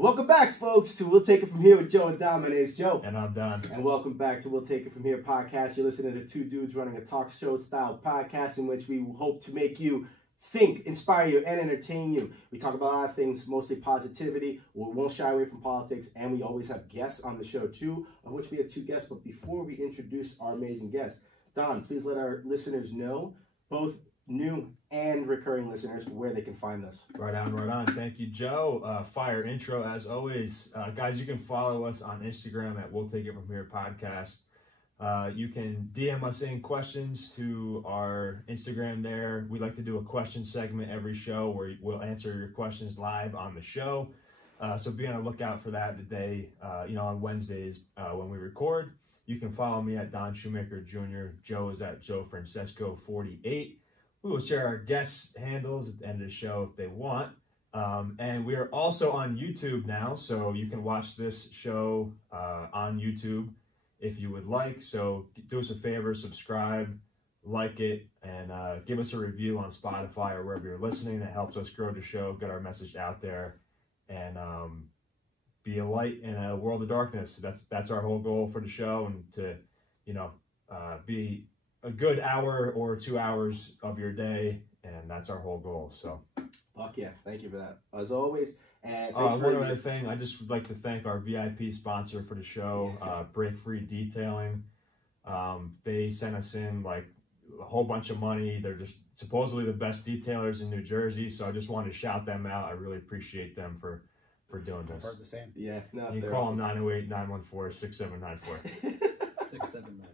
Welcome back, folks, to We'll Take It From Here with Joe and Don. My name is Joe. And I'm Don. And welcome back to We'll Take It From Here podcast. You're listening to two dudes running a talk show style podcast in which we hope to make you think, inspire you, and entertain you. We talk about a lot of things, mostly positivity. We won't shy away from politics, and we always have guests on the show too, of which we have two guests. But before we introduce our amazing guests, Don, please let our listeners know, both new and recurring listeners, where they can find us. Right on, right on. Thank you, Joe. Fire intro as always. Guys, you can follow us on Instagram at We'll Take It From Here podcast. You can DM us in questions to our Instagram there. We like to do a question segment every show where we'll answer your questions live on the show. So be on the lookout for that today, on Wednesdays when we record. You can follow me at Don Shoemaker Jr. Joe is at Joe Francesco 48. We will share our guest handles at the end of the show if they want. And we are also on YouTube now, so you can watch this show on YouTube if you would like. So do us a favor, subscribe, like it, and give us a review on Spotify or wherever you're listening. That helps us grow the show, get our message out there, and be a light in a world of darkness. That's our whole goal for the show, and to be a good hour or 2 hours of your day, and that's our whole goal. So fuck yeah, thank you for that as always. And one other thing, I just would like to thank our VIP sponsor for the show, Break Free Detailing. They sent us in like a whole bunch of money. They're just supposedly the best detailers in New Jersey, so I just wanted to shout them out. I really appreciate them for doing this. I've heard the same. Yeah, no, you can call them 908-914-6794. 679.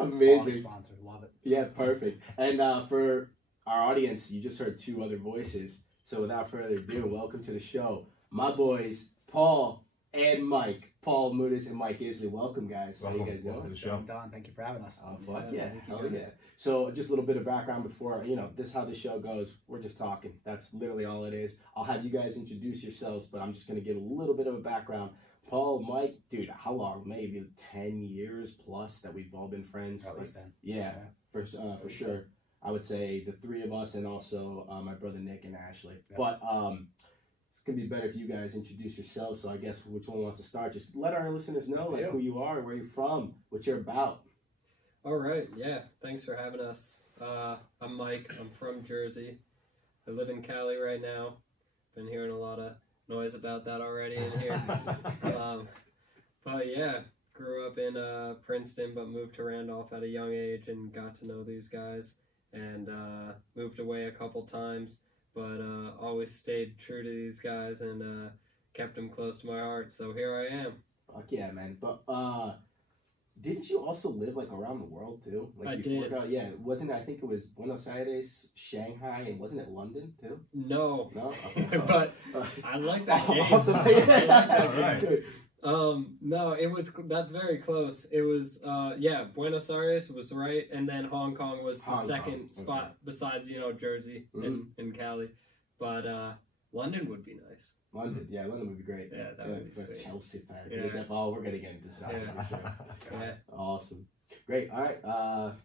Amazing Sponsor, love it. Yeah, perfect. And for our audience, you just heard two other voices. So without further ado, welcome to the show, my boys, Paul and Mike. Paul Mouhtis and Mike Isley. Welcome, guys. How you guys doing? To the show. Don, thank you for having us. Oh, fuck yeah. Hell yeah. So just a little bit of background before, this is how the show goes. We're just talking. That's literally all it is. I'll have you guys introduce yourselves, but I'm just going to give a little bit of a background. Paul, Mike, dude, how long? Maybe 10 years plus that we've all been friends. At least 10. Yeah, for sure. I would say the three of us and also my brother Nick and Ashley. Yeah. But it's going to be better if you guys introduce yourselves. So I guess which one wants to start? Just let our listeners know who you are, where you're from, what you're about. All right. Yeah. Thanks for having us. I'm Mike. I'm from Jersey. I live in Cali right now. Been hearing a lot of noise about that already in here. But yeah, grew up in Princeton, but moved to Randolph at a young age and got to know these guys, and moved away a couple times, but always stayed true to these guys and kept them close to my heart. So here I am. Fuck yeah, man. But didn't you also live like around the world too? Like I before, did. Yeah, wasn't it? I think it was Buenos Aires, Shanghai, and wasn't it London too? No. Okay. But I like that game. Right. No, that's very close. It was, Buenos Aires was right, and then Hong Kong was the second spot besides, Jersey and Cali. But London would be nice. London would be great. Yeah, that would be sweet. Chelsea fan. Yeah. Oh, we're gonna get into that. Yeah. For sure. Yeah. Awesome. Great. All right,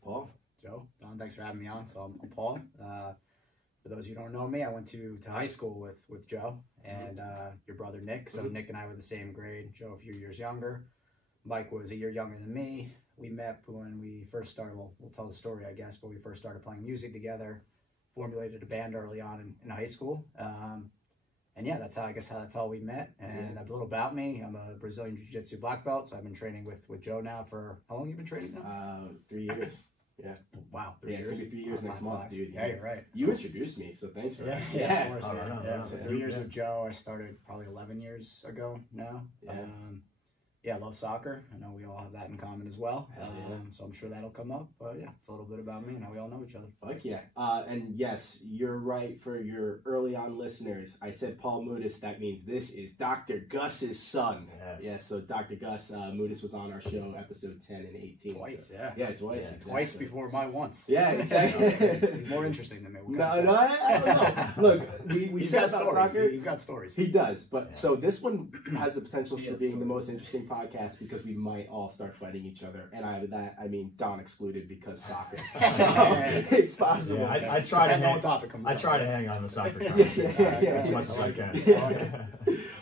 Paul. Joe, Don, thanks for having me on. So I'm Paul. For those who don't know me, I went to high school with Joe and your brother Nick. So Nick and I were the same grade. Joe a few years younger. Mike was a year younger than me. We met when we first started. We'll tell the story, I guess, but we first started playing music together. Formulated a band early on in high school. And yeah, that's how we met. And a little about me, I'm a Brazilian Jiu-Jitsu black belt. So I've been training with Joe now for, how long have you been training now? 3 years. Yeah. Wow. 3 years. It's gonna be 3 years next month, dude. Yeah, you're right. You introduced me, so thanks for that. Yeah. So 3 years with Joe. I started probably 11 years ago now. Yeah. I love soccer. I know we all have that in common as well. So I'm sure that'll come up. But yeah, it's a little bit about me and how we all know each other. Fuck yeah. And yes, you're right for your early on listeners. I said Paul Mouhtis. That means this is Dr. Gus's son. Yes. So Dr. Gus Mouhtis was on our show, episode 10 and 18. Twice, so. Yeah, twice. Yeah, twice before my once. Yeah, exactly. He's more interesting than me. I don't know. Look, we said about soccer. He's got stories. He does. But so this one has the potential for being the most interesting podcast because we might all start fighting each other, and I mean Don excluded because soccer. It's possible. Yeah, I try to hang on the soccer as much as I can.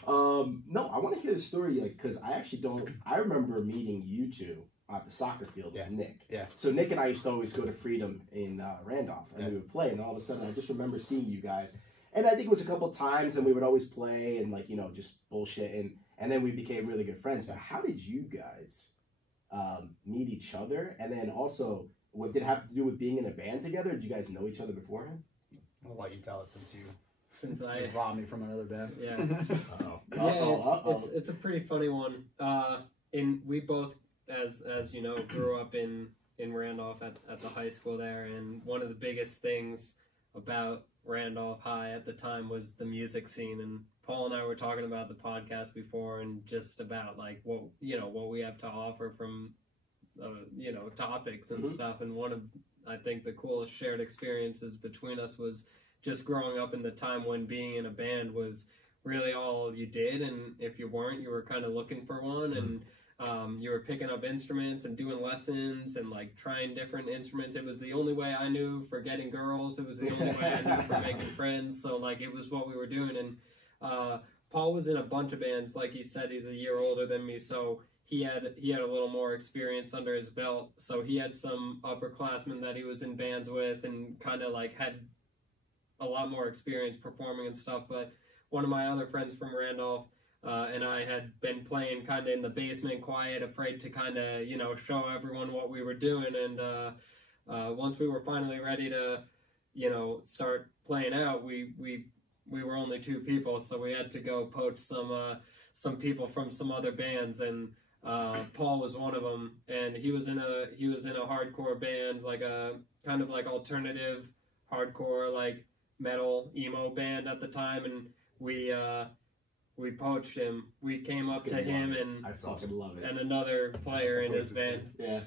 No, I want to hear the story, like, because I actually don't. I remember meeting you two at the soccer field with Nick. Yeah. So Nick and I used to always go to Freedom in Randolph, and we would play. And all of a sudden, I just remember seeing you guys, and I think it was a couple times, and we would always play and like just bullshit, and then we became really good friends. But how did you guys meet each other? And then also, what did it have to do with being in a band together? Did you guys know each other beforehand? I'll let you tell it since I robbed me from another band. Yeah. It's a pretty funny one. We both, as you know, grew up in Randolph at the high school there, and one of the biggest things about Randolph High at the time was the music scene. And Paul and I were talking about the podcast before, and just about like what we have to offer from topics and stuff. And one of, I think, the coolest shared experiences between us was just growing up in the time when being in a band was really all you did, and if you weren't, you were kind of looking for one, and you were picking up instruments and doing lessons and like trying different instruments. It was the only way I knew for getting girls. It was the only way I knew for making friends. So like it was what we were doing. And Paul was in a bunch of bands. Like he said, he's a year older than me, so he had a little more experience under his belt. So he had some upperclassmen that he was in bands with, and kind of like had a lot more experience performing and stuff. But one of my other friends from Randolph and I had been playing kind of in the basement, quiet, afraid to kind of show everyone what we were doing. And once we were finally ready to start playing out, we were only 2 people, so we had to go poach some people from some other bands, and Paul was one of them, and he was in a hardcore band, like a kind of like alternative hardcore, like metal emo band at the time, and we poached him. We came up to him and I fucking love it. And another player in his band. Yeah.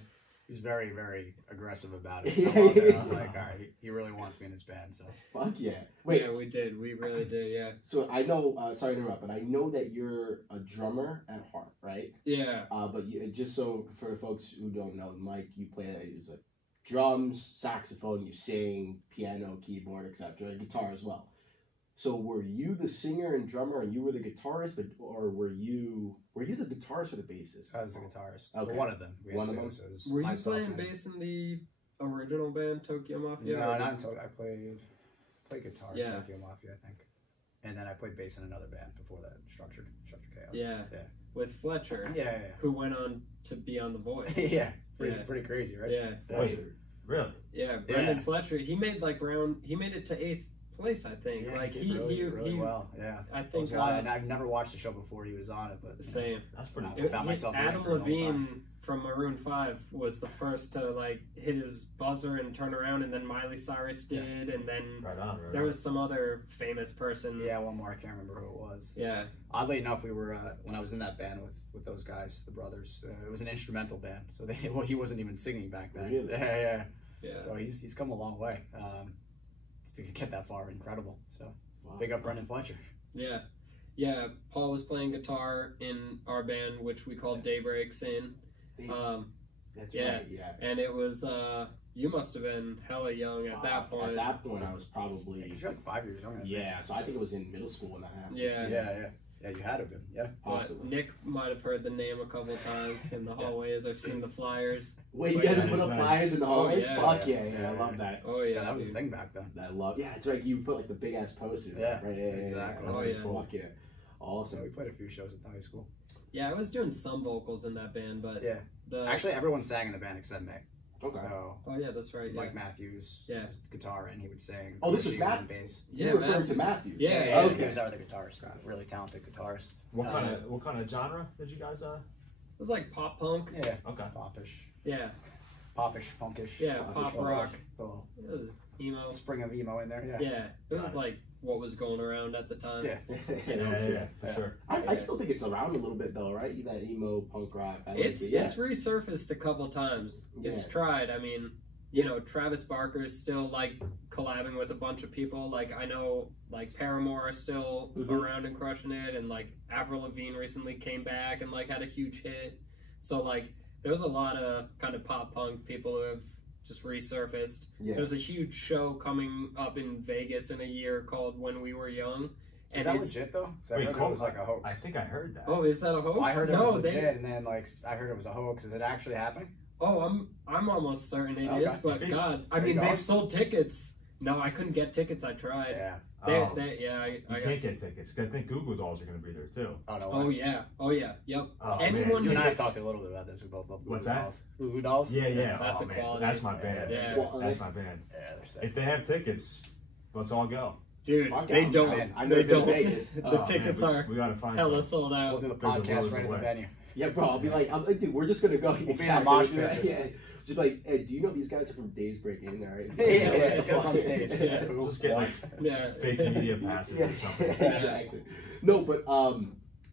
He was very, very aggressive about it. I was like, all right, he really wants me in his band, so. Fuck yeah. Wait. Yeah, we did. We really did, yeah. So I know, sorry to interrupt, but I know that you're a drummer at heart, right? Yeah. But just so for the folks who don't know, Mike, you play like drums, saxophone, you sing, piano, keyboard, etc., and guitar as well. So were you the singer and drummer, and you were the guitarist, or were you the guitarist or the bassist? I was the guitarist. Okay. Well, one of them. One of them. So were you playing bass in the original band, Tokyo Mafia? No, not in Tokyo. I played guitar in Yeah. Tokyo Mafia, I think. And then I played bass in another band before that, Structured Chaos. Yeah. Yeah. With Fletcher. Yeah. Who went on to be on The Voice. Yeah. Pretty crazy, right? Yeah. Fletcher. Really? Yeah, Brendan Fletcher. He made he made it to 8th place, I think. Yeah, like he did really well. Yeah. I think and I've never watched the show before he was on it, but same. That's pretty cool. I found myself Adam Levine from Maroon 5 was the first to like hit his buzzer and turn around, and then Miley Cyrus did, and then there was some other famous person. Yeah, one more. I can't remember who it was. Yeah. Oddly enough, we were when I was in that band with those guys, the brothers. It was an instrumental band, so he wasn't even singing back then. Really? Yeah. Yeah. So he's come a long way. To get that far, incredible. So big up Brendan Fletcher. Yeah. Yeah, Paul was playing guitar in our band, which we called Daybreaks in. That's right, yeah. And it was, you must have been hella young at that point. At that point, I was probably... You're like 5 years younger. Yeah, so I think it was in middle school when that happened. Yeah. Yeah, you had to have been. Yeah. But Nick might have heard the name a couple times in the hallways. I've seen the flyers. Wait, you guys have put up flyers in the hallways? Yeah. Fuck yeah, I love that. Oh yeah, that was the thing back then. Yeah, it's right. You put like the big ass posters. Yeah, right. exactly. Oh yeah. Fuck yeah. Awesome. So we played a few shows at the high school. Yeah, I was doing some vocals in that band, but actually everyone sang in the band except me. Okay. So oh yeah, that's right. Mike Matthews, guitar, and he would sing. Oh, this was Matt. Bass. You were referring to Matthews. Yeah. Okay. He was our other guitarist, really talented guitarist. What kind of genre did you guys? It was like pop punk. Yeah. Okay. Popish. Yeah. Popish, punkish. Yeah, pop rock. Little it was emo. Spring of emo in there. Yeah. It was like what was going around at the time. Yeah. Yeah, for sure. I still think it's around a little bit though, right? That emo punk rock. It's resurfaced a couple times. It's tried. I mean, you know, Travis Barker's still like collabing with a bunch of people. Like I know like Paramore are still around and crushing it, and like Avril Lavigne recently came back and like had a huge hit. So like there's a lot of kind of pop punk people who have just resurfaced. Yeah. There's a huge show coming up in Vegas in a year called When We Were Young. And Is that legit though? I heard it was like a hoax. I think I heard that. Oh, is that a hoax? Well, I heard it was legit, and then like I heard it was a hoax. Is it actually happening? Oh, I'm almost certain it Okay. is, but God, I There you mean, go. they've sold tickets. No, I couldn't get tickets. I tried. Yeah. Oh, I you can't get tickets. 'Cause I think Google Dolls are going to be there too. Oh no. Oh yeah. Oh yeah. Yep. Oh, Anyone man. You who and I have talked a little bit about this. We both love Goo What's Goo that? Dolls. Goo Goo Dolls? Yeah. That's oh, a man. quality. That's my band. Yeah. That's my band. Yeah, they're sick. If they have tickets, let's all go. Dude, Fuck they yeah, don't. man. I They never been to don't. Vegas. The Oh, tickets man, are we got to find hella some. sold We'll out. do the There's a podcast Rose right at the away. venue. Yeah, bro. I'll be like, dude, we're just gonna go. We'll be in a mosh Yeah, pit. yeah. Just like, hey, do you know these guys are from Days Break In? All right. Yeah, get us on stage. Yeah. We'll just get like Yeah. fake media passes Yeah, or something. exactly. No, but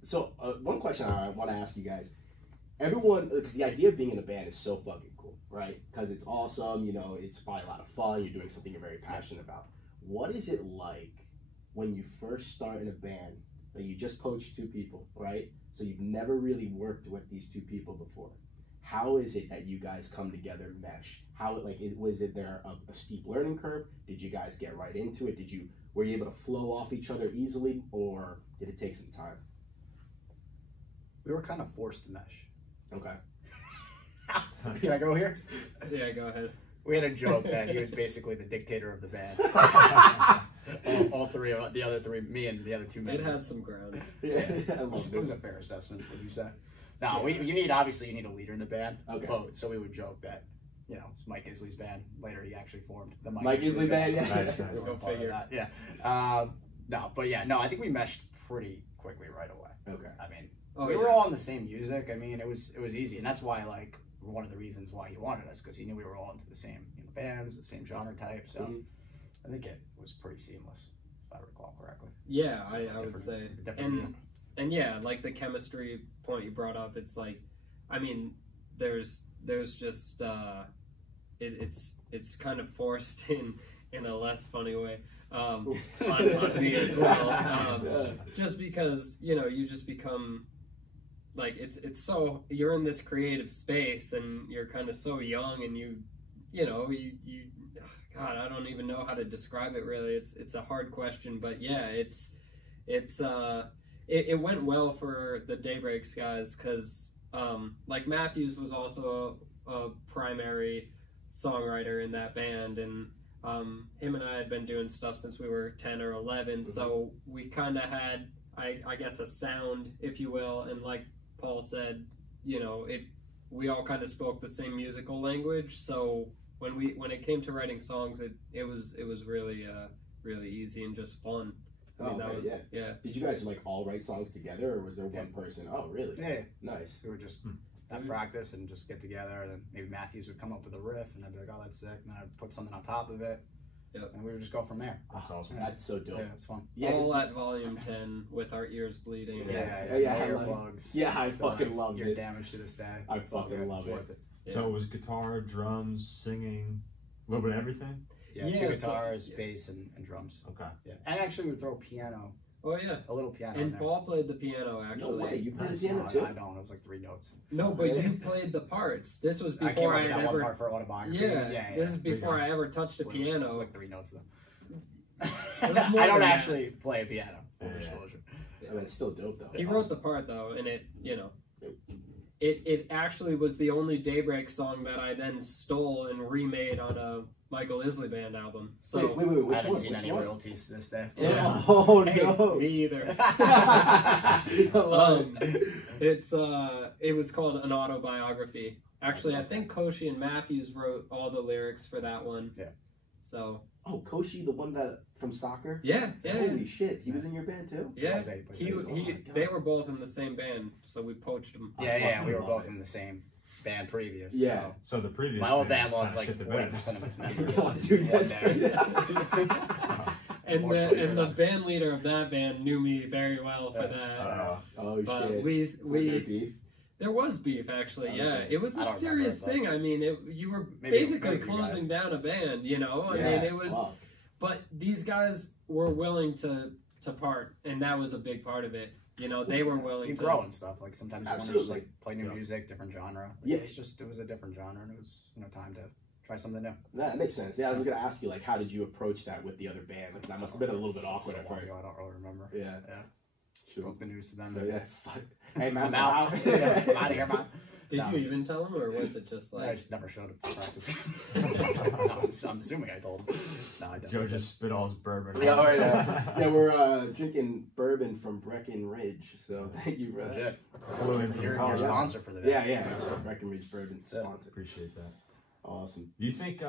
so one question I want to ask you guys. Everyone, because the idea of being in a band is so fucking cool, right? Because it's awesome. You know, it's probably a lot of fun. You're doing something you're very passionate about. What is it like when you first start in a band? Like you just coached 2 people, right? So you've never really worked with these 2 people before. How is it that you guys come together, mesh? Was it there a steep learning curve? Did you guys get right into it? Were you able to flow off each other easily, or did it take some time? We were kind of forced to mesh. Okay. Can I go here? Yeah, go ahead. We had a joke that he was basically the dictator of the band. all 3 of the other 3, me and the other 2 members. It had some ground. Yeah, I It was love a this. fair assessment. Would you say? No, you need a leader in the band. Okay. But, so we would joke that, you know, it's Mike Isley's band. Later, he actually formed the Mike Isley Band. Yeah. Nice, We nice. were Go part of figure. that. Yeah. I think we meshed pretty quickly right away. Okay. I mean, Oh, we yeah. were all on the same music. I mean, it was easy, and that's why like one of the reasons why he wanted us, because he knew we were all into the same bands, the same genre type. So I think it was pretty seamless, if I recall correctly. Yeah, So I would say. different And yeah, like the chemistry point you brought up, it's like, I mean, there's just it's kind of forced in a less funny way on me as well. Just because, you know, you just become like it's so you're in this creative space and you're kind of so young, and you God, I don't even know how to describe it really. It's a hard question, but yeah, it went well for the Daybreaks guys, because like Matthews was also a primary songwriter in that band, and him and I had been doing stuff since we were 10 or 11, so we kind of had I guess a sound, if you will, and like Paul said, you know, we all kind of spoke the same musical language, so when it came to writing songs, it was really really easy and just fun. I mean, that was yeah. Did you guys like all write songs together, or was there one person? Oh, really? Yeah. Nice. We would just at practice and just get together, and then maybe Matthews would come up with a riff, and I'd be like, "Oh, that's sick," and then I'd put something on top of it. Yep. And we would just go from there. That's awesome. That's so dope. Yeah, it's fun. Yeah. All at volume 10 with our ears bleeding. Yeah. No I earplugs. Yeah, I Still fucking have love ear this. damage to this day. I It's all fucking good. love It's it. worth it. Yeah. So it was guitar, drums, singing, a little bit of everything? Yeah, Yeah, 2 so- guitars, yeah. bass, and drums. Okay. Yeah, and actually we would throw piano, Oh yeah. a little piano in And there. Paul played the piano No actually. way. You play the No, piano too? I don't. It was like 3 notes. No, but Really? you played the parts. This was I came before up I with had that one ever. part for autobiography. Yeah, this is before I ever touched a It was like- It was piano. like 3 notes though. It was more I don't than that. actually play a piano. Full Yeah. disclosure. I mean, it's still dope though. He wrote the part though, and it actually was the only Daybreak song that I then stole and remade on a Michael Isley Band album. So wait, I which haven't one? seen Which any one? royalties to this day. Yeah. Oh hey, no. me either. It was called An Autobiography. Actually, I think Koshi and Matthews wrote all the lyrics for that one. Yeah. So. Oh, Koshi, the one that from soccer? Yeah. Holy shit, he was in your band too? Yeah. He Oh my God. They were both in the same band, so we poached them. Yeah, we were love both it. in the same band previous. Yeah. So. So the previous My old band lost kinda like shit the bed. 40% of its members. Oh, dude, in one that's day. And Unfortunately the band leader of that band knew me very well for that. Oh But shit. we Was there beef? There was beef, actually. Yeah, it was I a don't serious remember, thing. I mean, you were Maybe basically you closing down a band. You know, I Yeah, mean, it was. fuck. But these guys were willing to part, and that was a big part of it. You know, they were willing You to grow and stuff. Like sometimes you want to just Absolutely. like play new music, different genre. Like, Yeah. it was a different genre, and it was time to try something new. That makes sense. Yeah, I was gonna ask you like, how did you approach that with the other band? Like, that must have been a little bit awkward at long first. ago, I don't really remember. Yeah. Sure. Broke the news to them. But yeah, fuck. Hey man, I'm out. Yeah, I'm out of here, man. Did No. you even tell them, or was it just I like? just never showed up to practice. No, I'm assuming I told him. No, I Joe just spit all his bourbon. Yeah, all right, yeah, we're drinking bourbon from Breckenridge, so thank you for that. Legit. Flew in from You're Colorado. sponsor for the day. Yeah. So Breckenridge Bourbon sponsor. Appreciate that. Awesome. Do you think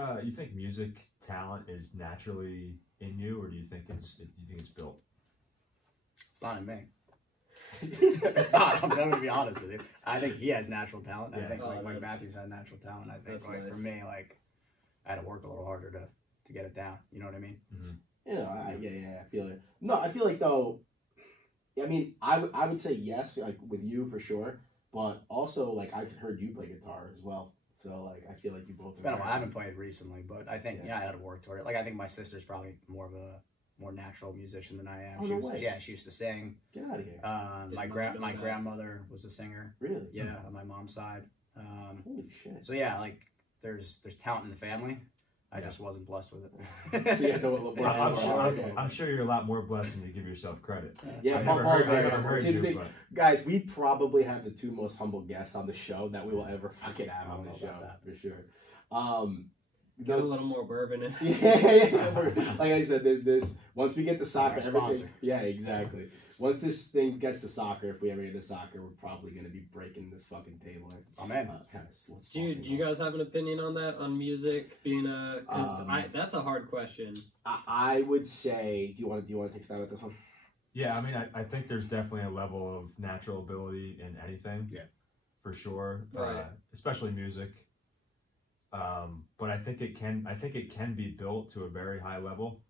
music talent is naturally in you, or do you think it's built? It's not in me. It's not. I'm gonna be honest with you. I think he has natural talent. Yeah. I think like Mike that's- Matthews had natural talent. I think that's like for nice. me, like I had to work a little harder to get it down. You know what I mean? Yeah, I feel it. No, I feel like though. I mean, I would say yes, like with you for sure, but also like I've heard you play guitar as well. So like I feel like you both. It's been a while. I haven't played recently, but I think Yeah. I had to work toward it. Like I think my sister's probably more natural musician than I am. Oh, she no was, way. yeah, she used to sing. Get out of here. My grandmother was a singer. Really? Yeah, on my mom's side. Holy shit. So yeah, like there's talent in the family. I just wasn't blessed with it. So you have to work I'm sure you're a lot more blessed than you give yourself credit. Yeah, I Paul never Paul's heard, I there. never heard See, you, the- but Guys, we probably have the two most humble guests on the show that we will ever fucking have I on don't the know show, about for sure. Get a little more bourbon in. Yeah. Like I said, this once we get to soccer, Our everything. sponsor. Yeah, exactly. Once this thing gets to soccer, if we ever get to soccer, we're probably gonna be breaking this fucking table. I'm in. Do you guys have an opinion on that, on music being a? Because that's a hard question. I would say, do you want to take a stab at this one? yeah, I mean, I think there's definitely a level of natural ability in anything. Yeah. For sure. Right. Especially music. But I think it can be built to a very high level,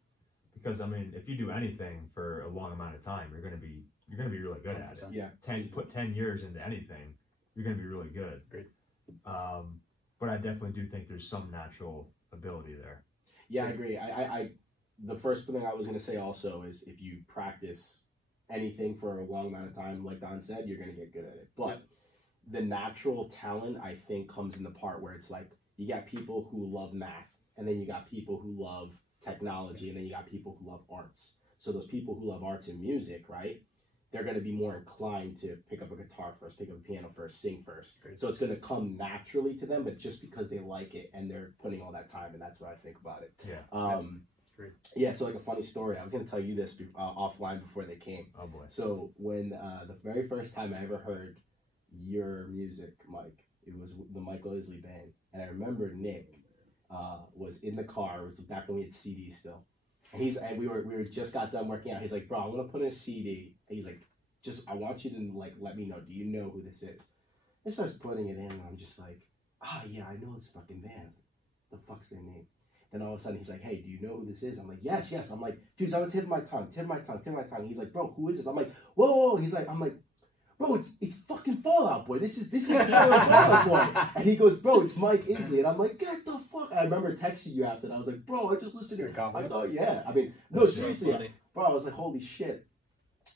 because I mean, if you do anything for a long amount of time, you're gonna be really good at it. 100%. Yeah. Put 10 years into anything, you're gonna be really good. Great. But I definitely do think there's some natural ability there. Yeah, I agree. I the first thing I was gonna say also is if you practice anything for a long amount of time, like Don said, you're gonna get good at it. But the natural talent, I think, comes in the part where it's like you got people who love math, and then you got people who love technology, and then you got people who love arts. So those people who love arts and music, right? They're going to be more inclined to pick up a guitar first, pick up a piano first, sing first. Great. So it's going to come naturally to them, but just because they like it and they're putting all that time, and that's what I think about it. Yeah. Great. Yeah, so like a funny story. I was going to tell you this offline before they came. Oh boy. So when the very first time I ever heard your music, Mike, it was the Michael Isley Band. And I remember Nick was in the car. It was back when we had CDs still. And we were just got done working out. He's like, bro, I'm gonna put in a CD. And he's like, I want you to like let me know. Do you know who this is? He starts putting it in, and I'm just like, yeah, I know this fucking band. The fuck's their name? Then all of a sudden he's like, hey, do you know who this is? I'm like, yes. I'm like, dude, it's on the tip of my tongue. He's like, bro, who is this? I'm like, whoa. I'm like, bro, it's fucking Fall Out Boy. This is Fall Out Boy. And he goes, bro, it's Mike Isley. And I'm like, get the fuck. And I remember texting you after that. I was like, bro, I just listened to it. I thought, yeah. I mean, no, That's so seriously, funny. bro. I was like, holy shit.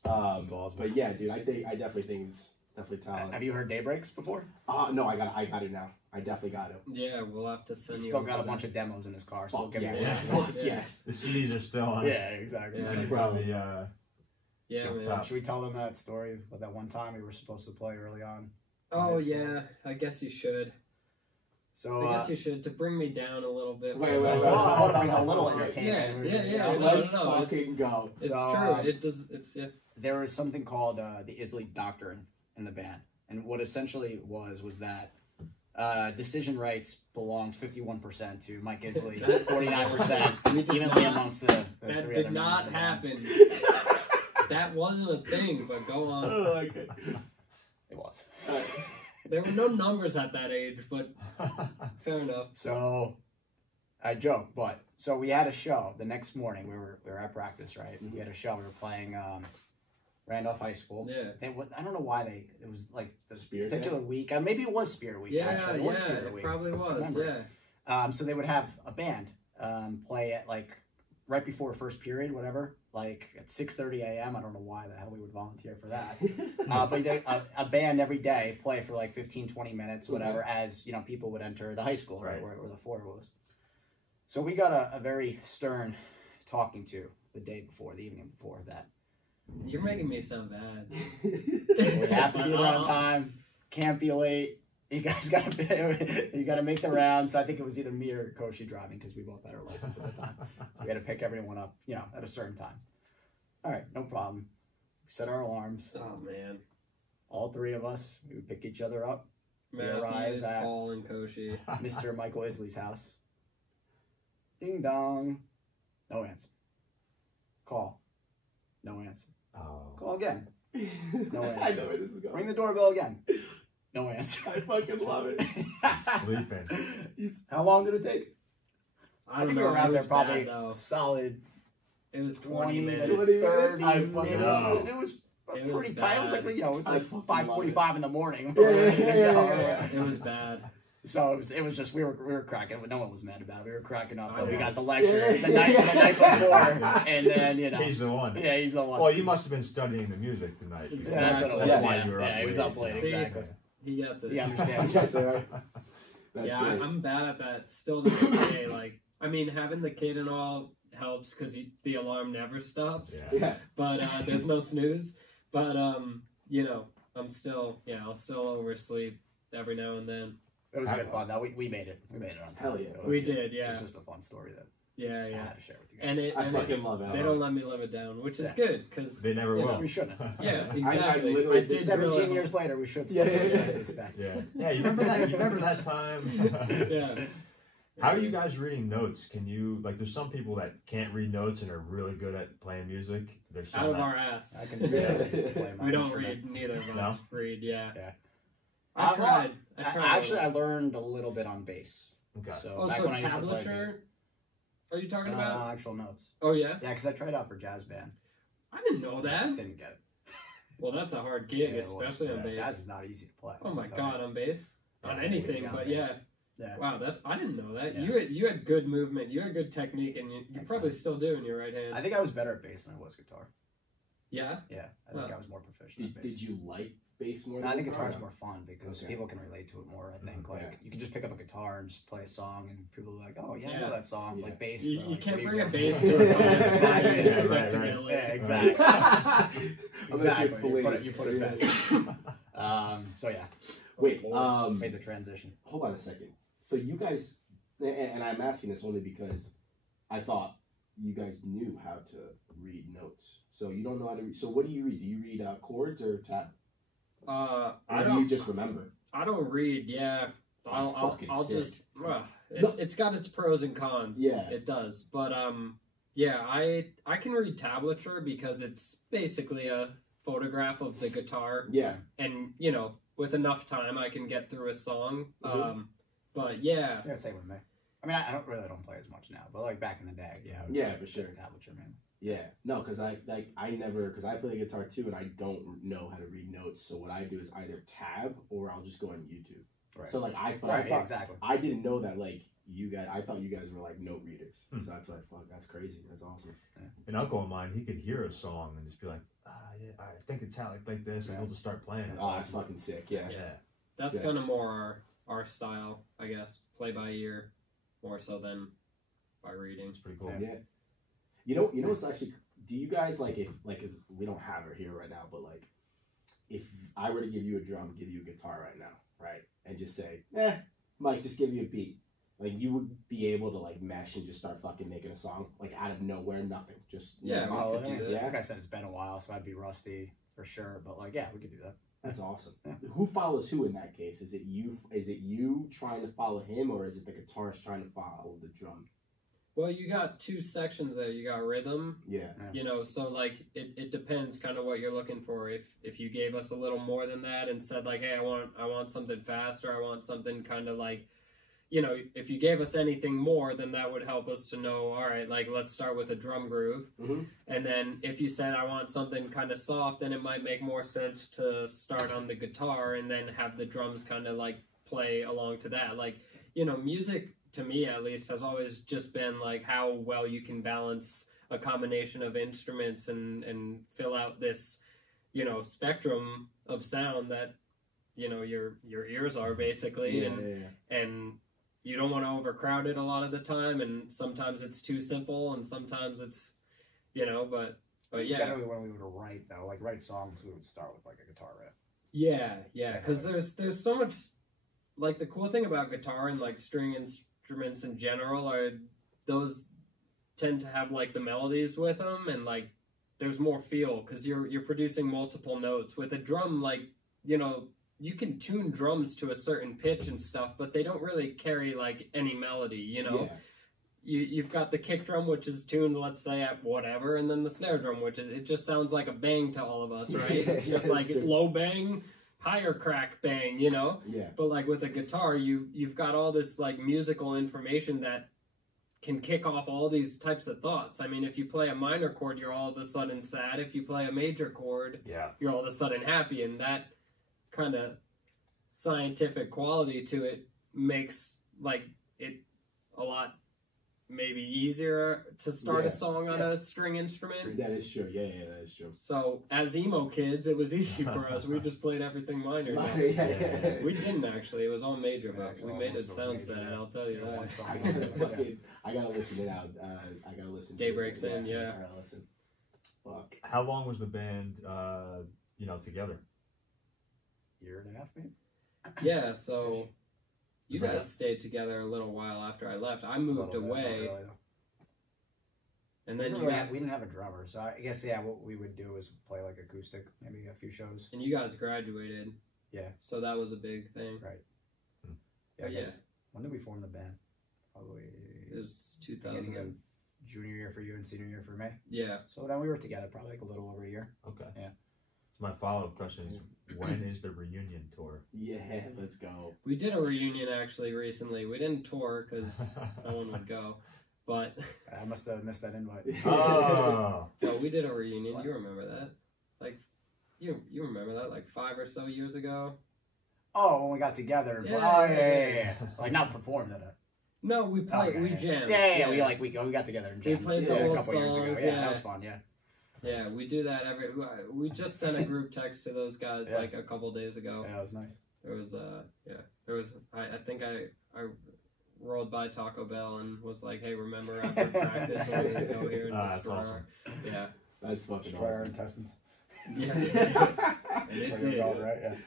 That's awesome. But yeah, dude, I definitely think it's definitely talent. Have you heard Daybreaks before? No, I got it now. I definitely got it. Yeah, we'll have to send He's you. still got a over bunch that. of demos in his car. So Fuck give me yes. one. Fuck Yeah. yes. The CDs are still on. Yeah, exactly. Yeah. Ready for the, Yeah, so man. top. Should we tell them that story about that one time we were supposed to play early on? Oh yeah, I guess you should. So I guess you should, to bring me down a little bit. Wait. I want to bring a little entertainment. Yeah. Let's no, it's- fucking go. It's So, true. It does. It's yeah. There was something called the Isley Doctrine in the band, and what essentially was that decision rights belonged 51% to Mike Isley, 49% evenly amongst the That three did other not members of the band. happen. That wasn't a thing. But go on. Okay. It was. There were no numbers at that age, but fair enough. So I joke, but so we had a show the next morning. We were at practice, right? We had a show. We were playing Randolph High School. Yeah. I don't know why it was like the Spirit particular week. Maybe it was Spirit Week. Yeah, actually. It was Spirit it Week. probably was. So they would have a band play at like right before first period, whatever, like at 6:30 a.m. I don't know why the hell we would volunteer for that. But a band every day play for like 15, 20 minutes, whatever, as people would enter the high school, right, where the floor was. So we got a very stern talking to the evening before that. You're making me sound bad. We have to be there on time. Can't be late. You guys gotta make the rounds. So I think it was either me or Koshi driving because we both had our license at the time. So we had to pick everyone up, at a certain time. All right, no problem. We set our alarms. Oh man. All three of us, we would pick each other up. Matthews, Paul, and Koshi. Mr. Michael Isley's house. Ding dong. No answer. Call. No answer. Oh. Call again. No answer. I know where this is going. Ring the doorbell again. No answer. I fucking love it. Sleeping. How long did it take? I don't think we know. were out It there was probably bad, though. solid It was 20 minutes. 30 I minutes. fucking know. And it was It was pretty tight. It was like, it's I like fucking 5:45 in the morning. Yeah. It was bad. So it was just we were cracking. No one was mad about it. We were cracking up. I But we got was. the lecture the night before, and then He's the one. Yeah, he's the one. Well, you must have been studying the music tonight. Exactly. Yeah, that's what it was. That's why you were up Yeah, he was late. up late. See? Exactly. He gets it. He understands. That's all right. That's Yeah, great. I'm bad at that still to this day. Like, I mean, having the kid and all helps because the alarm never stops. Yeah. Yeah. But there's no snooze. But I'll still oversleep every now and then. It was good fun. Though we made it. We made it on time. Hell yeah. We did, yeah. It was just a fun story that Yeah, I yeah. had to share with you guys. And it, I and fucking love it. they don't let me live it down, which is Yeah. good because They never will. we shouldn't. yeah, I exactly. literally did did 17 really- years later, we should Yeah, still yeah, be yeah. able to stay. Yeah. You remember that? You remember that time? Yeah. How are you guys reading notes? Can you there's some people that can't read notes and are really good at playing music. There's some Out of that- our ass. I can play my We don't instrument. read. Neither of us No? read. Yeah. Yeah. I tried. Actually, I learned a little bit on bass. Okay. So Oh, back so when I used to play tablature? Are you talking bass. about? Actual notes. Oh yeah. Yeah, because I tried out for jazz band. I didn't know that. Didn't get it. Well, that's a hard gig, Yeah, it was. especially on Jazz bass. is not easy to play. Oh my I'll tell god, you. on bass. On Yeah, anything, on but bass. yeah. Yeah. Wow, I didn't know that. Yeah. You had good movement. You had good technique, and you Thanks, probably man. still do in your right hand. I think I was better at bass than I was guitar. Yeah. Yeah, I think Huh. I was more proficient at bass. Did you like bass more? No, I than think guitar is guitar? more fun because Okay. people can relate to it more. I think like you can just pick up a guitar and just play a song, and people are like, "Oh yeah, I Yeah. know that song." Yeah. Like bass, You, they're you like, can't "What are bring a you bass doing?" to a concert Yeah, and expect right, to right. get lit. Yeah, exactly. Unless you're Exactly. filleted. You put it best. So yeah, Wait, made the transition. hold on a second. So you guys, and I'm asking this only because I thought you guys knew how to read notes. So you don't know how to read. So what do you read? Do you read chords or tab? I Or do you just remember? I don't read. Yeah. I'll fucking sick. just. No. It's got its pros and cons. Yeah. It does. But yeah, I can read tablature because it's basically a photograph of the guitar, Yeah. and with enough time I can get through a song. Mhm. But yeah. Yeah, same with me. I mean, I don't play as much now, but like back in the day, yeah. I would Yeah, play for sure. Tablature, man. Yeah, no, because I never, because I play the guitar too, and I don't know how to read notes. So what I do is either tab or I'll just go on YouTube. Right. So like I right, yeah, thought, exactly. I didn't know that like you guys. I thought you guys were like note readers. Hmm. So that's why that's crazy. That's awesome. An uncle of mine, he could hear a song and just be like, yeah, I think it's how like this, and Yeah. he'll just start playing. It's Oh, that's awesome. fucking sick. Yeah. Yeah. That's Yes. kind of more our style, I guess. Play by ear, more so than by reading. It's pretty cool. Yeah. You know what's actually. Do you guys like if like cause we don't have her here right now, but like if I were to give you a drum, give you a guitar right now, right, and just say, Mike, just give you a beat. Like you would be able to like mesh and just start fucking making a song like out of nowhere, nothing. Just Yeah, know, we could do that. Yeah. Like I said, it's been a while, so I'd be rusty for sure. But like, yeah, we could do that. That's awesome. Yeah. Who follows who in that case? Is it you? Is it you trying to follow him, or is it the guitarist trying to follow the drum? Well, you got two sections there. You got rhythm, Yeah. so like it depends kind of what you're looking for. If you gave us a little more than that and said like, hey, I want something fast, or I want something kind of like, you know, if you gave us anything more, then that would help us to know, all right, like, let's start with a drum groove. And then if you said, I want something kind of soft, then it might make more sense to start on the guitar and then have the drums kind of like play along to that. Like, you know, music, to me at least, has always just been like how well you can balance a combination of instruments and fill out this, you know, spectrum of sound that, you know, your ears are basically. And you don't want to overcrowd it a lot of the time, and sometimes it's too simple and sometimes it's, you know, but yeah. Generally when we would write though, like write songs, we would start with like a guitar riff. Yeah, because there's so much, like the cool thing about guitar and like string instruments in general are those tend to have like the melodies with them, and like there's more feel because you're producing multiple notes. With a drum, like, you know, you can tune drums to a certain pitch and stuff, but they don't really carry like any melody, you know. You've got the kick drum, which is tuned, let's say, at whatever, and then the snare drum, which is, it just sounds like a bang to all of us, right? It's just like low bang, higher crack bang, you know. But like with a guitar, you've got all this like musical information that can kick off all these types of thoughts. I mean, if you play a minor chord, you're all of a sudden sad. If you play a major chord, you're all of a sudden happy, and that kind of scientific quality to it makes like it a lot maybe easier to start a song on a string instrument. That is true. Yeah, that is true. So as emo kids, it was easy for us. We just played everything minor. We didn't actually. It was all major, but we made it sound sad. I'll tell you that. I gotta listen it out. I gotta listen. Day breaks in. I gotta listen. Fuck. How long was the band, you know, together? Year and a half, maybe? Yeah, so you guys stayed together a little while after I left. I moved away. And then we didn't have a drummer, so I guess, what we would do is play like acoustic, maybe a few shows. And you guys graduated. Yeah. So that was a big thing. Right. Yeah. When did we form the band? Probably. It was 2000. Junior year for you and senior year for me. Yeah. So then we were together probably like a little over a year. Okay. Yeah. So my follow-up question is, when is the reunion tour? Yeah, let's go. We did a reunion actually recently. We didn't tour because no one would go, but I must have missed that invite. Oh. No, we did a reunion. You remember that? Like, you remember that? Like 5 or so years ago. Oh, when we got together. Yeah. Like not performed at it. No, we played. We jammed. Yeah. We got together and jammed. We played the old a couple songs. years ago. Yeah, that was fun. Yeah. Yeah, we do that we just sent a group text to those guys like a couple days ago. Yeah, that was nice. There was I think I rolled by Taco Bell and was like, hey, remember after practice we're going to go here and destroy awesome. Yeah. That's fucking destroy our awesome. intestines. Yeah. And it did. Right,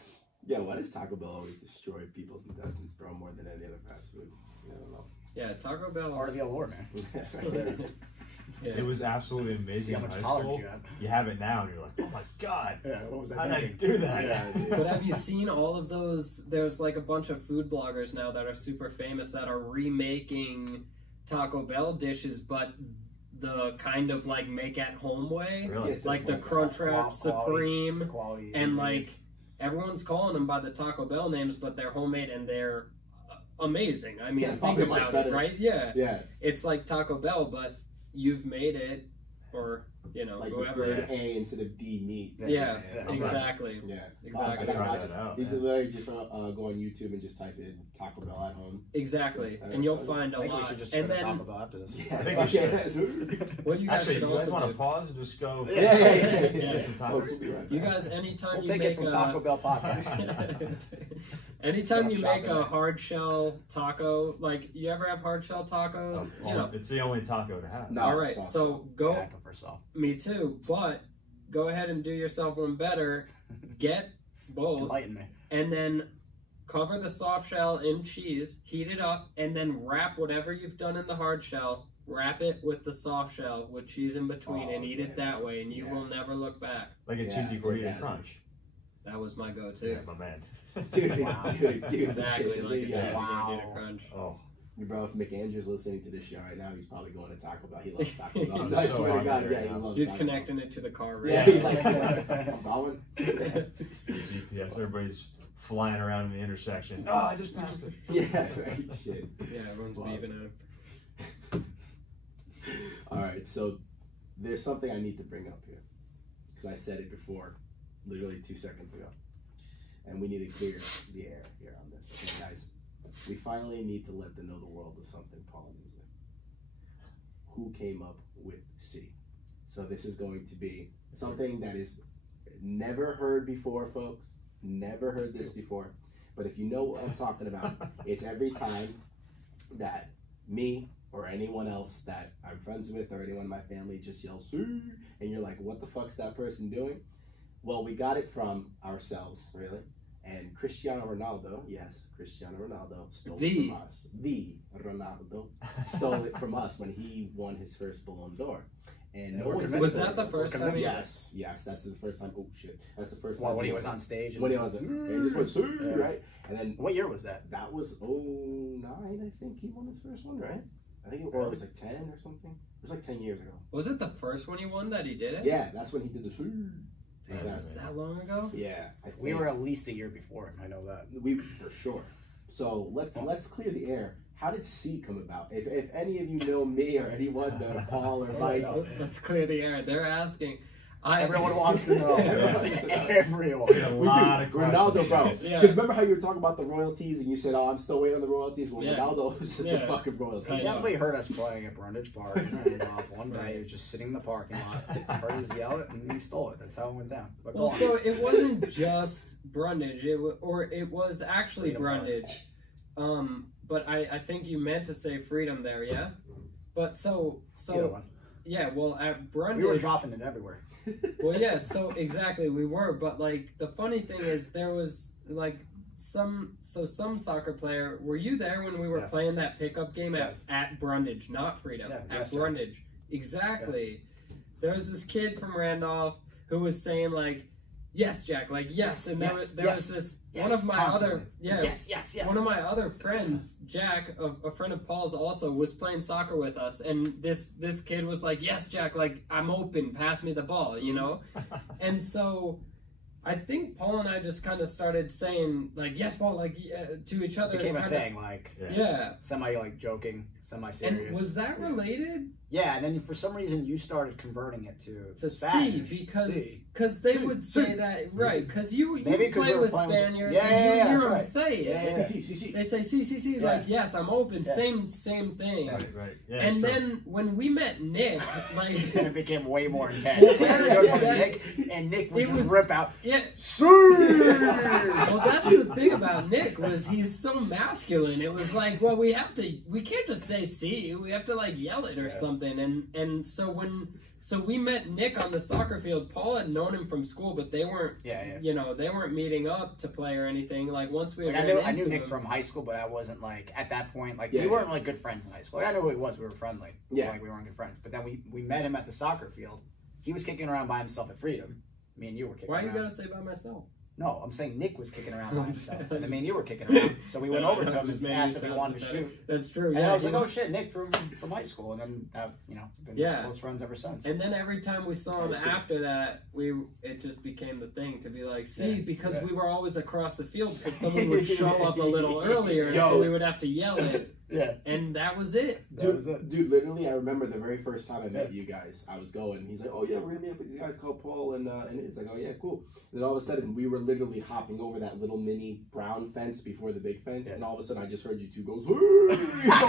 Yeah, why does Taco Bell always destroy people's intestines, bro, more than any other fast food? I don't know. Yeah, Taco Bell is part of the allure, man. Yeah. It was absolutely amazing. See how much in high tolerance school. you have it now, and you're like, oh my god. Yeah, what was that? How did I do that? Yeah, But have you seen all of those? There's like a bunch of food bloggers now that are super famous that are remaking Taco Bell dishes, but the kind of like make at home way. Really? Like the Crunchwrap Supreme. Quality. And like everyone's calling them by the Taco Bell names, but they're homemade and they're amazing. I mean, think about it, right? Yeah. It's like Taco Bell, but you've made it, or you know, like whoever. grade A instead of D meat. Yeah, exactly. Yeah, exactly. Try that out. You just literally just go on YouTube and just type in Taco Bell at home. Exactly, and you'll find a lot. We should just and go to then Taco Bell after this. Yeah, I think we should. what you guys Actually, should you guys also want do. to pause and just go? Yeah. Some Folks, tacos? we'll be right You back. guys, anytime We'll you take make it from Taco Bell podcast. anytime you Stop make shopping a at. hard shell taco, like you ever have hard shell tacos? You know. It's the only taco to have. No, All right, soft. so go. Yeah, I prefer soft. Me too, but go ahead and do yourself one better. Get both, Enlighten me. and then cover the soft shell in cheese, heat it up, and then wrap whatever you've done in the hard shell. Wrap it with the soft shell with cheese in between, and eat it that way, and you will never look back. Like a cheesy it's gordita orgasm. crunch. That was my go-to. Yeah, my man. Dude, Wow. dude, Exactly like a cheesy yeah. gordita crunch. Oh, Your bro, if McAndrew's listening to this show right now, he's probably going to Taco Bell. He loves Taco Bell. I'm I so swear to God, hungry yeah, right he now. loves He's Taco connecting it to the car, Bell. right? Yeah, he's like, I'm going. GPS. Everybody's flying around in the intersection. Oh, I just passed it. Yeah, right. Shit. Yeah, everyone's beeping at him. All right, so there's something I need to bring up here because I said it before, literally 2 seconds ago, and we need to clear the air here on this. Okay, guys, we finally need to let them know the world of something, Paul and Isley. Who came up with C? So this is going to be something that is never heard before, folks. Never heard this before. But if you know what I'm talking about, it's every time that me or anyone else that I'm friends with or anyone in my family just yells, "See," and you're like, what the fuck's that person doing? Well, we got it from ourselves, really. And Cristiano Ronaldo, yes, Cristiano Ronaldo stole it from us. The Ronaldo stole it from us when he won his first Ballon d'Or. And was that the first time? Yes, that's the first time. Oh shit, that's the first time. Well, when he was on stage. When he was, he just went, "See," right? And then what year was that? That was 09, I think he won his first one, right? I think it was like 10 or something. It was like 10 years ago. Was it the first one he won that he did it? Yeah, that's when he did the "See." Was that long ago? Yeah, we were at least a year before him. I know that. We for sure. So let's clear the air. How did C come about? If any of you know me or anyone, Paul or Mike, let's clear the air. They're asking. Everyone wants to know. Everyone. Ronaldo, bro. Because Yeah. remember how you were talking about the royalties and you said, "Oh, I'm still waiting on the royalties." Well, Yeah. Ronaldo was just a fucking royalty. He definitely heard us playing at Brundage Park. And one day he was just sitting in the parking lot, heard us yell it, and he stole it. That's how it went down. But well, so it wasn't just Brundage, it was actually Brundage. But I think you meant to say Freedom there, yeah. But so yeah. Well, at Brundage, we were dropping it everywhere. Well, yeah. So exactly, we were. But like the funny thing is, there was like some soccer player. Were you there when we were playing that pickup game at Brundage, not Freedom, at Brundage? Exactly. There was this kid from Randolph who was saying like, "Yes, Jack," like yes, and there was this one of my other one of my other friends, Jack, a friend of Paul's, also was playing soccer with us, and this kid was like, "Yes, Jack, like I'm open, pass me the ball," you know, and so I think Paul and I just kind of started saying like, "Yes, Paul," like to each other. It became a thing, like semi like joking, semi serious. And was that related? Yeah, and then for some reason you started converting it to Spanish. C because they would say that because you play with Spaniards and you hear them say it. They say C like yes, I'm open. Same thing. Right. Yeah, and then when we met Nick, like and it became way more intense. And Nick would just rip out. Yeah. Well, that's the thing about Nick was he's so masculine. It was like, well, we can't just say C. We have to like yell it or something. And so we met Nick on the soccer field. Paul had known him from school, but they weren't you know, they weren't meeting up to play or anything. Like once we I knew Nick from high school, but I wasn't like at that point like we weren't like good friends in high school. Like, I knew who he was, we were friendly. Yeah. Like we weren't good friends. But then we met him at the soccer field. He was kicking around by himself at Freedom. Me and you were kicking around. Why you gotta say by myself? No, I'm saying Nick was kicking around by himself, and then me and you were kicking around. So we went over to him and asked if he wanted to shoot. That's true. And I was like, "Oh shit, Nick from high school," and then you know, been close friends ever since. And then every time we saw him after that, it just became the thing to be like, see, because we were always across the field because someone would show up a little earlier, so we would have to yell it. Yeah. And that was it. Dude, literally, I remember the very first time I met you guys. I was going. He's like, "Oh yeah, we're gonna meet up with these guys called Paul and it's like, oh yeah, cool." And then all of a sudden, we were literally hopping over that little mini brown fence before the big fence, and all of a sudden, I just heard you two go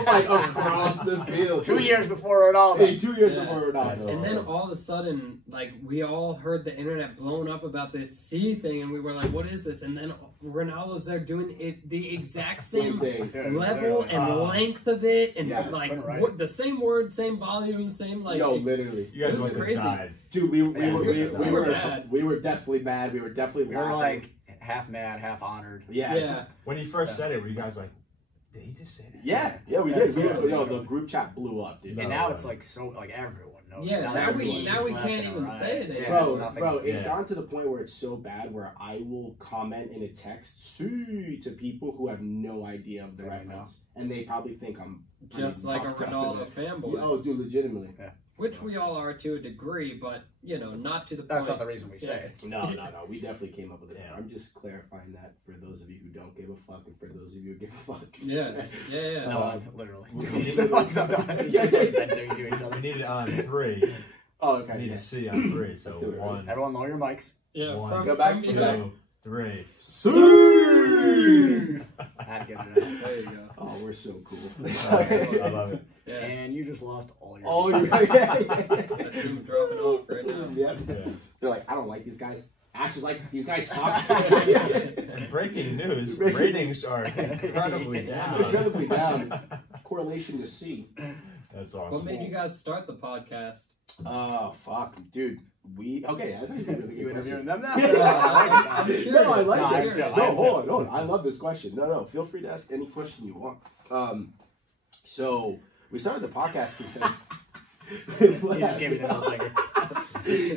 like across the field. 2 years before Ronaldo. Hey, 2 years before Ronaldo. And then all of a sudden, like we all heard the internet blowing up about this C thing, and we were like, "What is this?" And then Ronaldo's there doing it the exact same level and length of it, and like the same word, same volume, same like. Yo, literally, you guys it was crazy. Died. Dude, we were mad. We were definitely mad. We were definitely. We were like half mad, half honored. Yeah. When he first said it, were you guys like, "Did he just say that?" Yeah, we did. The group chat blew up, dude. And now it's like so like everyone knows. Yeah, now we can't even say it anymore. Bro, it's gone to the point where it's so bad where I will comment in a text to people who have no idea of the reference, and they probably think I'm just like a Ronaldo fanboy. Oh, dude, legitimately. Which we all are to a degree, but, you know, not to the point. That's not the reason we say it. No. We definitely came up with it. I'm just clarifying that for those of you who don't give a fuck and for those of you who give a fuck. Yeah. No, literally. We You guys been doing to each other. need it on 3. Oh, okay. We need to see on 3. So Let's do it. 1, Everyone lower your mics. Yeah, 1, Go back from to behind. 2, 3. I had to get it out. There you go. Oh, we're so cool. I love it. Yeah. And you just lost all your. Oh, I see him dropping off right now. Yeah. Yeah. They're like, I don't like these guys. Ash is like, these guys suck. And breaking news, ratings are incredibly down. Incredibly down. Correlation to C. That's awesome. What made you guys start the podcast? Oh, fuck. Dude, that's actually a really You good interviewing question. them now? I'm curious. No, I like I'm it. curious. No, hold on. I love this question. No, feel free to ask any question you want. So, we started the podcast because... You just gave me the middle finger.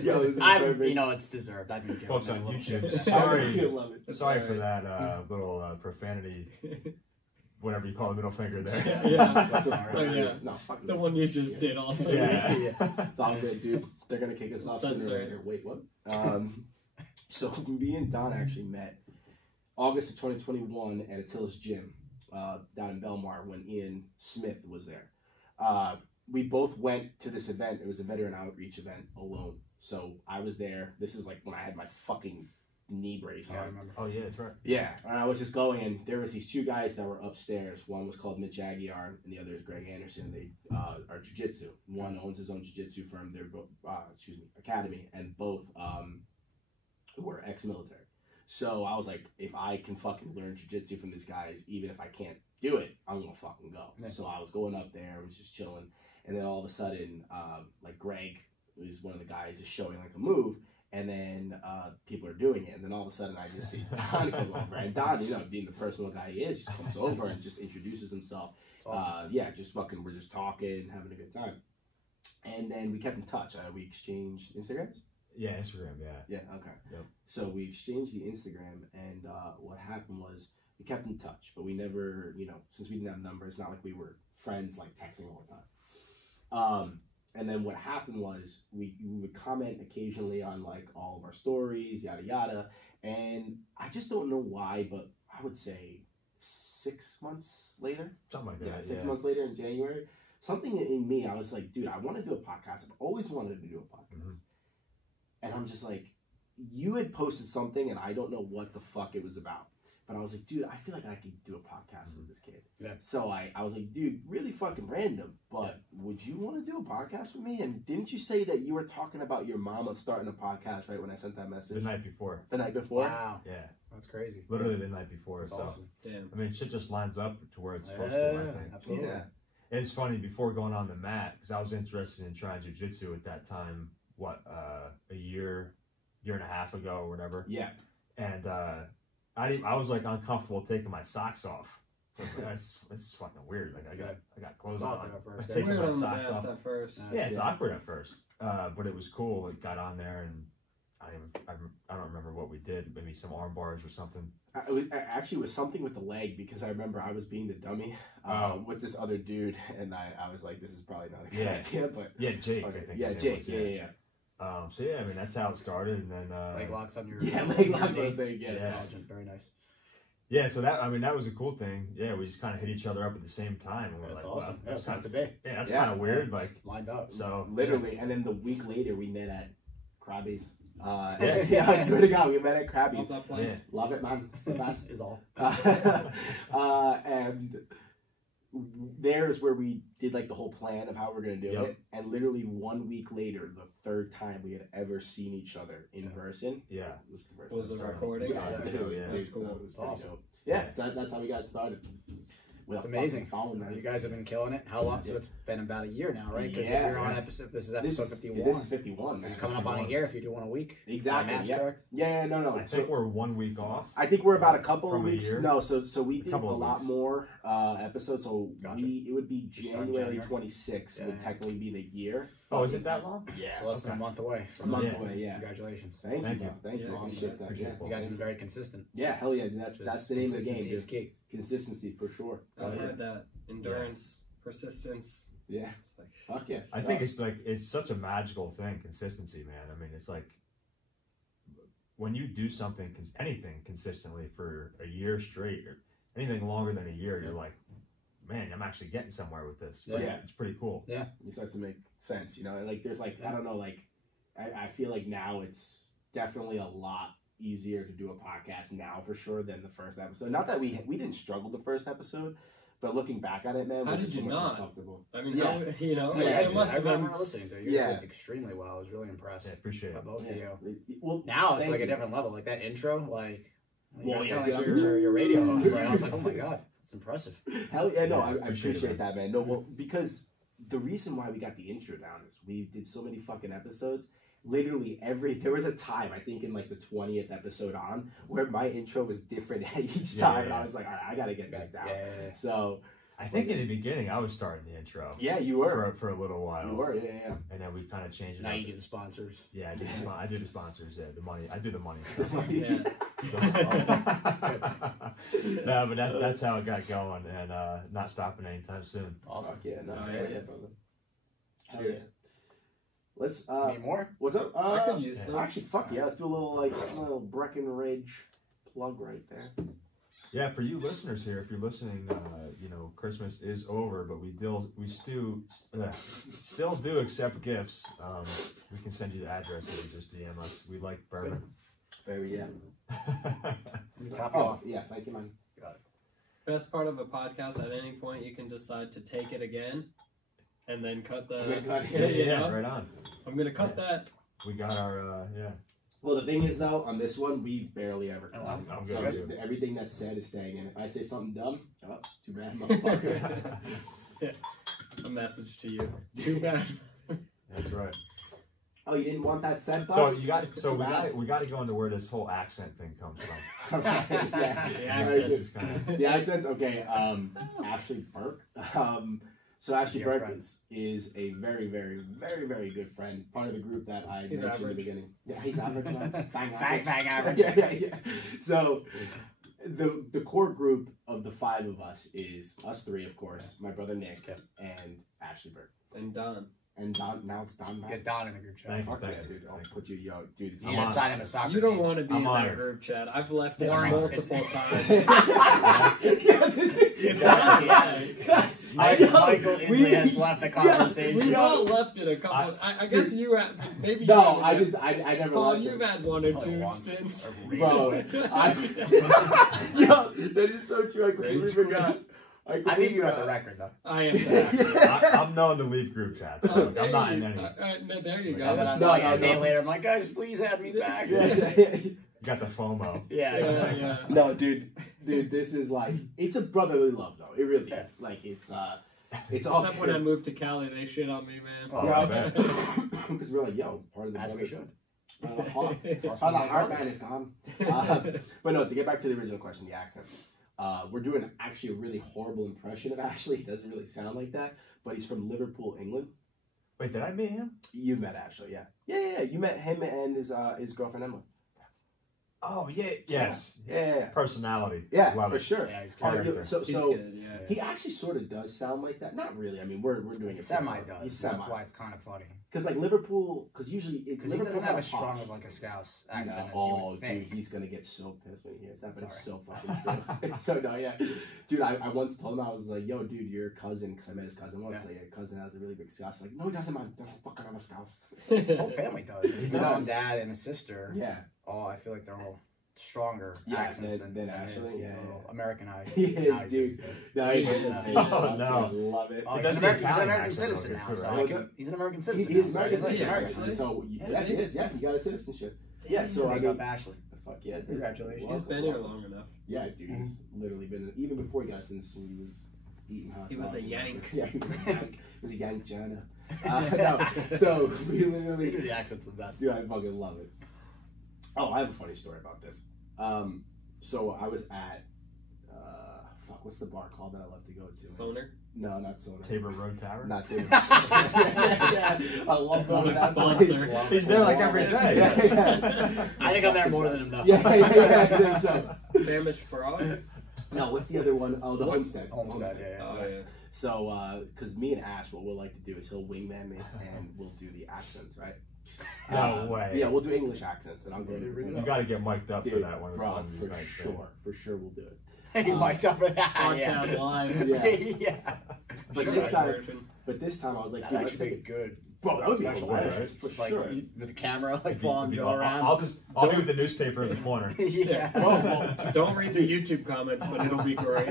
Yo, this is perfect. You know, it's deserved. I've been Folks on YouTube, I love it. sorry for that little profanity, whatever you call the middle finger there. Yeah. So sorry. Oh, yeah. No, fuck The one you just did also. Yeah. It's all good, dude. They're gonna kick us off sooner or Censor. later. Wait, what? So me and Don actually met August of 2021 at Attila's gym down in Belmar when Ian Smith was there. We both went to this event. It was a veteran outreach event alone. So I was there. This is like when I had my fucking knee brace on. Yeah, I remember. Oh, yeah, that's right. Yeah, and I was just going, and there was these 2 guys that were upstairs. One was called Mitch Aguiar, and the other is Greg Anderson. They are jiu-jitsu. One owns his own jiu-jitsu firm. They're both, academy, and both were ex-military. So I was like, if I can fucking learn jiu-jitsu from these guys, even if I can't do it, I'm gonna fucking go. Yeah. So I was going up there, I was just chilling, and then all of a sudden, like Greg, who's one of the guys, is showing like a move. And then people are doing it, and then all of a sudden I just see Don come over, and Don, you know, being the personal guy he is, just comes over and just introduces himself. Awesome. We're just talking, having a good time, and then we kept in touch. We exchanged Instagrams. Yeah, Instagram, yeah. Yeah, okay. Yep. So we exchanged the Instagram, and what happened was we kept in touch, but we never, you know, since we didn't have numbers, it's not like we were friends, like texting all the time. And then what happened was we would comment occasionally on like all of our stories, yada yada. And I just don't know why, but I would say 6 months later, Something like that. yeah, 6 months later in January, something in me, I was like, dude, I want to do a podcast. I've always wanted to do a podcast. Mm-hmm. And I'm just like, you had posted something, and I don't know what the fuck it was about. But I was like, dude, I feel like I could do a podcast with this kid. Yeah. So I was like, dude, really fucking random, but would you want to do a podcast with me? And didn't you say that you were talking about your mom of starting a podcast right when I sent that message? The night before. The night before? Wow. Yeah. That's crazy. Literally the night before. That's so, awesome. Damn. I mean, shit just lines up to where it's supposed to, I think. Absolutely. Yeah. It's funny, before going on the mat, because I was interested in trying jiu-jitsu at that time, a year and a half ago or whatever. Yeah. And I was like uncomfortable taking my socks off. This is fucking weird. Like I got clothes It's on. awkward at first. I was It's taking Weird my on the socks mats off. at first. Yeah, it's awkward at first, but it was cool. It got on there, and I don't remember what we did. Maybe some arm bars or something. Actually, it was something with the leg, because I remember I was being the dummy with this other dude, and I was like, this is probably not a good idea, but yeah, Jake. okay. I think. Yeah, his name Jake. was, Yeah. So yeah, I mean that's how it started, and then Leg locks on your Leg locks on knee. the thing. Yeah. Intelligent. Very nice. Yeah, so that was a cool thing. Yeah, we just kind of hit each other up at the same time, and we're That's like, awesome. wow, That's that's kind kind of to be. yeah, that's kind of weird. It's Like, lined up. so Literally, and then the week later we met at Krabby's. Yeah, I swear to God, we met at Love Krabby's. that place. Yeah. Love it, man. It's the best. Is all. And there's where we did like the whole plan of how we're gonna do it. And literally 1 week later, the third time we had ever seen each other in person. yeah. Was the first Was time. it recording? Yeah, Yeah, literally. yeah. That's That's cool. cool. It was It's pretty awesome. dope. Yeah, so that's how we got started. With It's a amazing. fucking phone, man. You guys have been killing it. How long? So it's been about a year now, right? Because Yeah, if you're on yeah. this is This episode is 51. This is 51. You're Man. coming up on a year if you do one a week. Exactly. Math's Yeah. correct? Yeah. No. I think we're 1 week off. I think we're about a couple From of a weeks. year? No, so we did a couple of lot weeks. more episodes. So Gotcha. it would be We start in January January? 26th Yeah, would yeah. technically be the year. Oh, is it that long? Yeah. So less than a month away. A month Yeah. away. Yeah. Congratulations. Thank Thank you. you. Thank you. Yeah, Appreciate that. appreciate Yeah. You guys have been very consistent. Yeah. Hell yeah. That's the name of the game. Consistency is Dude. key. Consistency for sure. I've heard that. Endurance, persistence. Yeah. It's like, Fuck yeah. I think it's such a magical thing, consistency, man. I mean, it's like when you do something, anything consistently for a year straight, or anything longer than a year, you're like, man, I'm actually getting somewhere with this. Yeah. It's pretty cool. Yeah. It starts to make sense, you know. Like there's like I don't know, like I feel like now it's definitely a lot easier to do a podcast now for sure than the first episode. Not that we didn't struggle the first episode, but looking back at it, man, How we're did just so you much more not? comfortable. I mean, Yeah. how, you know, Yeah, it must I have been. remember listening to it. You guys did extremely well. I was really impressed. Yeah, appreciate By it. both of you. Well, Now it's thank like you. a different level. Like that intro, like you Well, guys yeah, sound like yeah. your radio host. Like, I was like, oh my god, it's impressive. Hell yeah, no, Yeah, I appreciate appreciate it, that, man. No, well, because the reason why we got the intro down is we did so many fucking episodes. Literally there was a time, I think in like the 20th episode on, where my intro was different each time, and I was like, all right, I gotta get this down. Yeah. So I think in the beginning I was starting the intro. yeah, you were. For a little while. You were, yeah. And then we kind of changed it Now up. you do the sponsors. Yeah, I do the sponsors. Yeah, the money. I do the money stuff. Yeah. No, but that's how it got going, and not stopping anytime soon. Awesome. Fuck yeah, no, Oh, hell yeah. yeah, brother. Hell Cheers. yeah. Let's Need more? what's up? I could use some. Actually, fuck yeah, let's do a little Breckenridge plug right there. Yeah, for you listeners here, if you're listening, you know, Christmas is over, but we still do accept gifts. We can send you the address if you just DM us. We like bourbon. Very yeah. Top you Oh off. yeah, thank you, man. Best part of a podcast, at any point you can decide to take it again and then cut the. I'm gonna cut Yeah, it. you know? right on. I'm gonna cut that. We got our yeah. Well, the thing is, though, on this one, we barely ever Oh, cut. I'm So good. everything that's said is staying in. If I say something dumb, oh, too bad, motherfucker. A message to you. Too bad. That's right. Oh, you didn't want that said, So though? we got to go into where this whole accent thing comes from. Alright, yeah. The Very accents. good. The accents, okay. Ashley Burke. So Ashley Dear Burke friend. is a very, very, very, very good friend. Part of the group that I He's mentioned in average. the beginning. Yeah, he's average. Man. Bang Bang, bang average. yeah. So the core group of the five of us is us three, of course, my brother Nick, and Ashley Burke. And Don. And Don, now it's Don back. Get Don in the group chat. Thank you. Fuck yeah, dude. I'll put you, yo, dude. It's You need to sign him a soccer You don't team. want to be I'm in that honored. group chat. I've left it Boring. multiple times. Yeah, this is- It's Michael Isley has left the conversation. We all left it a couple. I guess you had maybe. No, you I haven't. just, I never Paul, liked you've it. had one or Only two once. stints. Bro, yo, that is so true. I completely Rage forgot. I think you're at the record though. I am. I'm known to leave group chats. So There I'm not you- in any. no, there you And go. And then I'm No, like no, a day no. later, I'm like, guys, please have me back. Got the FOMO. Yeah, Yeah, exactly. yeah. No, dude, this is like, it's a brotherly love, though. It really is. Like, it's all. Except when I moved to Cali, they shit on me, man. Oh, I bet. Because we're like, yo, part of the As we should. How Also, the my heart brothers. man is gone. But no, to get back to the original question, the accent. We're doing actually a really horrible impression of Ashley. He doesn't really sound like that, but he's from Liverpool, England. Wait, did I meet him? You met Ashley, yeah. Yeah. You met him and his girlfriend Emma. Oh yeah, yes. Yeah. Personality. Yeah, Love for it. sure. Yeah, he's Oh, good. Character. so He's so good, yeah. he actually sort of does sound like that. Not really. I mean, we're doing it Semi He's does. semi. That's why it's kind of funny. Because like Liverpool, because usually Because he doesn't have as strong of like a Scouse accent as you Oh, would dude, think. he's gonna get so pissed when he hears that, but it's Sorry. so fucking true. It's so no, yeah, dude. I once told him, I was like, "Yo, dude, your cousin," because I met his cousin once. Yeah. Like, your cousin has a really big Scouse. Like, no, he doesn't, man. Doesn't fucking have a Scouse. His whole family does. His does. mom, dad, and his sister. Yeah, Oh, I feel like they're all stronger Yeah, accents than than Ashley, his. He's yeah, a little yeah. Americanized. He is, Now he's dude. gonna be pissed. no, he is. Oh, no. I love it. Oh, He he's does an the American Italian citizen accent now. too, So right? I can, he's an American He citizen. is now, so American he's citizen. American. So Is yeah, he? he is. Yeah, he got a citizenship. Yeah, so I Big mean, up Ashley. fuck yeah, dude. Congratulations. He's been here long enough. Yeah, dude, he's literally been even before he got citizenship. He was eating hot. He was dogs. a Yank. Yeah, he was a Yank. He was a Yank Jana. No, so we literally. The accent's the best. Dude, I fucking love it. Oh, I have a funny story about this. So I was at what's the bar called that I love to go to? Soner. No, not Sonar. Tabor Road Tower. Not Tabor. yeah. I love going to that Sponsor. place. He's there like every day. Yeah. I think I'm there more than enough. Yeah, I think so. Famished frog. No, what's the other one? Oh, the Homestead. Homestead, yeah. Oh, yeah. So, because me and Ash, what we'll like to do is he'll wingman me and we'll do the accents, right? No way. Yeah, we'll do English accents, and I'll go to You got to get mic'd up for that one. Bro, for sure we'll do it. He mic'd up for that. Podcast live. Yeah. Yeah. But this time I was like, That dude, actually let's be good. Bro, that would be Special hilarious. right? For It's like sure. with the camera, like following Joe around. I'll be with the newspaper in the corner. Yeah. Well, Don't read the YouTube comments, but it'll be great.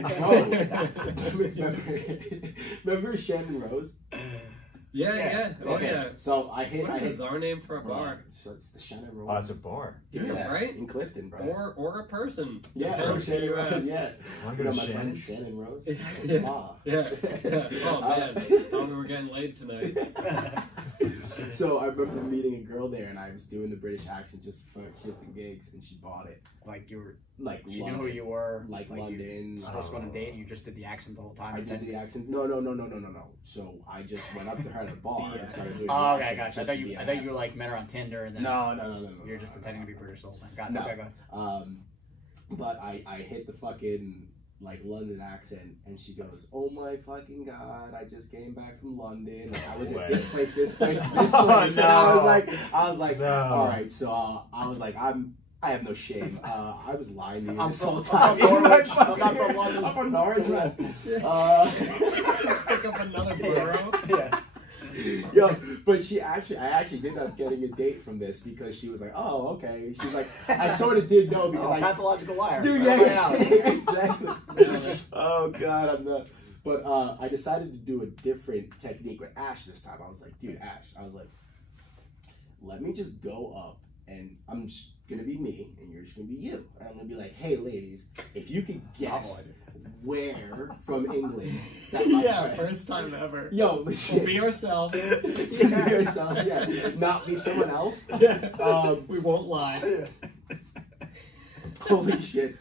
remember Shannon Rose? Yeah. Oh, Okay, yeah. So I hit. What a bizarre name for a bar. So it's the Shannon Rose. Oh, it's a bar. Yeah, right? in Clifton, bro. Or a person. Yeah, Depends who you ask. Yeah. Wanna You go know to my friend Shannon's? Shannon Rose? Yeah. It's a bar. Yeah. Oh, man. I thought we were getting laid tonight. So I remember meeting a girl there, and I was doing the British accent just for shits and gigs, and she bought it. Like you were, Like she London. knew who you were. Like you London. were supposed to go on a date, and you just did the accent the whole time. I did the accent. No. So I just went up to her at the bar and started doing. Oh, the okay, accent gotcha. I just thought to you, be I an thought you asshole. were like met her on Tinder, and then No. you're just pretending to be British soul. Got it. No. Okay, go. But I hit the fucking like London accent, and she goes, "Oh my fucking god! I just came back from London. I was at this place, this place, this place." And I was like, No. all right. So I was like, I have no shame. I was lying to you. I'm this from whole time. Norwich. I'm not from London. I'm from Norwich, man. Just pick up another borough. Yeah. Yo, but I actually did end up getting a date from this because she was like, "Oh, okay." She's like, I sort of did know because Pathological liar. Dude, Right yeah, now. exactly. Oh god, I'm not. But I decided to do a different technique with Ash this time. I was like, dude, Ash. I was like, let me just go up, and I'm just gonna be me, and you're just gonna be you. And I'm gonna be like, hey, ladies, if you could guess where from England that my friend. First time ever. Yo, legit. Be ourselves. Just be yourself, yeah. Not be someone else. We won't lie. Holy shit.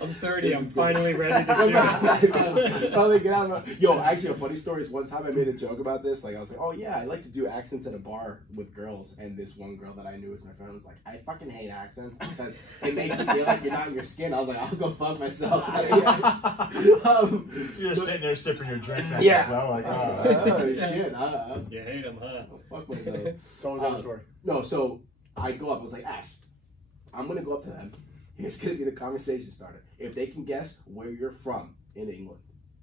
I'm 30. I'm finally ready to do it. Finally get out of my... Yo, actually, a funny story is one time I made a joke about this. Like, I was like, oh, yeah, I like to do accents at a bar with girls. And this one girl that I knew was my friend was like, I fucking hate accents because it makes you feel like you're not in your skin. I was like, I'll go fuck myself. You're just sitting there sipping your drink. Yeah. So, like, Oh, shit. You hate them, huh? I'll fuck myself. So what was the story? No, so I go up. I was like, Ash, I'm going to go up to them. Here's going to be the conversation starter. If they can guess where you're from in England,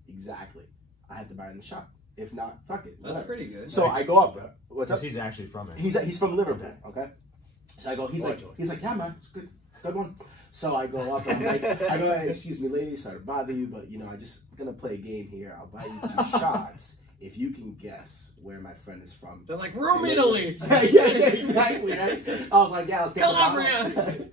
exactly, I have to buy them the shop. If not, fuck it. That's pretty good. So I go up. What's up? because he's actually from it. He's from Liverpool. Okay. So I go. He's like, yeah, man, it's good one. So I go up and I'm like, I go, excuse me, ladies, sorry to bother you, but you know, I'm just gonna play a game here. I'll buy you 2 shots if you can guess where my friend is from. They're like, Rome, Italy. yeah, exactly, right? I was like, yeah, let's get Calabria.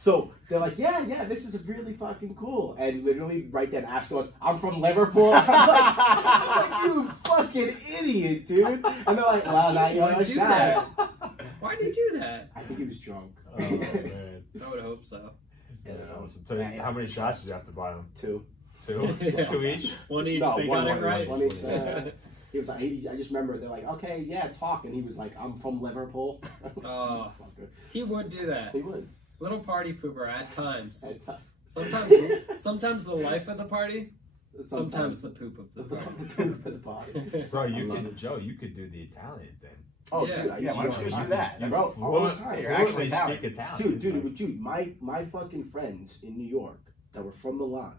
So they're like, yeah, this is really fucking cool. And literally right then Ash goes, I'm from Liverpool. I'm like, you fucking idiot, dude. And they're like, well, now you know do that? Why'd he do that? I think he was drunk. Oh, man. I would hope so. Yeah, That's so awesome. So, how many shots did you have to buy him? 2. 2? Yeah. 2 each? One each. No, They one got it right. One each. He was like, I just remember they're like, okay, yeah, talk. And he was like, I'm from Liverpool. Oh. He would do that. He would. Little party pooper at times. At times. Sometimes the life of the party. Sometimes the poop of the party. Bro, you could do the Italian thing. Oh, Yeah. dude, I used Why don't you just do that? You Bro, all the time. You're actually speak Italian. Dude, my fucking friends in New York that were from Milan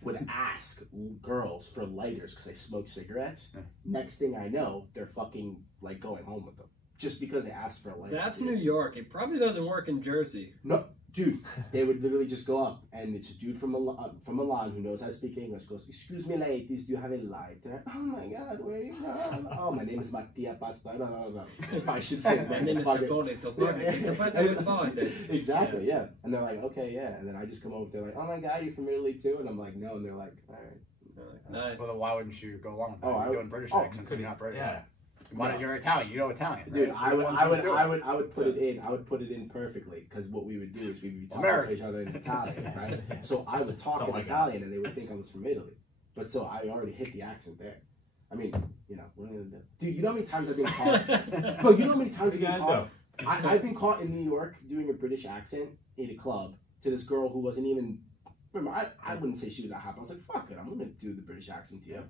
would ask girls for lighters because they smoke cigarettes. Next thing I know, they're fucking like going home with them just because they asked for a lighter. That's New York. It probably doesn't work in Jersey. No, dude, they would literally just go up and it's a dude from Milan who knows how to speak English. Goes, excuse me, ladies, do you have a lighter? Oh my God, where are you from? Oh, my name is Mattia Pasta. No. If I should say My name is Cattolico. Exactly, yeah. And they're like, okay, yeah. And then I just come over. They're like, oh my God, you're from Italy too? And I'm like, no. And they're like, all right. Nice. Well, then why wouldn't you go along with that? Oh, You're doing British accents when you're not British. Yeah. Why not? You're Italian. You know Italian. Dude, right? I would put it in. I would put it in perfectly because what we would do is we would talk to each other in Italian, right? So I would talk in Italian, and they would think I was from Italy. But so I already hit the accent there. I mean, you know, what am I gonna do? Dude, you know how many times I've been caught? Bro, you know how many times I've been caught? I've been caught in New York doing a British accent in a club to this girl who wasn't even remember, I wouldn't say she was that hot, but I was like, fuck it, I'm gonna do the British accent to you.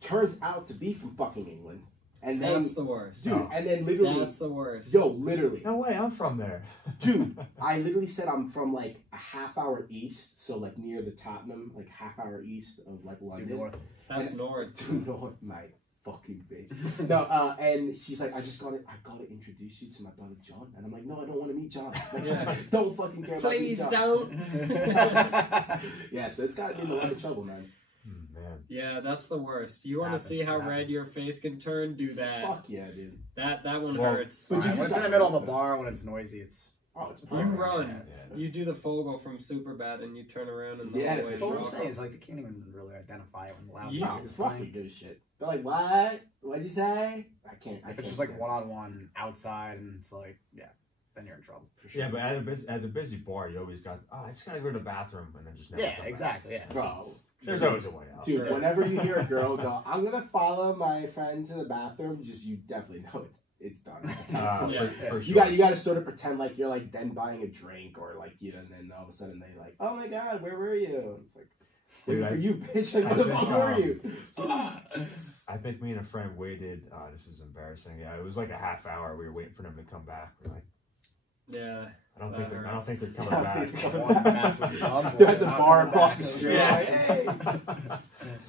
Turns out to be from fucking England. And then, that's the worst. Dude, and then literally... That's the worst. Yo, literally. No way, I'm from there. Dude, I literally said I'm from, like, a half-hour east, so, like, near the Tottenham, like, half-hour east of, like, London. Due north. That's north. Due north, mate. Fucking bitch. No, and she's like, I gotta introduce you to my brother John. And I'm like, no, I don't want to meet John. Like, Yeah. Don't fucking care about Please John. don't. Yeah, so it's got me in a lot of trouble, man. Man. Yeah, that's the worst. You want to Happens, see how happens. red your face can turn? Do that. Fuck yeah, dude. That one Well, hurts. But you When just it's in the middle of a bar, when it's noisy, it's... Oh, it's You perfect. run. Yeah. You do the Fogel from Superbad and you turn around and the Yeah, hallway for But what I'm sure. saying is, like, they can't even really identify it when the loud You- music No, is fuck, we playing. give a shit. They're like, what? What'd you say? I can't. If it's just like one-on-one outside, and it's like, yeah, then you're in trouble. For sure. Yeah, but at a busy bar, you always got, I just gotta go to the bathroom and then just never Yeah, come back. exactly, yeah. Bro. There's always a way out. Dude, Sure. whenever you hear a girl go, I'm gonna follow my friend to the bathroom, you definitely know it's done. Yeah. For You sure. gotta sort of pretend like you're like then buying a drink or like and then all of a sudden they like, oh my god, where were you? It's like, Dude, waiting for you, bitch. Like, I where the think, fuck were you? I think me and a friend waited. This is embarrassing. Yeah, it was like a half hour. We were waiting for them to come back. We're like, Yeah. I don't That think they're coming I back. think they're coming One back. massive bum They're at the not bar coming across back. the street. Yeah. Like, hey.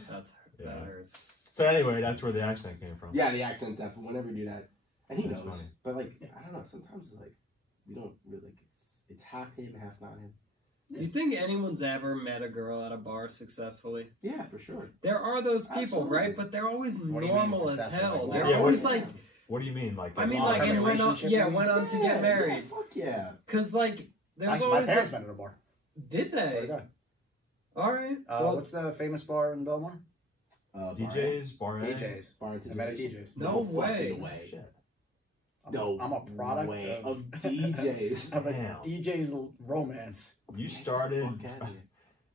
That Yeah. hurts. So anyway, that's where the accent came from. Yeah, the accent definitely. Whenever you do that, and he That's knows. funny. But like, I don't know. Sometimes it's like we don't really. Like, it's half him, half not him. You think anyone's ever met a girl at a bar successfully? Yeah, for sure. There are those people, Absolutely. right? But they're always What do you mean normal as successful? hell. Like, They're yeah, always what- like, What do you mean? Like, I mean, long-term like, and went on, relationship, yeah, you went on to get married. Yeah, fuck yeah. Cause like, there's My always parents like, met at a bar. did Swear to they? God. All right. Well, What's the famous bar in Belmore? DJs, bar A? DJs. Bar I met at DJs. No way. fucking way. Shit. No, I'm a product way of, of DJs. of a Damn. DJ's romance. You started Fuck outta here.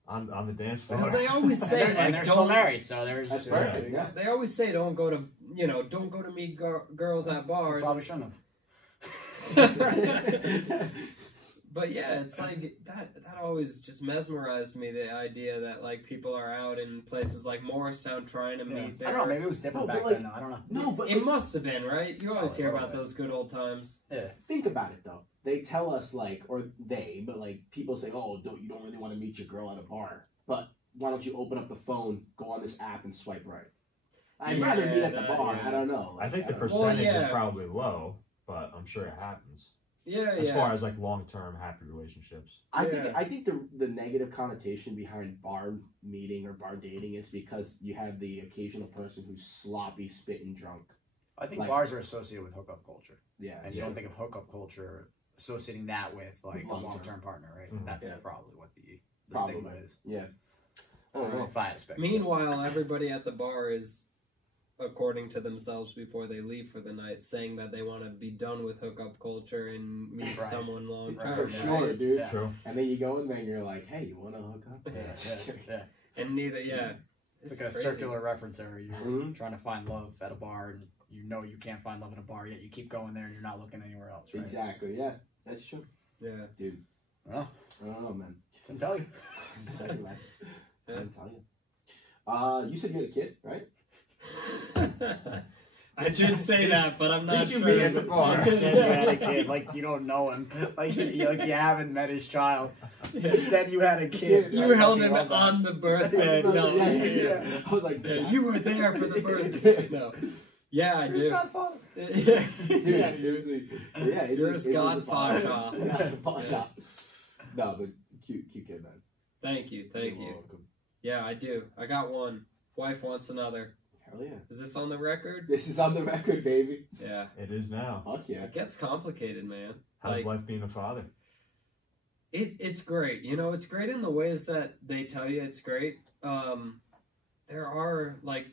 on the dance because floor. they always say And like, they're still don't. married, so there's... That's Yeah. perfect. Yeah. They always say don't go to meet girls at bars. Probably shouldn't But yeah, it's like that always just mesmerized me, the idea that like people are out in places like Morristown trying to have. meet I their... don't know, maybe it was different No, back but, like, then. I don't know. No, but It must have been, right? You always Oh, hear a about little those good old times. Yeah. think about it though. They tell us like, or they, but like people say, oh, you don't really want to meet your girl at a bar, but why don't you open up the phone, go on this app, and swipe right? I'd rather meet at the Yeah, bar. yeah. I don't know. I think the don't know. percentage yeah. is probably low, but I'm sure it happens. Yeah, As yeah. far as like long-term happy relationships. Yeah. I think the negative connotation behind bar meeting or bar dating is because you have the occasional person who's sloppy, spitting drunk. I think Like- bars are associated with hookup culture. Yeah, And you don't think of hookup culture associating that with like a Long-term. long-term partner, right? Mhm. That's Yeah. probably what the Probably. stigma is. Yeah. I don't know. If I had to speculate. Meanwhile, everybody at the bar is, according to themselves before they leave for the night, saying that they want to be done with hookup culture and meet Right. someone long Right. term. For Yeah. sure, right? dude. Yeah. True. And then you go in there and you're like, hey, you want to hook up? Yeah. And neither, yeah. It's like a crazy. circular reference area. You're Mhm. trying to find love at a bar, and you know you can't find love in a bar, yet you keep going there and you're not looking anywhere else, right? Exactly. Yeah, that's true, Yeah. dude. Well, I don't know, man. can tell you. I'm telling you, man. Yeah. I'm telling you. You said you had a kid, right? I did say that, but I'm not Did you sure. meet at the bar? You said you had a kid, like you don't know him, like you haven't met his child. You said you had a kid. You I held fucking him love that. on the birth bed. No. Yeah. I was like, Yeah, you were there for the birth. No. Yeah, I You're do. Godfather. Yeah. Dude, seriously. Yeah, it's You're just- his it's just a godfather. father. Yeah, father. No, but cute kid, man. Thank you. Thank You're you. welcome. Yeah, I do. I got one. Wife wants another. Hell yeah. Is this on the record? This is on the record, baby. Yeah. It is now. Fuck yeah. It gets complicated, man. How's Like, life being a father? it's great. You know, it's great in the ways that they tell you it's great. There are like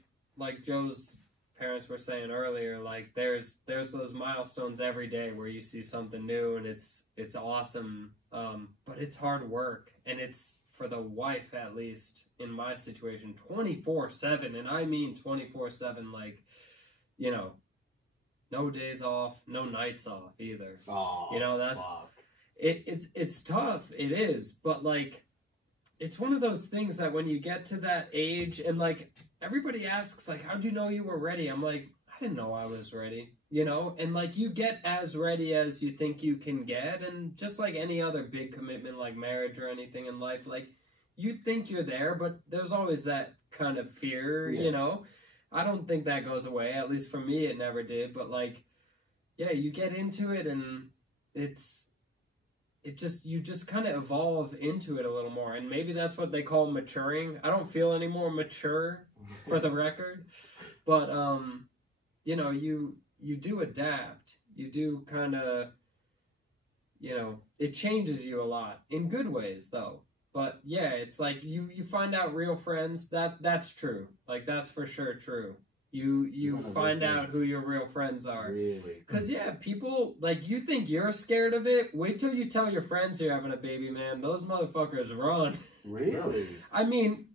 Joe's parents were saying earlier, like there's those milestones every day where you see something new and it's awesome. But it's hard work, and it's, for the wife at least in my situation, 24/7, and I mean 24/7. Like, you know, no days off, no nights off either. Oh, You know, that's- fuck. It's tough. It is, but like, it's one of those things that when you get to that age, and like everybody asks, like, how'd you know you were ready? I'm like, I didn't know I was ready, you know? And like you get as ready as you think you can get, and just like any other big commitment like marriage or anything in life, like you think you're there, but there's always that kind of fear, you know? I don't think that goes away. At least for me, it never did. But like, yeah, you get into it, and you just kind of evolve into it a little more. And maybe that's what they call maturing. I don't feel any more mature, for the record. But, you know, you do adapt. You do kind of, you know, it changes you a lot. In good ways, though. But yeah, it's like you find out real friends. That's true. Like that's for sure true. You find out who your real friends are. Really? Cause yeah, people like you think you're scared of it. Wait till you tell your friends you're having a baby, man. Those motherfuckers run. Really? I mean,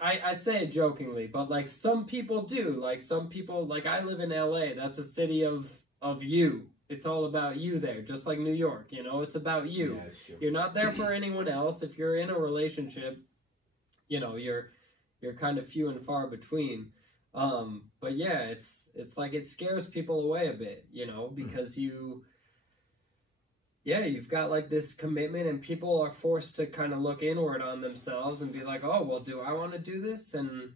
I say it jokingly, but like some people do. Like some people, like I live in LA. That's a city of you. It's all about you there, just like New York, you know? It's about you. Yeah, you're not there for anyone else. If you're in a relationship, you know, you're kind of few and far between. But yeah, it's like it scares people away a bit, you know, because you've got like this commitment, and people are forced to kind of look inward on themselves and be like, oh, well, do I want to do this? And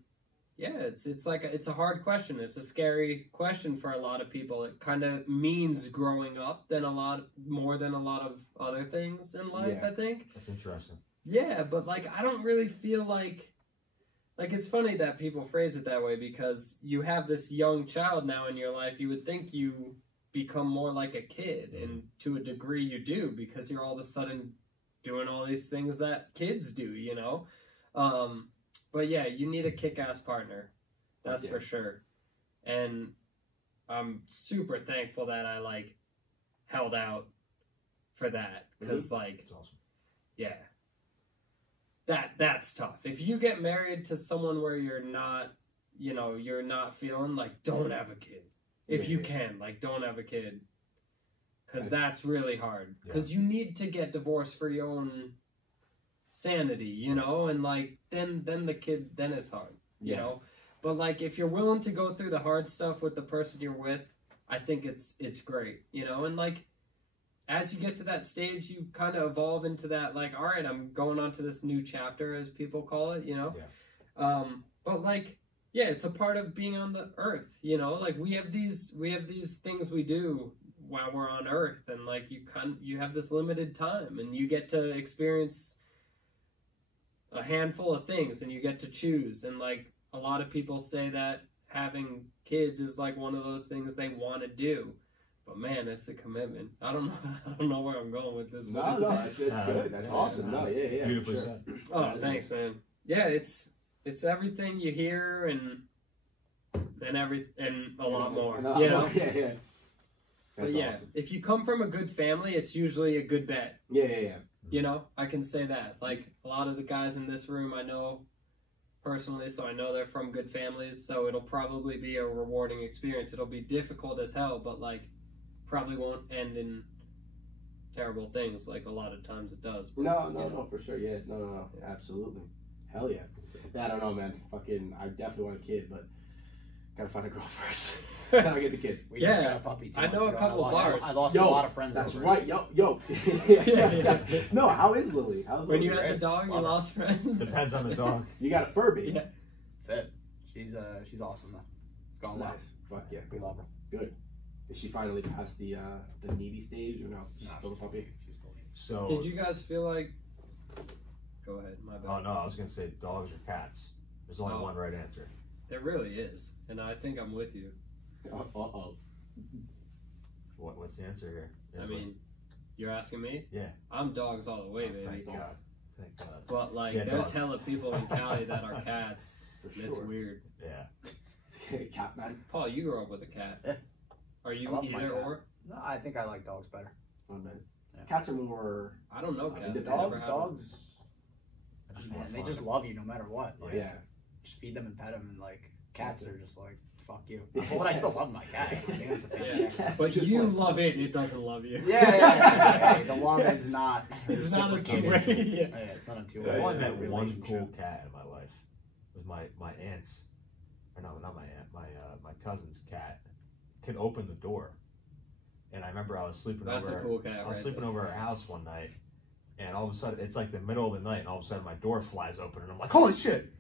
yeah, it's like it's a hard question. It's a scary question for a lot of people. It kind of means growing up more than a lot of other things in life. I think that's interesting. Yeah, but like I don't really feel like it's funny that people phrase it that way, because you have this young child now in your life. You would think you become more like a kid, and to a degree you do, because you're all of a sudden doing all these things that kids do, you know. But yeah, you need a kick-ass partner. That's for sure. And I'm super thankful that I, like, held out for that. Because, like, that's awesome. Yeah. That's tough. If you get married to someone where you're not, you know, you're not feeling, like, don't have a kid. If you can, like, don't have a kid. Because that's really hard. Because you need to get divorced for your own sanity, you know, and like then the kid, then it's hard, you know. But like if you're willing to go through the hard stuff with the person you're with, I think it's great, you know. And like as you get to that stage, you kind of evolve into that, like, all right, I'm going on to this new chapter, as people call it, you know. But like yeah, it's a part of being on the earth, you know. Like we have these things we do while we're on earth, and like you have this limited time, and you get to experience a handful of things, and you get to choose. And like a lot of people say that having kids is like one of those things they want to do, but man, it's a commitment. I don't know where I'm going with this. No, it's good. That's awesome. No, yeah, beautifully sure. said. Oh, thanks, man. Yeah, it's everything you hear and a lot more. You know? Yeah. That's but yeah, awesome. if you come from a good family, it's usually a good bet. Yeah. You know, I can say that. Like, a lot of the guys in this room I know personally, so I know they're from good families, so it'll probably be a rewarding experience. It'll be difficult as hell, but, like, probably won't end in terrible things like a lot of times it does. But, no, for sure. Yeah, no, absolutely. Hell yeah. I don't know, man. Fucking, I definitely want a kid, but gotta find a girl first. Gotta get the kid. We just got a puppy. I know a couple bars. I lost a lot of friends. That's over right. Yo. Yeah. No, how is Lily? How's Lily? When you had the dog, you lost friends. Depends on the dog. You got a Furby. Yeah. That's it. She's awesome though. It's gone well. Nice. Fuck yeah. We love her. Good. Did she finally pass the needy stage, or no? She's still puppy. She's still needy. So did you guys feel like? Go ahead. My bad. Oh no, I was gonna say dogs or cats. There's only one right answer. There really is, and I think I'm with you. What's the answer here? I mean, you're asking me? Yeah. I'm dogs all the way, baby. Thank God. Thank God. But like, Yeah, there's dogs. hella people in Cali that are cats. For sure. It's weird. Yeah. Cat man. Paul, you grew up with a cat. Yeah. Are you I love my either cat. or? No, I think I like dogs better. Oh, man. Yeah. Cats are more. I don't know cats. The I never dogs. had Man, they just love you no matter what. Like, Yeah. just feed them and pet them, and like cats are just like fuck you. But I still love my guy. I mean, it was a fantastic- But just you like- love it, and it doesn't love you. Yeah. The love is not. It's not a reciprocated. two-way. Yeah, it's not a two-way. I've only It's a met one relationship. cool cat in my life. It was my aunt's, or no, not my aunt, my cousin's cat can open the door. And I remember I was sleeping That's over. a cool cat, I was right sleeping there. over her house one night, and all of a sudden it's like the middle of the night, and all of a sudden my door flies open, and I'm like, holy shit!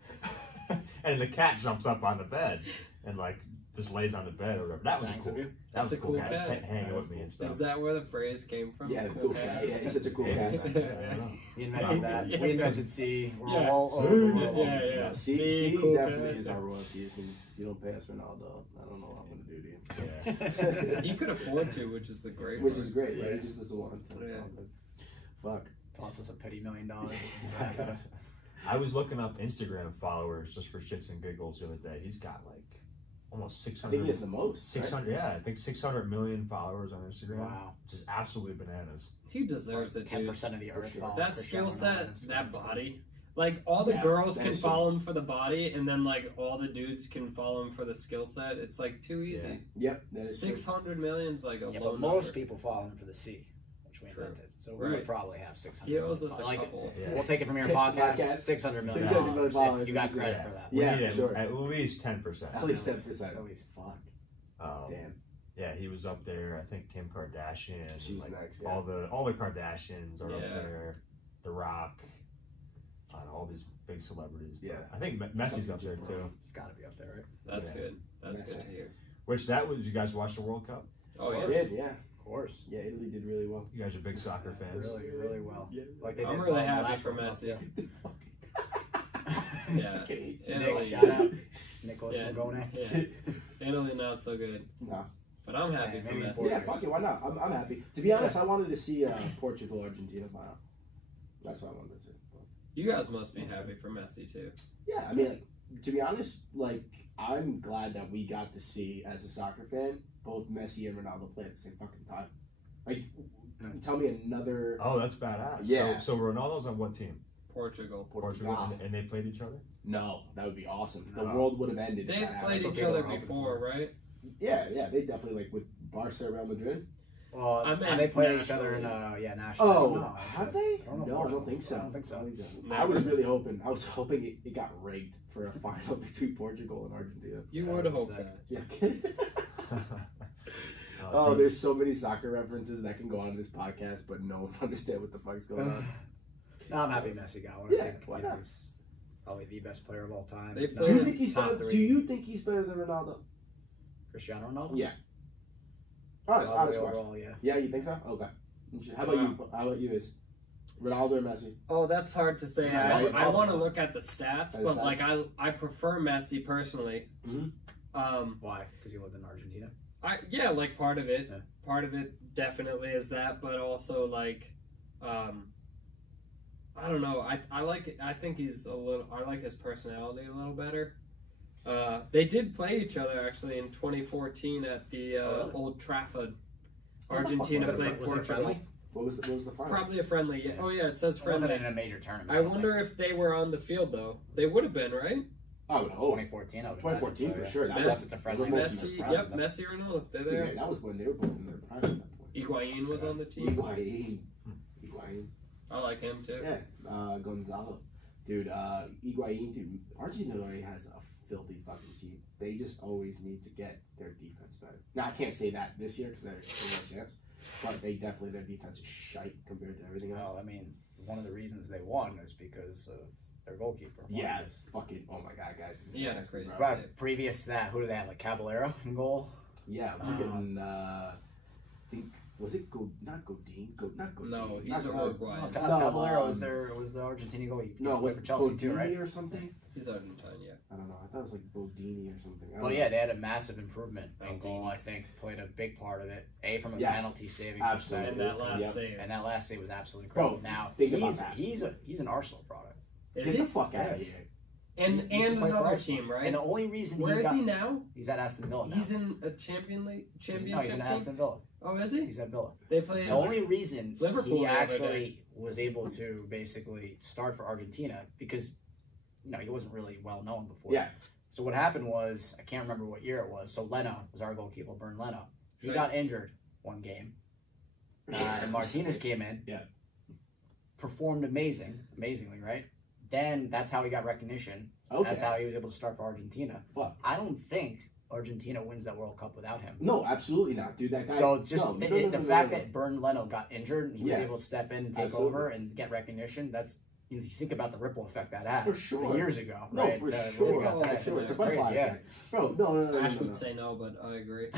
And the cat jumps up on the bed and like just lays on the bed or whatever. That was Thanks cool. of you. That was That's a cool cool cat. Just cat. hanging with me and stuff. Is that where the phrase came from? Yeah, cool cat. Yeah, he's such a cool cat. I don't know. We invented that. Yeah. We invented C. We're Yeah. all over the world. Yeah. C cool definitely cat. is our royalties, and you don't pay us Ronaldo. I don't know what I'm gonna do to you. Yeah. He could afford to, which is the great Which part. is great, right? Yeah. He just doesn't want to. It's Yeah. all good. Fuck. Toss us a petty $1 million. I was looking up Instagram followers just for shits and giggles the other day. He's got like almost I think 600. he has the most. 600, yeah, I think 600 million followers on Instagram. Wow. Which is absolutely bananas. He deserves it, dude. 10% of the earth sure. follows That Cristiano skill set, Ronaldo. that body. Like, all the Yeah, girls that can is follow him for the body, and then, like, all the dudes can follow him for the skill set. It's, like, too easy. Yep, that is true. 600 million's, like, a Yeah, low but most number. people follow him for the C, which we True. invented. So we Right. would probably have 600. He owes us a Like, couple. Yeah. we'll take it from your Podcast. podcast. $600 million. 600 million If you got dollars. credit Yeah. for that. We Yeah, need for sure. at least 10%. At least 10%. At least. Fuck. Um, Damn. Yeah, he was up there. I think Kim Kardashian. She was like, next, yeah. All the Kardashians are up Yeah. there. The Rock. All these big celebrities. But Yeah. I think Messi's up there too. It's got to be up there, right? That's Yeah. good. That's That's good it. to hear. Which that was. You guys watch the World Cup? Oh, They yeah. did, yeah. Of course. Yeah, Italy did really well. You guys are big soccer fans. Really, really well. Yeah. Like they I'm did really well in the happy last for World Cup, Messi. too. Yeah. Okay. Italy. Nick, shout out. Nicholas Yeah. Magone. Yeah. Italy not so good. No. But I'm happy Yeah, for maybe Messi. four Yeah, years. fuck it. Why not? I'm happy. To be honest, I wanted to see Portugal Argentina final. That's what I wanted to see. You guys must be happy for Messi, too. Yeah, I mean, like, to be honest, like, I'm glad that we got to see, as a soccer fan, both Messi and Ronaldo play at the same fucking time. Like, tell me another Oh, that's badass. Yeah. So Ronaldo's on what team? Portugal. Portugal. And they played each other? No, that would be awesome. The No. world would have ended. if They've that played happened. each other before, right? Yeah, they definitely, like, with Barca, Real Madrid. Well, I meant they played each other in nationally. national. Oh, No, have they? I don't know if No, I Portugal- don't think so. I don't think so. I was really hoping. I was hoping it got rigged for a final between Portugal and Argentina. You Yeah, would have that's hoped that. Yeah. Oh, dude, there's so many soccer references that can go on this podcast, but no one understand what the fuck's going on. No, I'm happy Messi got one. Yeah, I think, why you know, not? he's probably the best player of all time. They No, Do you played- think he's top better? three. Do you think he's better than Ronaldo? Cristiano Ronaldo? Yeah. Honest Probably question. overall, yeah. Yeah, you think so? Okay. How about you? How about you? Is Ronaldo or Messi? Oh, that's hard to say. Yeah, I right. want to look at the stats, The but stats. like I prefer Messi personally. Mhm. Why? Because you lived in Argentina? Yeah, like part of it. Yeah. Part of it definitely is that, but also like, I don't know. I think he's a little. I like his personality a little better. They did play each other actually in 2014 at the really? Old Trafford. What the fuck Argentina was it? played Was it Portugal. friendly? What was the final? Probably a friendly. Yeah. Yeah. Oh yeah, it says It wasn't friendly. in a major tournament. I wonder if they were on the field though. They would have been, right? I would hope. 2014. I would 2014 imagine for so, sure. yeah. That Unless was it's a friendly Messi- match. Messi, impressive. yep, Messi or Ronaldo, they're Dude, there. man, that was when they were both in their prime at that point. Higuain was on the team. Higuain. I like him too. Yeah, Gonzalo. Dude, Higuain, dude, Argentina already has a filthy fucking team. They just always need to get their defense better. Now, I can't say that this year because they're world champs, but they definitely, their defense is shite compared to everything else. Well, I mean, one of the reasons they won is because of their goalkeeper. Yeah, Montes. fucking, oh my god, guys. Yeah, That's crazy. impressive. But previous to that, who did they have? Like Caballero in goal? Yeah, freaking, I think, was it not Godin? Not Godin. No, he's not a God- Uruguayan. No, No, Caballero was the Argentinian goal. He used No, to play was for it Chelsea too, Bodini right? or something? He's Argentine, yeah. I don't know. I thought it was like Bodini or something. I don't Well, know. yeah, they had a massive improvement in Bodini. goal. I think played a big part of it. From a Yes. penalty saving Absolutely. And perspective. that last Yep. save. And that last save was absolutely Bro, incredible. Now think about that. he's an Arsenal product. Is Get he? the fuck out of Yes. here. And He used to play for another Arsenal. team, right? And the only reason Where is he now? He's at Aston Villa now. He's in a championship He's in team? Aston Villa. Oh, is he? He's at Villa. They play The only reason Liverpool he the other actually was able to basically start for Argentina because he wasn't really well known before. Yeah. So what happened was, I can't remember what year it was. So Leno was our goalkeeper, Bern Leno. He got injured one game. And Martinez came in. Yeah. Performed amazingly, right? Then that's how he got recognition. Okay. That's how he was able to start for Argentina. Fuck. I don't think Argentina wins that World Cup without him. No, absolutely not, dude. That guy. So just the fact no. that Bern Leno got injured and he was able to step in and take over and get recognition, that's, you think about the ripple effect that had For sure. years ago. No, right? for sure. For sure. It's a butterfly effect. Bro, no. Ash would say no, but I agree.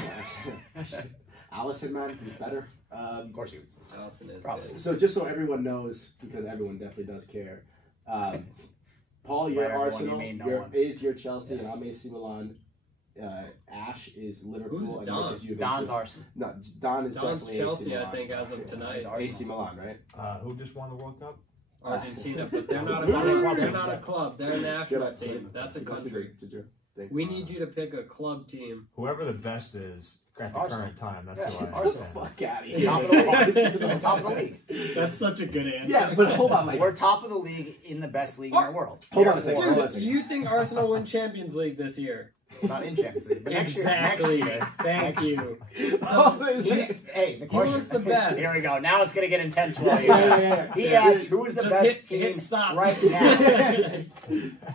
Allison, man, he's better. Of course he would. Allison is Probably. good. So just so everyone knows, because everyone definitely does care, Paul, you're By everyone, Arsenal, you mean no one. you're Chelsea, and I'm AC Milan. Ash is Liverpool. Who's and Don? Nick is Juventus. Don's Arsenal. No, Don is Don's definitely Chelsea, AC Milan. I think, as of tonight. AC Milan, right? Who just won the World Cup? Argentina, but they're not a club. They're a national team. That's a country. We need you to pick a club team. Whoever the best is at the Arsenal. current time. That's who I Get the understand. fuck out of here. Top of the league. Top of the league. That's such a good answer. Yeah, but hold on, like, We're top of the league in the best league in the world. Hold on a second. Therefore, Dude, you think Arsenal win Champions League this year? Not in Champions League, but Exactly. next year. Thank you. Hey, the question. Who's the best? Here we go. Now it's gonna get intense for you. Yeah. He asked, "Who is the Just best hit team stop. right now?"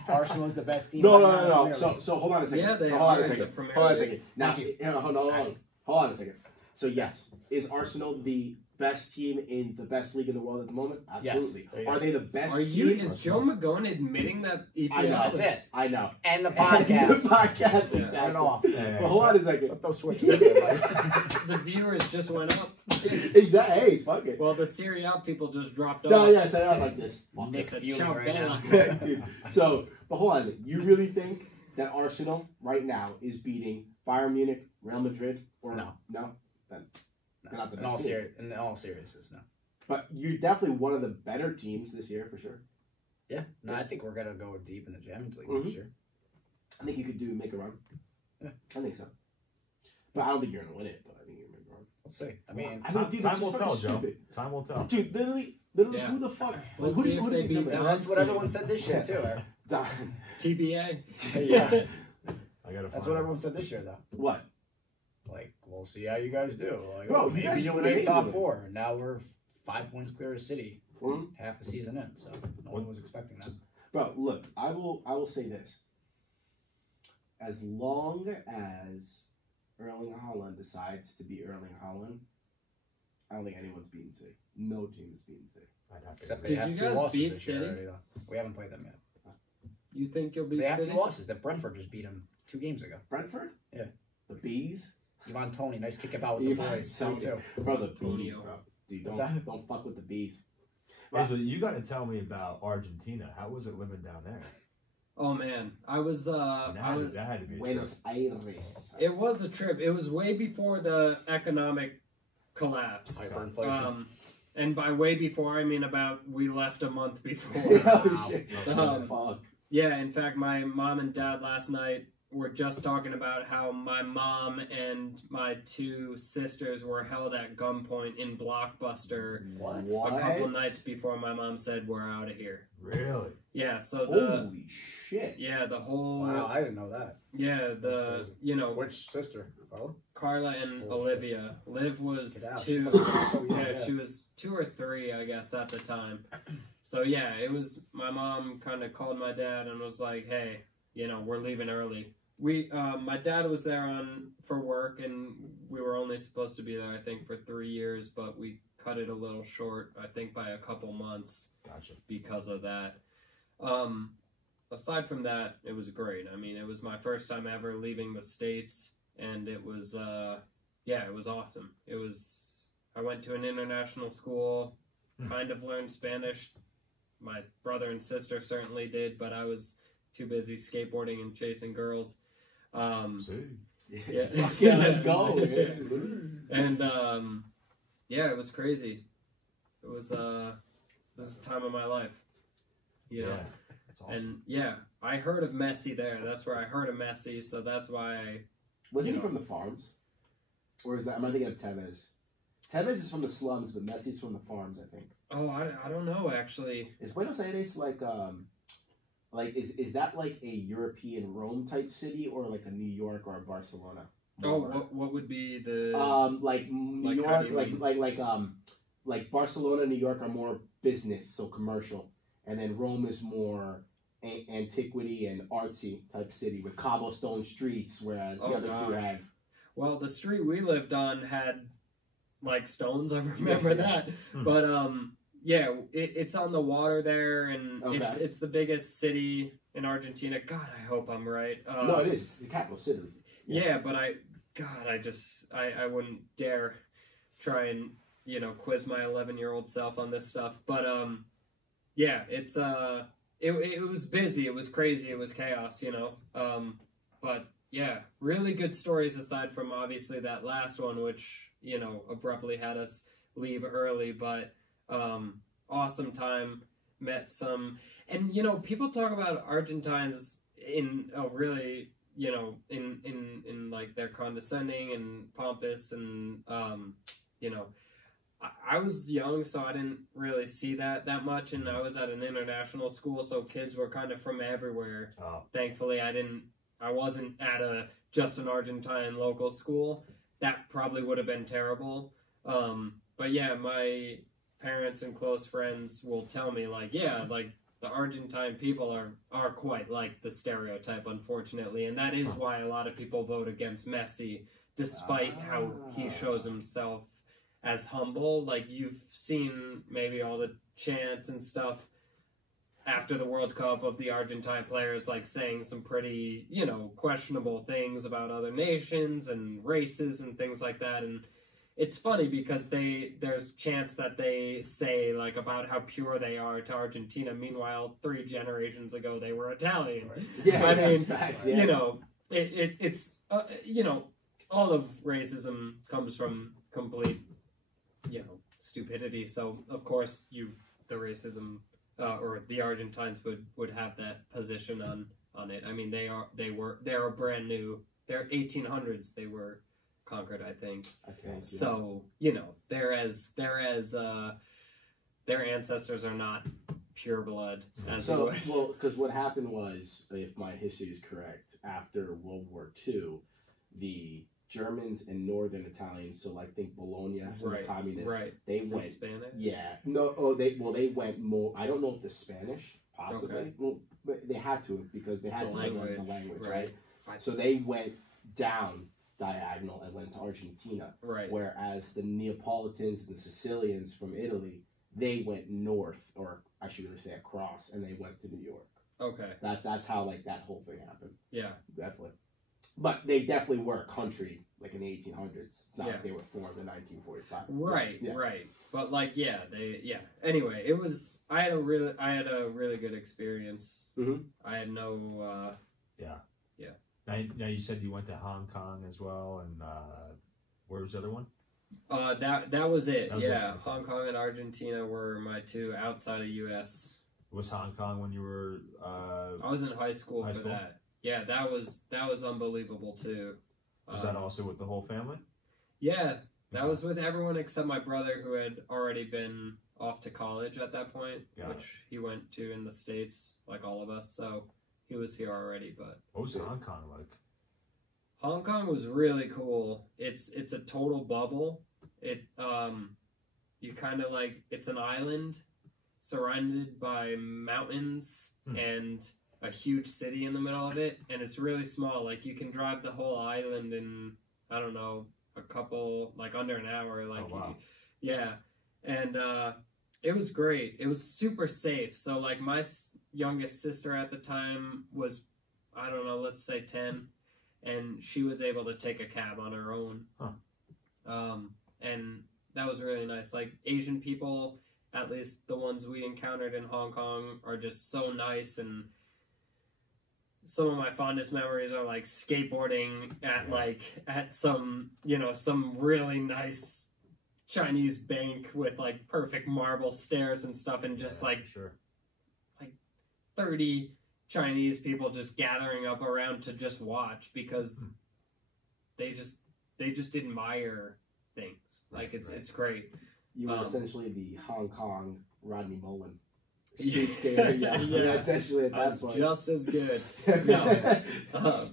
Arsenal is the best team. right now in the No. Premier League. So hold on a second. Yeah, they so hold on are a in second. the Premier Hold on a League. second. Now, Thank you. hold on a second. So yes, is Arsenal the best team in the best league in the world at the moment? Absolutely. Yes. Are they the best Are team? you? Is Joe McGowan admitting that EPS? I know. That's it. I know. And the the podcast. podcast, Turn exactly. it off. But hold on a second. Let those switches. in there, right? The viewers just went up. Exactly. Hey, fuck it. Well, the Serie A people just dropped off. No, yeah, so I was like this. Fuck Nick it. said, Fury "Ciao, right Bella." now. Dude. So, but hold on. You really think that Arsenal right now is beating Bayern Munich, Real Madrid, or No. No? Then they're not the In best all, team. in all seriousness, no. But you're definitely one of the better teams this year for sure. Yeah. No, I think we're gonna go deep in the Champions League Mhm. next year. I think you could make a run. Yeah. I think so. But I don't think you're gonna win it. But I think you're gonna make a run. We'll see. I mean, dude, Time that's will just tell, fucking Joe. stupid. Time will tell. Dude, literally, Yeah. who the fuck? We'll who see if they beat somebody? Don. that's what everyone said this year too. Right? TBA. Yeah. I gotta That's find what out. everyone said this year, though. What? Like, we'll see how you guys do. Like, Bro, oh, you maybe guys you'll did make top amazing. 4. And now we're 5 points clear of City. Mhm. Half the season in, so no one was expecting that. Bro, look, I will say this. As long as Erling Haaland decides to be Erling Haaland, I don't think anyone's beating City. No team is beating City. I'd have to Except agree. they Did have you 2 guys losses beat this year City? already, though. We haven't played them yet. You think you'll beat They have City? 2 losses. That Brentford just beat them 2 games ago. Brentford? Yeah. The Bees? Ivan Toney, nice kick about with the Ivan boys. Toney. 2-2. Bro, the Bees, Tonio. bro. Dude, What's that? don't fuck with the Bees. Hey, so you got to tell me about Argentina. How was it living down there? Oh man, I was. That had to be a trip. Buenos Aires. It was a trip. It was way before the economic collapse. Hyperinflation. And by way before, I mean about we left a month before. Oh, shit. Fuck. Yeah, in fact, my mom and dad last night were just talking about how my mom and my 2 sisters were held at gunpoint in Blockbuster What? a couple nights before my mom said we're out of here. Really? Yeah, so Holy shit. the whole Wow, I didn't know that. the crazy. Which sister? Carla? Carla and Holy Olivia. Liv was Get out. 2. She must have been so young, Yeah, she was 2 or 3, I guess, at the time. So yeah, it was. My mom kind of called my dad and was like, "Hey, we're leaving early." My dad was there for work, and we were only supposed to be there, I think, for 3 years, but we cut it a little short, I think, by a couple months. Gotcha. Because of that. Aside from that, it was great. I mean, it was my first time ever leaving the States, and it was, it was awesome. I went to an international school, kind of learned Spanish. My brother and sister certainly did, but I was too busy skateboarding and chasing girls. See? Yeah. Fuck yeah, let's go. And, it was crazy. It was a time of my life. You know? Yeah. That's awesome. And I heard of Messi there. That's where I heard of Messi, so that's why Wasn't he from the farms? Or is that, am I thinking of Tevez? Tevez is from the slums, but Messi's from the farms, I think. I don't know, actually. Is Buenos Aires like, Like, is that like a European Rome type city, or like a New York or a Barcelona? Oh, what would be the like New York, like Barcelona, New York are more business, so commercial, and then Rome is more antiquity and artsy type city with cobblestone streets, whereas the other two have. Well, the street we lived on had like stones. I remember that, but yeah, it's on the water there, and it's the biggest city in Argentina. God, I hope I'm right. No, it is. It's the capital city. Yeah, but I wouldn't dare try and quiz my 11-year-old self on this stuff. But yeah, it's it was busy, it was crazy, it was chaos, but yeah, really good stories aside from obviously that last one, which abruptly had us leave early. But awesome time, met some, and people talk about Argentines in a really in like they're condescending and pompous, and I was young, so I didn't really see that much, and I was at an international school, so kids were kind of from everywhere. Thankfully, I wasn't at just an Argentine local school. That probably would have been terrible. But yeah, my parents and close friends will tell me like, yeah, like the Argentine people are quite like the stereotype, unfortunately, and that is why a lot of people vote against Messi, despite how he shows himself as humble. Like, you've seen maybe all the chants and stuff after the World Cup of the Argentine players, like, saying some pretty, questionable things about other nations and races and things like that. And it's funny because there's chants that they say, like, about how pure they are to Argentina. Meanwhile, 3 generations ago, they were Italian. Right. Yeah, I mean, facts, yeah. It's all of racism comes from complete stupidity. So of course the racism or the Argentines would have that position on it. I mean, they're brand new. They're 1800s. They were conquered, I think. So their ancestors are not pure blood as it was. Well, because what happened was, if my history is correct, after World War II, the Germans and Northern Italians, so like think Bologna, the communists, they went Spanish. Yeah, no, they went more. I don't know if the Spanish possibly. Well, but they had to, because they had to learn the language, right? So they went down diagonal and went to Argentina. Right. Whereas the Neapolitans and the Sicilians from Italy, they went north, or I should really say across, and they went to New York. Okay. That's how like that whole thing happened. Yeah. Definitely. But they definitely were a country like in the 1800s. It's not like they were formed in 1945. Right. But like, Anyway, it was. I had a really good experience. Mm-hmm. I had no. Now you said you went to Hong Kong as well, and where was the other one? That was it. Hong Kong and Argentina were my 2 outside of U.S. Was Hong Kong when you were? I was in high school for that. Yeah, that was unbelievable too. Was that also with the whole family? Yeah, that was with everyone except my brother, who had already been off to college at that point, which he went to in the States, like all of us. So he was here already. But what was Hong Kong like? Hong Kong was really cool. It's a total bubble. It you kind of like, it's an island surrounded by mountains and a huge city in the middle of it, and it's really small. Like, you can drive the whole island in, I don't know, under an hour. Like, yeah. And it was great. It was super safe. So like, my youngest sister at the time was, I don't know, let's say 10, and she was able to take a cab on her own. And that was really nice. Like, Asian people, at least the ones we encountered in Hong Kong, are just so nice. And some of my fondest memories are like skateboarding at some really nice Chinese bank with like perfect marble stairs and stuff, and just like 30 Chinese people just gathering up around to just watch, because they just admire things. Like, it's great. You were essentially the Hong Kong Rodney Mullen. Street skater, yeah. Yeah. Essentially at I that was point. just as good. No,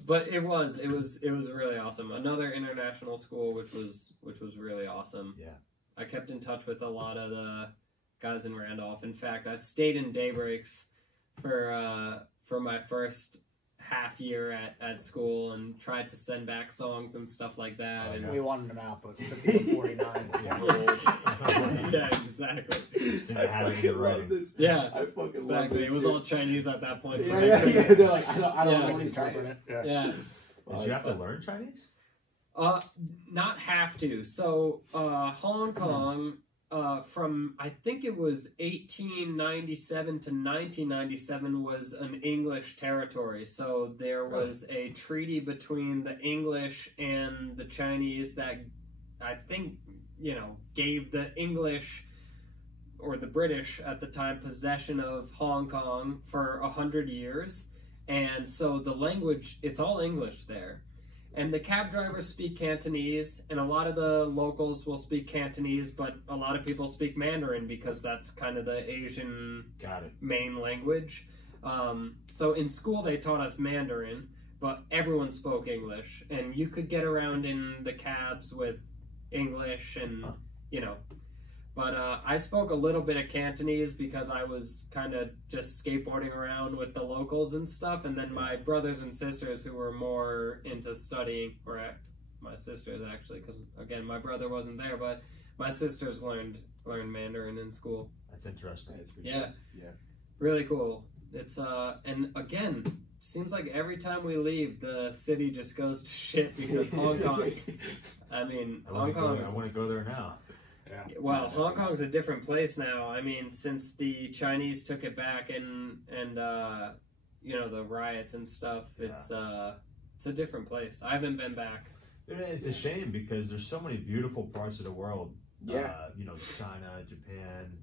but it was really awesome. Another international school, which was really awesome. Yeah. I kept in touch with a lot of the guys in Randolph. In fact, I stayed in daybreaks for my first half year at school and tried to send back songs and stuff like that. And We wanted him out, but 51-49. yeah, exactly. I fucking love this. Yeah, I fucking love exactly. this. It was dude. all Chinese at that point. So Yeah. They're like, I don't Yeah. know what he's saying. Interpret it. yeah. Did you have to learn Chinese? Not have to. So, Hong Kong, from I think it was 1897 to 1997 was an English territory. So there was a treaty between the English and the Chinese that I think, gave the English or the British at the time possession of Hong Kong for 100 years. And so the language, it's all English there. And the cab drivers speak Cantonese, and a lot of the locals will speak Cantonese, but a lot of people speak Mandarin because that's kind of the Asian main language. So in school they taught us Mandarin, but everyone spoke English, and you could get around in the cabs with English and, But I spoke a little bit of Cantonese because I was kind of just skateboarding around with the locals and stuff. And then my brothers and sisters who were more into studying, my sisters actually, because again, my brother wasn't there, but my sisters learned Mandarin in school. That's interesting. Yeah. Yeah. Really cool. It's, and again, seems like every time we leave, the city just goes to shit because Hong Kong, Hong Kong I want to go there now. Yeah. Well, Hong Kong's a different place now. I mean, since the Chinese took it back and the riots and stuff, it's a different place. I haven't been back. It's a shame because there's so many beautiful parts of the world. Yeah. China, Japan,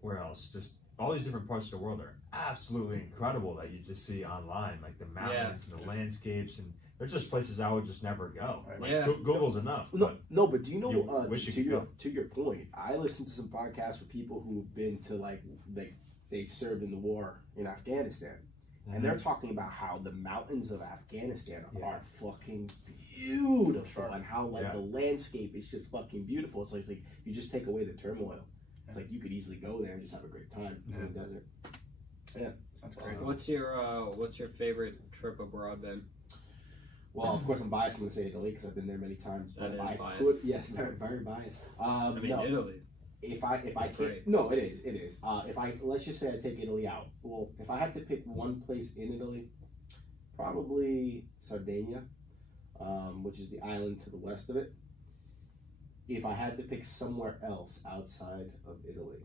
where else? Just all these different parts of the world are absolutely incredible that you just see online, like the mountains and the landscapes, and there's just places I would just never go. Like, Yeah. Google's enough. No, but do you know, wish you to could your point, I listened to some podcasts with people who've been to, they served in the war in Afghanistan. And they're talking about how the mountains of Afghanistan are fucking beautiful, and how the landscape is just fucking beautiful. So it's like you just take away the turmoil. It's like you could easily go there and just have a great time in the desert. Yeah, that's great. What's your favorite trip abroad been? Well, of course, I'm biased. I'm going to say Italy because I've been there many times. That is biased. Yes, very, very biased. Italy. If I can't, no, it is. Let's just say I take Italy out. Well, if I had to pick one place in Italy, probably Sardinia, which is the island to the west of it. If I had to pick somewhere else outside of Italy,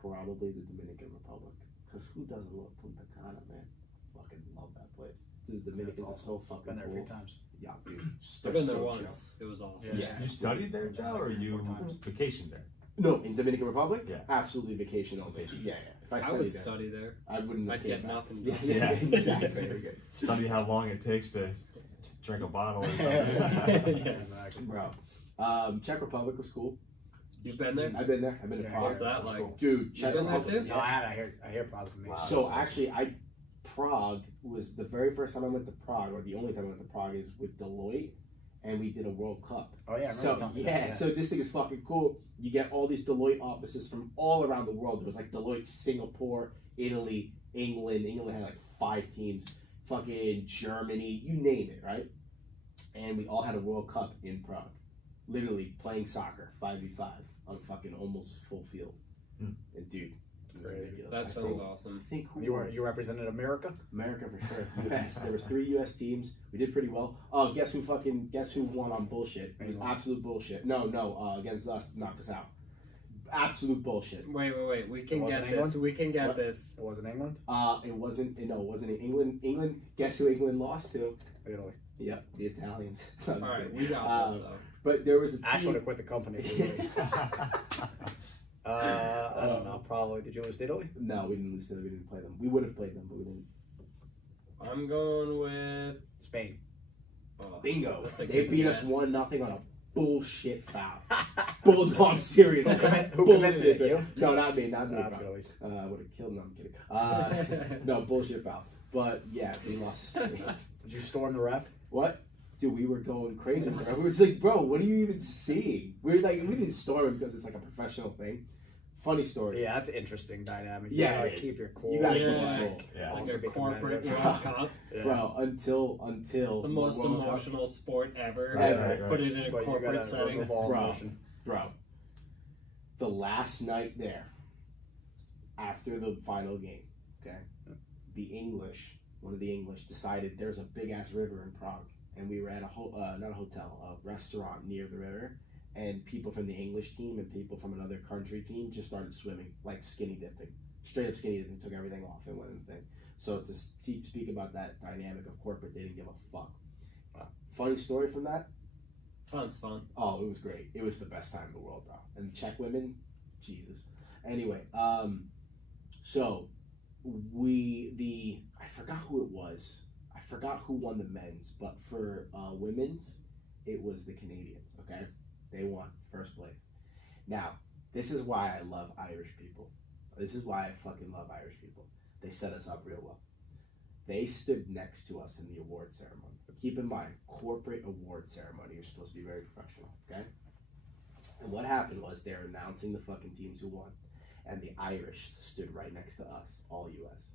probably the Dominican Republic. Because who doesn't love Punta Cana, man? Fucking love that place. Dude, the Dominicans are so fucking Been there cool. 3 times. Yeah, dude. I've been there So once. It was awesome. Yeah. You studied there, Joe, or you vacationed there? No, in Dominican Republic? Yeah. Absolutely vacation only. Yeah. If I I studied would there, study there. I wouldn't have I'd came get back. nothing. Yeah, exactly. Very good. Study how long it takes to drink a bottle or something. Exactly. Bro. Czech Republic was cool. You've been there? I've been there. I've been to Prague. What's that like? Dude, Czech been there Republic. too? No, I haven't. I hear Prague's amazing. Wow. So actually, Prague was the very first time I went to Prague, or the only time I went to Prague is with Deloitte, and we did a World Cup. Oh yeah, I remember talking about that. So this thing is fucking cool. You get all these Deloitte offices from all around the world. There was like Deloitte Singapore, Italy, England. England had like 5 teams. Fucking Germany, you name it, right? And we all had a World Cup in Prague. Literally playing soccer, 5v5 on fucking almost full field. And dude, it was ridiculous. That sounds awesome. I think You represented America? America for sure. US. There was 3 US teams. We did pretty well. Oh, guess who won on bullshit? It was absolute bullshit. No, against us to knock us out. Absolute bullshit. Wait. We can get England? this. We can get this. It wasn't England? It wasn't in England. England, guess who England lost to? Italy. Yep, the Italians. All right, we got this though. But there was a Ash would team. have quit the company. I don't know. Probably. Did you lose to Italy? No, we didn't lose to them. We didn't play them. We would have played them, but we didn't. I'm going with Spain. Bingo. That's a They good beat guess. us 1-0 on a bullshit foul. Bull, no, I'm serious. Who committed it? You? No, not me. Not me. That's Bro. good, at least. I would have killed him. No, I'm kidding. No, bullshit, pal. But yeah, we lost. Did you storm the ref? What? Dude, we were going crazy, bro. We were just like, bro, what do you even see? We didn't storm him because it's like a professional thing. Funny story. Yeah, that's an interesting dynamic. Yeah, you gotta keep your cool. You gotta keep your it cool. Yeah. Like a corporate World Cup. Yeah. Bro, until The most World Cup, emotional sport ever. Right. Put it in a But you corporate gotta setting. revolve Bro. motion. bro. The last night there, after the final game, okay, one of the English decided there's a big ass river in Prague, and we were at a restaurant near the river, and people from the English team and people from another country team just started swimming, like skinny dipping, straight up skinny dipping, took everything off and went in the thing. So to speak about that dynamic of corporate, they didn't give a fuck. Funny story from that. Sounds fun. Oh, it was great. It was the best time in the world, bro. And Czech women, Jesus. Anyway, so I forgot who it was. I forgot who won the men's, but for women's, it was the Canadians, okay? They won first place. Now, this is why I love Irish people. This is why I fucking love Irish people. They set us up real well. They stood next to us in the award ceremony. But keep in mind, corporate award ceremony, you're supposed to be very professional, okay? And what happened was they were announcing the fucking teams who won. And the Irish stood right next to us, all U.S.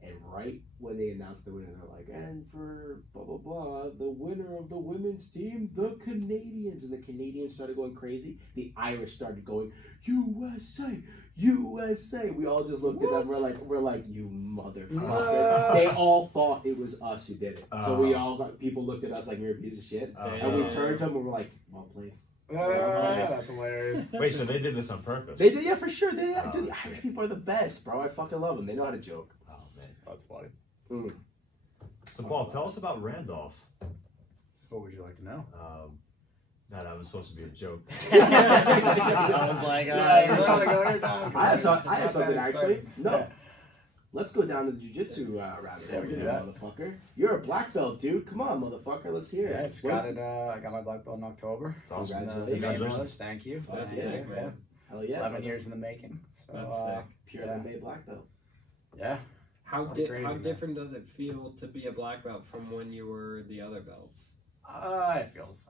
And right when they announced the winner, they're like, and for blah, blah, blah, the winner of the women's team, the Canadians. And the Canadians started going crazy. The Irish started going, USA, USA. We all just looked at them. We're like, you motherfuckers. They all thought it was us who did it. So people looked at us like we were a piece of shit. And we turned to them and we're like, well played. That's hilarious. Wait, so they did this on purpose? They did, yeah, for sure. Dude, the Irish people are the best, bro. I fucking love them. They know how to joke. Oh, man. That's funny. So, Paul, tell us about Randolph. What would you like to know? That was supposed to be a joke. I was like, I have something actually. No. Yeah. Let's go down to the jiu-jitsu rabbit hole, motherfucker. You're a black belt, dude. Come on, motherfucker. Let's hear it. I just got it. I got my black belt in October. Awesome. Congratulations. Thank you. That's sick, man. Hell yeah. 11 years in the making. So, that's sick. Pure MMA black belt. Yeah. How different does it feel to be a black belt from when you were the other belts? It feels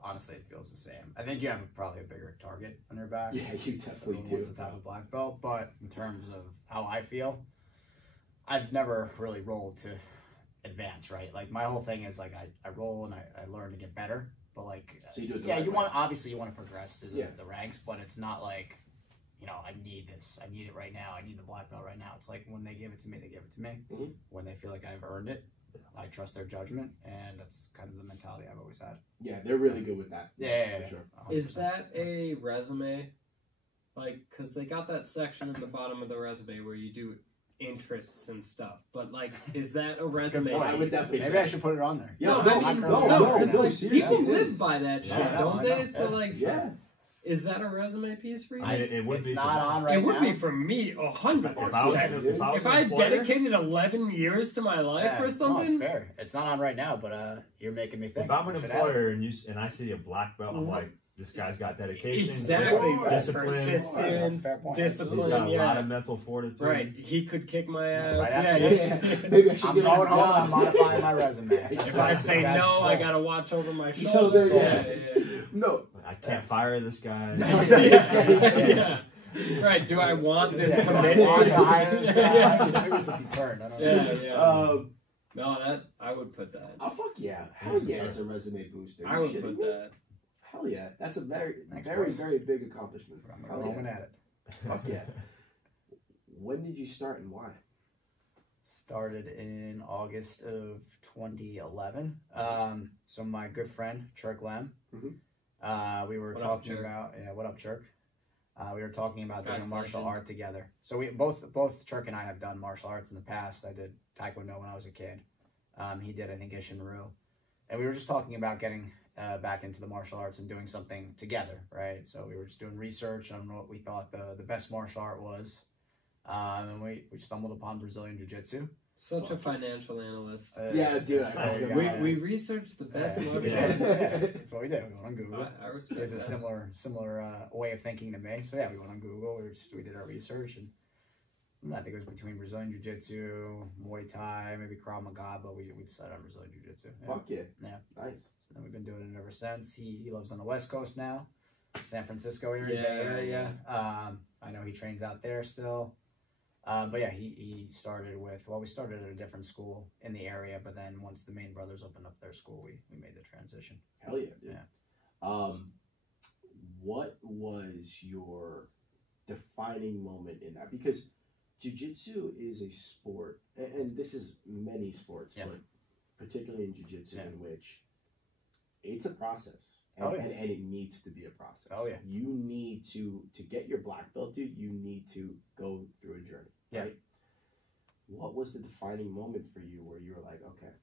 the same. I think you have probably a bigger target on your back. Yeah, you definitely do. Once the type of black belt, but in terms of how I feel, I've never really rolled to advance, right? Like my whole thing is like I roll and I learn to get better, but like so you do it yeah, right you way. want obviously you want to progress through the ranks, but it's not like, you know, I need this, I need it right now, I need the black belt right now. It's like when they give it to me, they give it to me. Mm-hmm. When they feel like I've earned it, I trust their judgment, and that's kind of the mentality I've always had. Yeah, they're really good with that. Yeah, for sure. 100%. Is that a resume? Like, because they got that section at the bottom of the resume where you do interests and stuff, but like, is that a resume? I would definitely Maybe I should put it on there. Yeah, no, because like seriously, people it live is. by that shit, Yeah, don't I they? know. So like, Yeah. is that a resume piece for you? It would It's be not for on me. right It would now. be for me 100%. If I an employer, dedicated 11 years to my life or something, no, it's fair. It's not on right now, but you're making me think. if I'm an We should employer and I see a black belt, I'm like, this guy's got dedication, exactly, discipline, persistence, Fair point. he's discipline, got a yeah. lot of mental fortitude. Right, he could kick my ass. Right Yeah, after yeah. Maybe I should I'm give going him a home and job. I'm modifying my resume. If I say That's no, the I soul. gotta watch over my Shoulder, shoulders. yeah. No. I can't fire this guy. Yeah. Right, do I want this Yeah, commitment? I want to hire this guy. Yeah. Maybe it's a deterrent. I don't know. Yeah. No, that I would put that. Oh fuck yeah! Hell yeah! It's a resume booster. I would put that. Hell yeah! That's a very, Thanks, very, boys. very big accomplishment. I'm Hell roaming yeah. at it. Fuck yeah! When did you start and why? Started in August of 2011. So my good friend Chirk Lem, we were What up, talking Chirk? about what up, Chirk? We were talking about doing Guys, martial legend. art together. So we both Chirk and I have done martial arts in the past. I did Taekwondo when I was a kid. He did, I think, Ishinru. And we were just talking about getting back into the martial arts and doing something together, right? So we were just doing research on what we thought the best martial art was. And we stumbled upon Brazilian Jiu-Jitsu. Such a financial analyst. Yeah, dude. We researched the best market. That's what we did. We went on Google. I respect It's a that. similar way of thinking to me. So yeah, we went on Google. We did our research, and I think it was between Brazilian Jiu-Jitsu, Muay Thai, maybe Krav Maga, but we decided on Brazilian Jiu-Jitsu. Yeah. Fuck yeah. Yeah. Nice. So then we've been doing it ever since. He lives on the West Coast now, San Francisco area, Yeah, Bay Area. I know he trains out there still. But yeah, he started with, well, we started at a different school in the area, but then once the main brothers opened up their school, we made the transition. Hell yeah, dude. Yeah. What was your defining moment in that? Because jiu-jitsu is a sport, and this is many sports, Yeah. but particularly in jiu-jitsu, Yeah. in which it's a process. And, Oh, yeah. and it needs to be a process. Oh, yeah. You need to get your black belt, dude, you need to go through a journey. Yeah. Right? What was the defining moment for you where you were like, okay,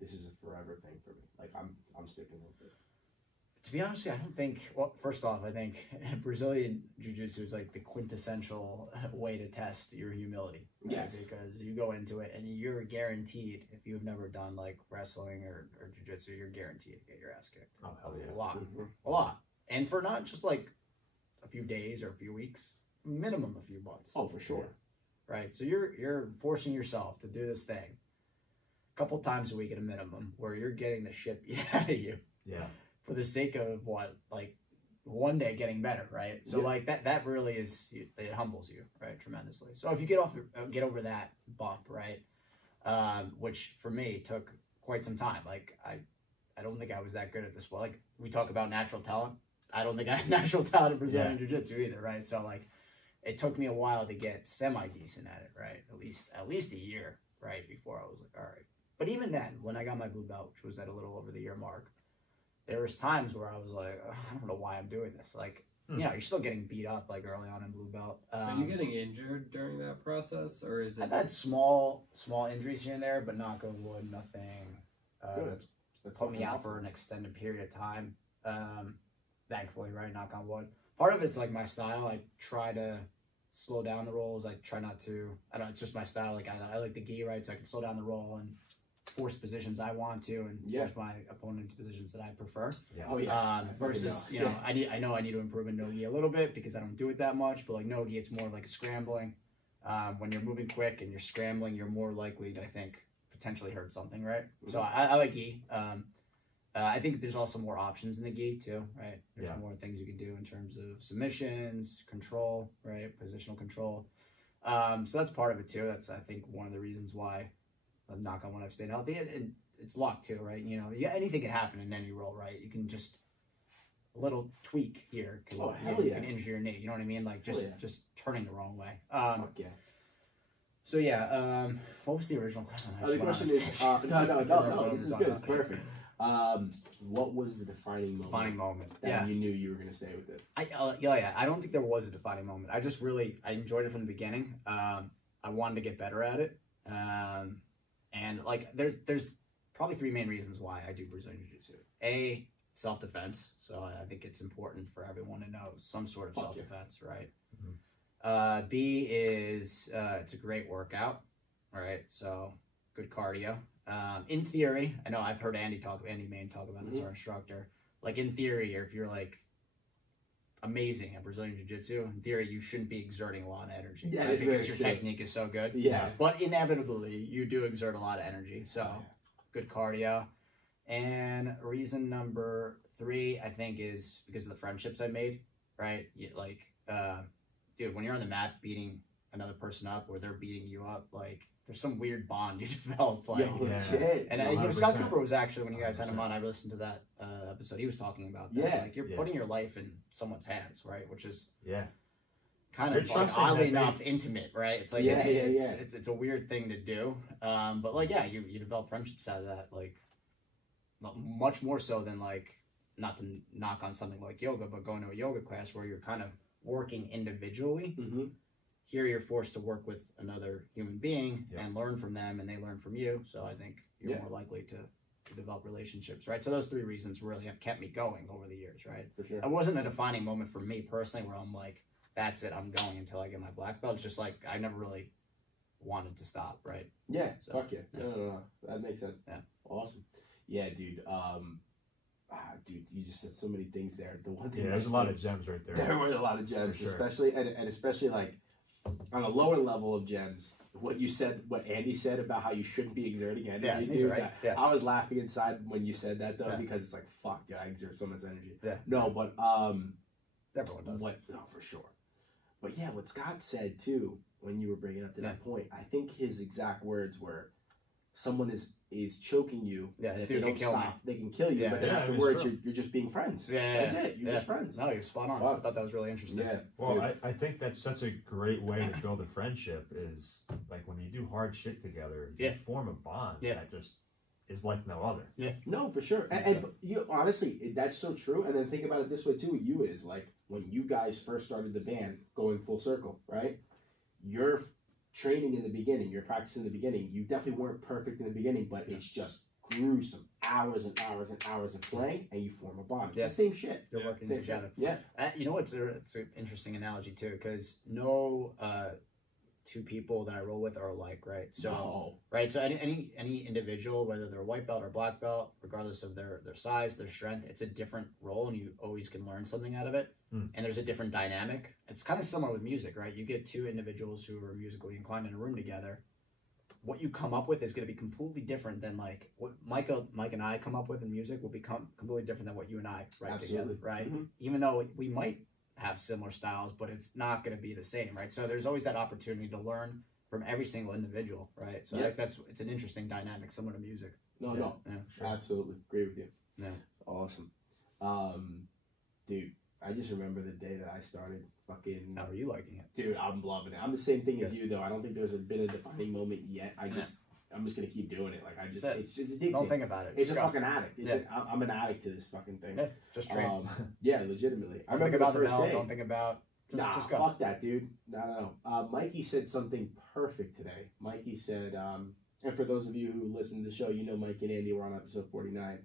this is a forever thing for me? Like, I'm sticking with it. To be honest with you, I don't think, well, first off, I think Brazilian Jiu-Jitsu is like the quintessential way to test your humility. Right? Yes. Because you go into it and you're guaranteed, if you've never done like wrestling or Jiu-Jitsu, you're guaranteed to get your ass kicked. Oh, hell yeah. A lot. Mhm. A lot. And for not just like a few days or a few weeks, minimum a few months. Oh, for sure. Right? So you're forcing yourself to do this thing a couple times a week at a minimum where you're getting the shit beat out of you. Yeah. For the sake of what, like one day getting better, right? So Yeah. like that really is, it humbles you, right, tremendously. So if you get over that bump, right, which for me took quite some time. Like I don't think I was that good at this. Well, like we talk about natural talent, I don't think I had natural talent in Brazilian Jiu-Jitsu either, right? So like it took me a while to get semi decent at it, right? At least a year, right, before I was like, all right. But even then, when I got my blue belt, which was at a little over the year mark, there was times where I was like, I don't know why I'm doing this. Like, you know, you're still getting beat up like early on in blue belt. Are you getting injured during that process, or is it? I've had small injuries here and there, but knock on wood, nothing. Good. That's put me out for an extended period of time. Thankfully, right? Knock on wood. Part of it's like my style. I try to slow down the rolls. I try not to. I don't know. It's just my style. Like I like the gi, right? So I can slow down the roll and force positions I want to, and force my opponent into positions that I prefer. Yeah. Oh yeah. Versus, you know, I know I need to improve in no-gi a little bit because I don't do it that much. But like no-gi, it's more like scrambling. When you're moving quick and you're scrambling, you're more likely to, I think, potentially hurt something, right? Mm-hmm. So I like gi. I think there's also more options in the gi too, right? There's more things you can do in terms of submissions, control, right? Positional control. So that's part of it too. That's, I think, one of the reasons why, knock on wood, I've stayed healthy. And it's luck too, right? You know, anything can happen in any role, right? You can just a little tweak here can, can injure your knee. You know what I mean? Like just turning the wrong way. So yeah, what was the original question? The question is, no, this is good. It's perfect. What was the defining moment that you knew you were going to stay with it? I don't think there was a defining moment. I just really, I enjoyed it from the beginning. I wanted to get better at it. And like, there's probably three main reasons why I do Brazilian Jiu-Jitsu. A, self-defense. So I think it's important for everyone to know some sort of self-defense, right? Mm-hmm. B is, it's a great workout, right? So good cardio. In theory, I know I've heard Andy Main talk about this, our instructor. Like in theory, or if you're like amazing at Brazilian Jiu-Jitsu, in theory, you shouldn't be exerting a lot of energy, right? Because your technique is so good. Yeah. But inevitably, you do exert a lot of energy. So good cardio. And reason number 3, I think, is because of the friendships I made, right? Like, dude, when you're on the mat beating another person up or they're beating you up, like, there's some weird bond you develop. Like, and you know, Scott Cooper was actually, when you guys had him on, I listened to that episode. He was talking about that. Like, you're putting your life in someone's hands, right? Which is kind of like, oddly enough intimate, right? It's like it's a weird thing to do. But like, you develop friendships out of that, like, much more so than, like, not to knock on something like yoga, but going to a yoga class where you're kind of working individually. Here you're forced to work with another human being and learn from them, and they learn from you. So I think you're more likely to develop relationships, right? So those 3 reasons really have kept me going over the years, right? For sure. It wasn't a defining moment for me personally where I'm like, that's it, I'm going until I get my black belt. It's just like, I never really wanted to stop, right? Yeah, So, fuck yeah. yeah. No. That makes sense. Yeah. Awesome. Yeah, dude. Dude, you just said so many things there. The one thing there's a lot of gems right there. There were a lot of gems, For sure. especially and especially like on a lower level of gems. What you said, what Andy said about how you shouldn't be exerting energy. Yeah, dude, he's right. Yeah. I was laughing inside when you said that though, Yeah. because it's like, fuck, dude, I exert so much energy. Yeah. No, but Everyone does. no, for sure. But yeah, what Scott said too when you were bringing up to that point, I think his exact words were, "Someone is choking you. Yeah, this if they dude can don't kill stop, me. they can kill you. Yeah, but then yeah, afterwards, it's you're just being friends. Yeah, That's it. You're just friends. No, you're spot on. Wow. I thought that was really interesting. Yeah. Well, dude. I think that's such a great way to build a friendship is like when you do hard shit together, you form a bond that just is like no other. Yeah. No, for sure. And you honestly, that's so true. And then think about it this way too. With you is like when you guys first started the band, going full circle, right? You're training in the beginning, you're practicing in the beginning. You definitely weren't perfect in the beginning, but it's just gruesome hours and hours and hours of playing, and you form a bond. It's the same shit. You're working Same together. shit. Yeah. You know what's it's an interesting analogy too, because no two people that I roll with are alike, right? So right, so any individual, whether they're white belt or black belt, regardless of their size, their strength, it's a different role, and you always can learn something out of it. And there's a different dynamic. It's kind of similar with music, right? You get two individuals who are musically inclined in a room together. What you come up with is going to be completely different than like what Mike and I come up with in music will become completely different than what you and I write together, right? Even though we might have similar styles, but it's not going to be the same, right? So there's always that opportunity to learn from every single individual, right? So I think it's an interesting dynamic, similar to music. No, sure. Absolutely agree with you. Yeah, awesome. Dude, I just remember the day that I started fucking. How are you liking it? Dude, I'm loving it. I'm the same thing as you, though. I don't think there's been a defining moment yet. I'm just gonna keep doing it. Like it's addicting. Don't think about it. It's a fucking addict. I'm an addict to this fucking thing. Yeah, just train. Legitimately. Don't think about the bell. Don't think about. Just go. Fuck that, dude. No. Mikey said something perfect today. Mikey said, and for those of you who listen to the show, you know Mike and Andy were on episode 49.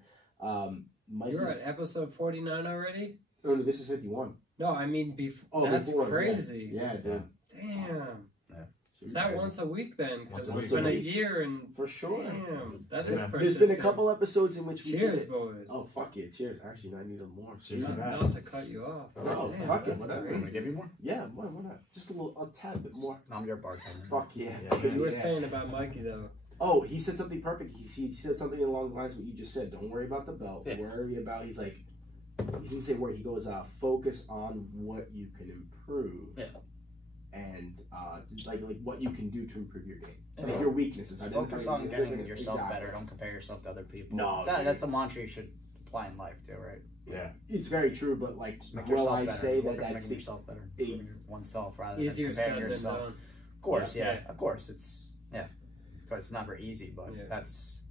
You're at episode 49 already? Oh, no, this is 51. No, I mean, that's crazy. Yeah, dude. Damn. Is that once a week then? Because it's been a year and for sure. Damn, that is persistent. There's been a couple episodes in which we cheers, did it. boys. Oh fuck yeah, cheers. Actually, no, I need a more. Not to cut you off. Oh, damn, fuck it, that's whatever. crazy. Can I give you more? Yeah, why not? Just a tad bit more. I'm your bartender. Fuck yeah. You were saying about Mikey though. Oh, he said something perfect. He said something along the lines of what you just said. Don't worry about the belt. Worry about. He's like, he didn't say where. He goes, focus on what you can improve. Yeah. And like what you can do to improve your game, like your weaknesses. Focus on getting yourself better. Don't compare yourself to other people. No, that's a mantra you should apply in life too, right? Yeah, it's very true. But like, will I better. Say that that's making yourself better, oneself rather easier than comparing yourself. Done. Of course, of course, it's because it's not very easy, but that's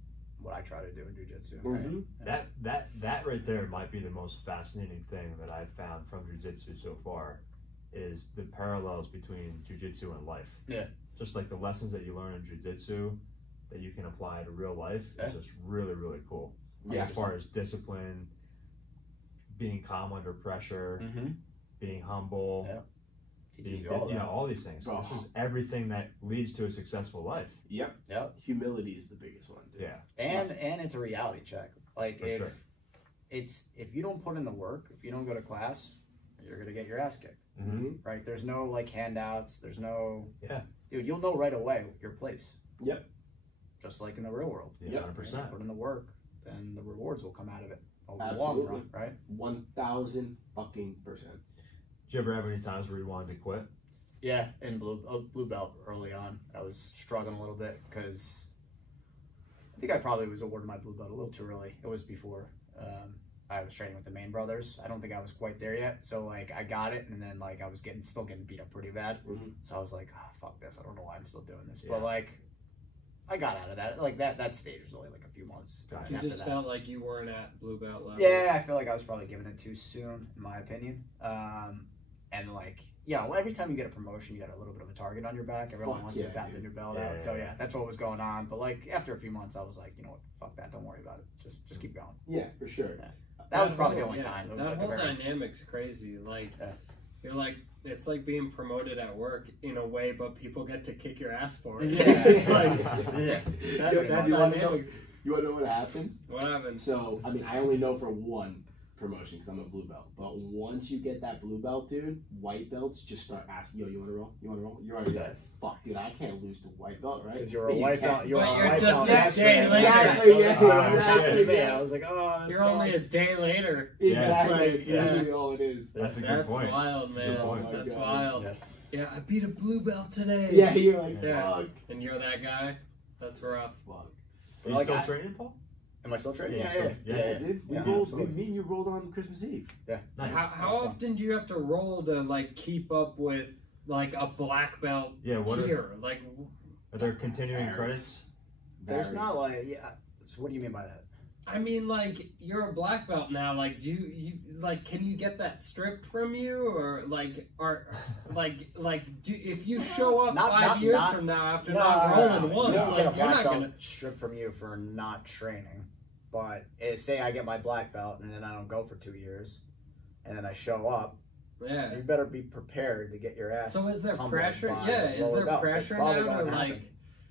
what I try to do in jiu-jitsu. Mm-hmm. Right? That right there might be the most fascinating thing that I've found from jiu-jitsu so far. Is the parallels between jiu-jitsu and life. Yeah. Just like the lessons that you learn in jiu-jitsu that you can apply to real life is just really, really cool. Like as far as discipline, being calm under pressure, being humble, being, all these things. So this is everything that leads to a successful life. Yep. Humility is the biggest one. Dude. Yeah. And it's a reality check. Like if you don't put in the work, if you don't go to class, you're gonna get your ass kicked. Right? There's no like handouts. There's no. Yeah. Dude, you'll know right away your place. Yep. Just like in the real world. Yeah. 100%. Put in the work, then the rewards will come out of it. Over the long run, right? 1,000 fucking %. Did you ever have any times where you wanted to quit? Yeah, in blue belt early on, I was struggling a little bit because I think I probably was awarded my blue belt a little too early. It was before. I was training with the Main brothers. I don't think I was quite there yet. So like I got it, and then like I was still getting beat up pretty bad. So I was like, oh, fuck this. I don't know why I'm still doing this. But like I got out of that. Like that stage was only like a few months. You just felt like you weren't at blue belt level. Yeah, I feel like I was probably giving it too soon, in my opinion. And like every time you get a promotion, you got a little bit of a target on your back. Everyone wants to tap in your belt out. So that's what was going on. But like after a few months, I was like, you know what, fuck that. Don't worry about it. Just keep going. Yeah, for sure. Yeah. That was probably the only time. That whole dynamic's crazy. Like, you're like, it's like being promoted at work in a way, but people get to kick your ass for it. Yeah. It's like that that dynamic. You want to know what happens? What happens? So, I mean, I only know for one promotion because I'm a blue belt. But once you get that blue belt, dude, white belts just start asking, yo, you want to roll? You want to roll? You're already like, fuck, dude, I can't lose to white belt, right? Because you're a white belt. You're just a day later. Exactly, Exactly. yeah. I was like, oh, this You're only a sucks. day later. Exactly. Yeah. That's really all it is. That's a good That's point. wild, That's a good man. point. That's God. wild. Yeah. Yeah, I beat a blue belt today. Yeah, you're like, Yeah. fuck. And you're that guy. That's rough. Fuck. Are you Like, still training, Paul? Am I still training? Yeah. Yeah, dude. Yeah, Me absolutely. and you rolled on Christmas Eve. Yeah. Nice. How often do you have to roll to like keep up with like a black belt Yeah, what tier? Like, are there continuing Varies. credits? There's not like, yeah. So what do you mean by that? I mean, like, you're a black belt now. Like, do you like? Can you get that stripped from you, or like, if you show up Not- 5 not- years not- from now after No, not rolling you once, don't get a like, you're black not belt gonna. stripped from you for not training. But say I get my black belt and then I don't go for 2 years, and then I show up. Yeah. You better be prepared to get your ass. So is there humbled pressure? by Yeah, the is lower there belts. That's pressure probably now? Or gonna like, happen.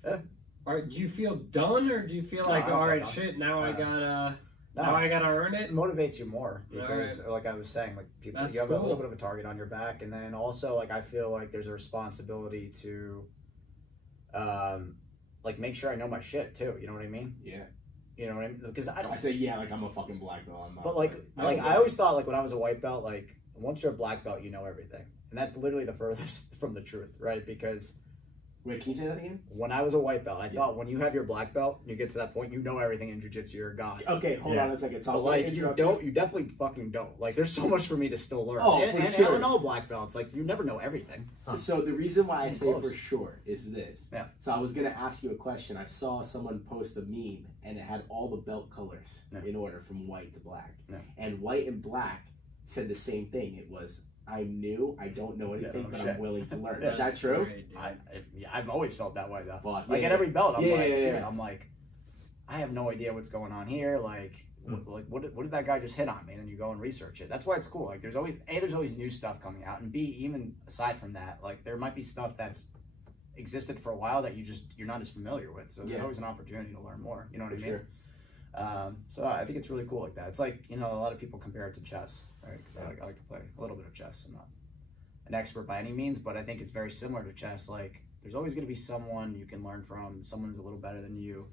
Yeah. or do you feel done, or do you feel No, like, I don't all feel right, done. shit, now I gotta, No. now I gotta earn it? It motivates you more All because, like I was saying, like people, That's you have a cool. little bit of a target on your back, and then also, like I feel like there's a responsibility to, like make sure I know my shit too. You know what I mean? Yeah. You know what I mean? Because I don't. I say, yeah, like I'm a fucking black belt. I'm not. But like I always thought, like when I was a white belt, like once you're a black belt, you know everything, and that's literally the furthest from the truth, right? Because Wait, can you say that again? when I was a white belt, I thought when you have your black belt, you get to that point, you know everything in jiu-jitsu, you're a god. Okay, hold on a second. So But I'll like you interrupt don't, you definitely fucking don't. Like there's so much for me to still learn. Oh, and, for and sure. and all black belts, like you never know everything. So the reason why I say Close. for sure is this. Yeah. So I was gonna ask you a question. I saw someone post a meme and it had all the belt colors in order from white to black. Yeah. And white and black said the same thing. It was, I'm new, I don't know anything, no but shit. I'm willing to learn. Yeah, Is that That's true? great, dude. I've always felt that way though. Fuck, Like yeah, at every belt, I'm yeah, like, yeah, dude, yeah. I'm like, I have no idea what's going on here. Like, what did that guy just hit on me? And then you go and research it. That's why it's cool. Like, there's always new stuff coming out, and B, even aside from that, like there might be stuff that's existed for a while that you're not as familiar with. So there's always an opportunity to learn more. You know what I mean? Sure. So I think it's really cool like that. It's like, you know, a lot of people compare it to chess, right? Because I like to play a little bit of chess. I'm not an expert by any means, but I think it's very similar to chess. Like, there's always going to be someone you can learn from, someone who's a little better than you,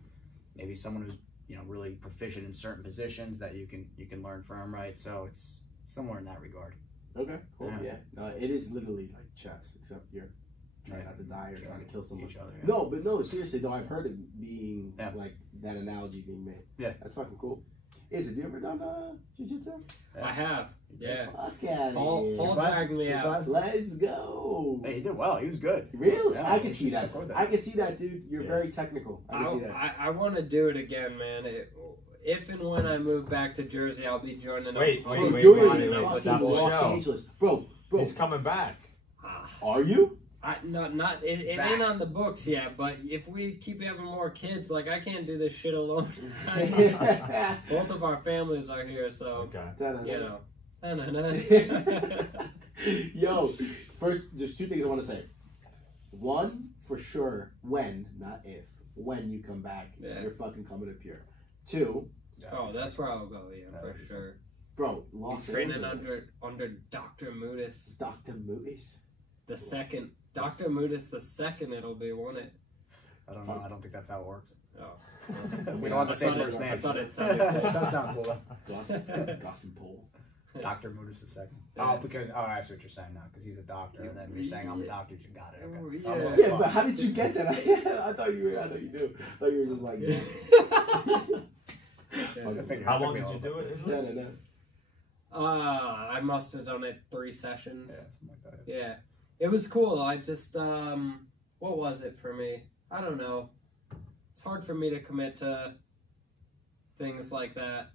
maybe someone who's, you know, really proficient in certain positions that you can learn from, right? So it's similar in that regard. Okay, cool. Yeah. Yeah. No, it is literally like chess, except you're trying not to die or Sure. trying to kill someone. Each other. Yeah. No, but no, seriously, though, I've heard it being like that analogy being made. Yeah. That's fucking cool. Have you ever done jiu-jitsu? I have, yeah. Fuck yeah. Paul tagged me out. Let's go. Hey, he did well. He was good. Really? Yeah, I can see that. support that. I can see that, dude. You're very technical. I can see that. I want to do it again, man. If and when I move back to Jersey, I'll be joining Wait, up. wait, He's wait, doing wait, it in wait, fucking stop the Los show. Angeles. Bro. He's coming back. Are you? It ain't on the books yet, but if we keep having more kids, like I can't do this shit alone. Both of our families are here, so you know. Yo, first, just two things I want to say. One, for sure, when, not if, when you come back, you're fucking coming to Pure. Two. Oh, that's where I'll go, yeah, for sure. Bro, Los training Angeles. under Dr. Mouhtis. Dr. Mouhtis? The second. Dr. Mouhtis the second it'll be, won't it? I don't know. I don't think that's how it works. Oh. We don't have the same first I name. thought it sounded cool. It does sound cool though. Gus and Paul. Dr. Mouhtis the second. Oh, because I see what you're saying now. Because he's a doctor, and then you're saying I'm a doctor. You got it. Okay. Yeah. I'm a little Yeah, but how did you get that? I thought you knew. I thought you were just like. How long did you do it? No. I must have done it 3 sessions. Yeah, something like that. Yeah. It was cool. I just, what was it for me? I don't know. It's hard for me to commit to things like that.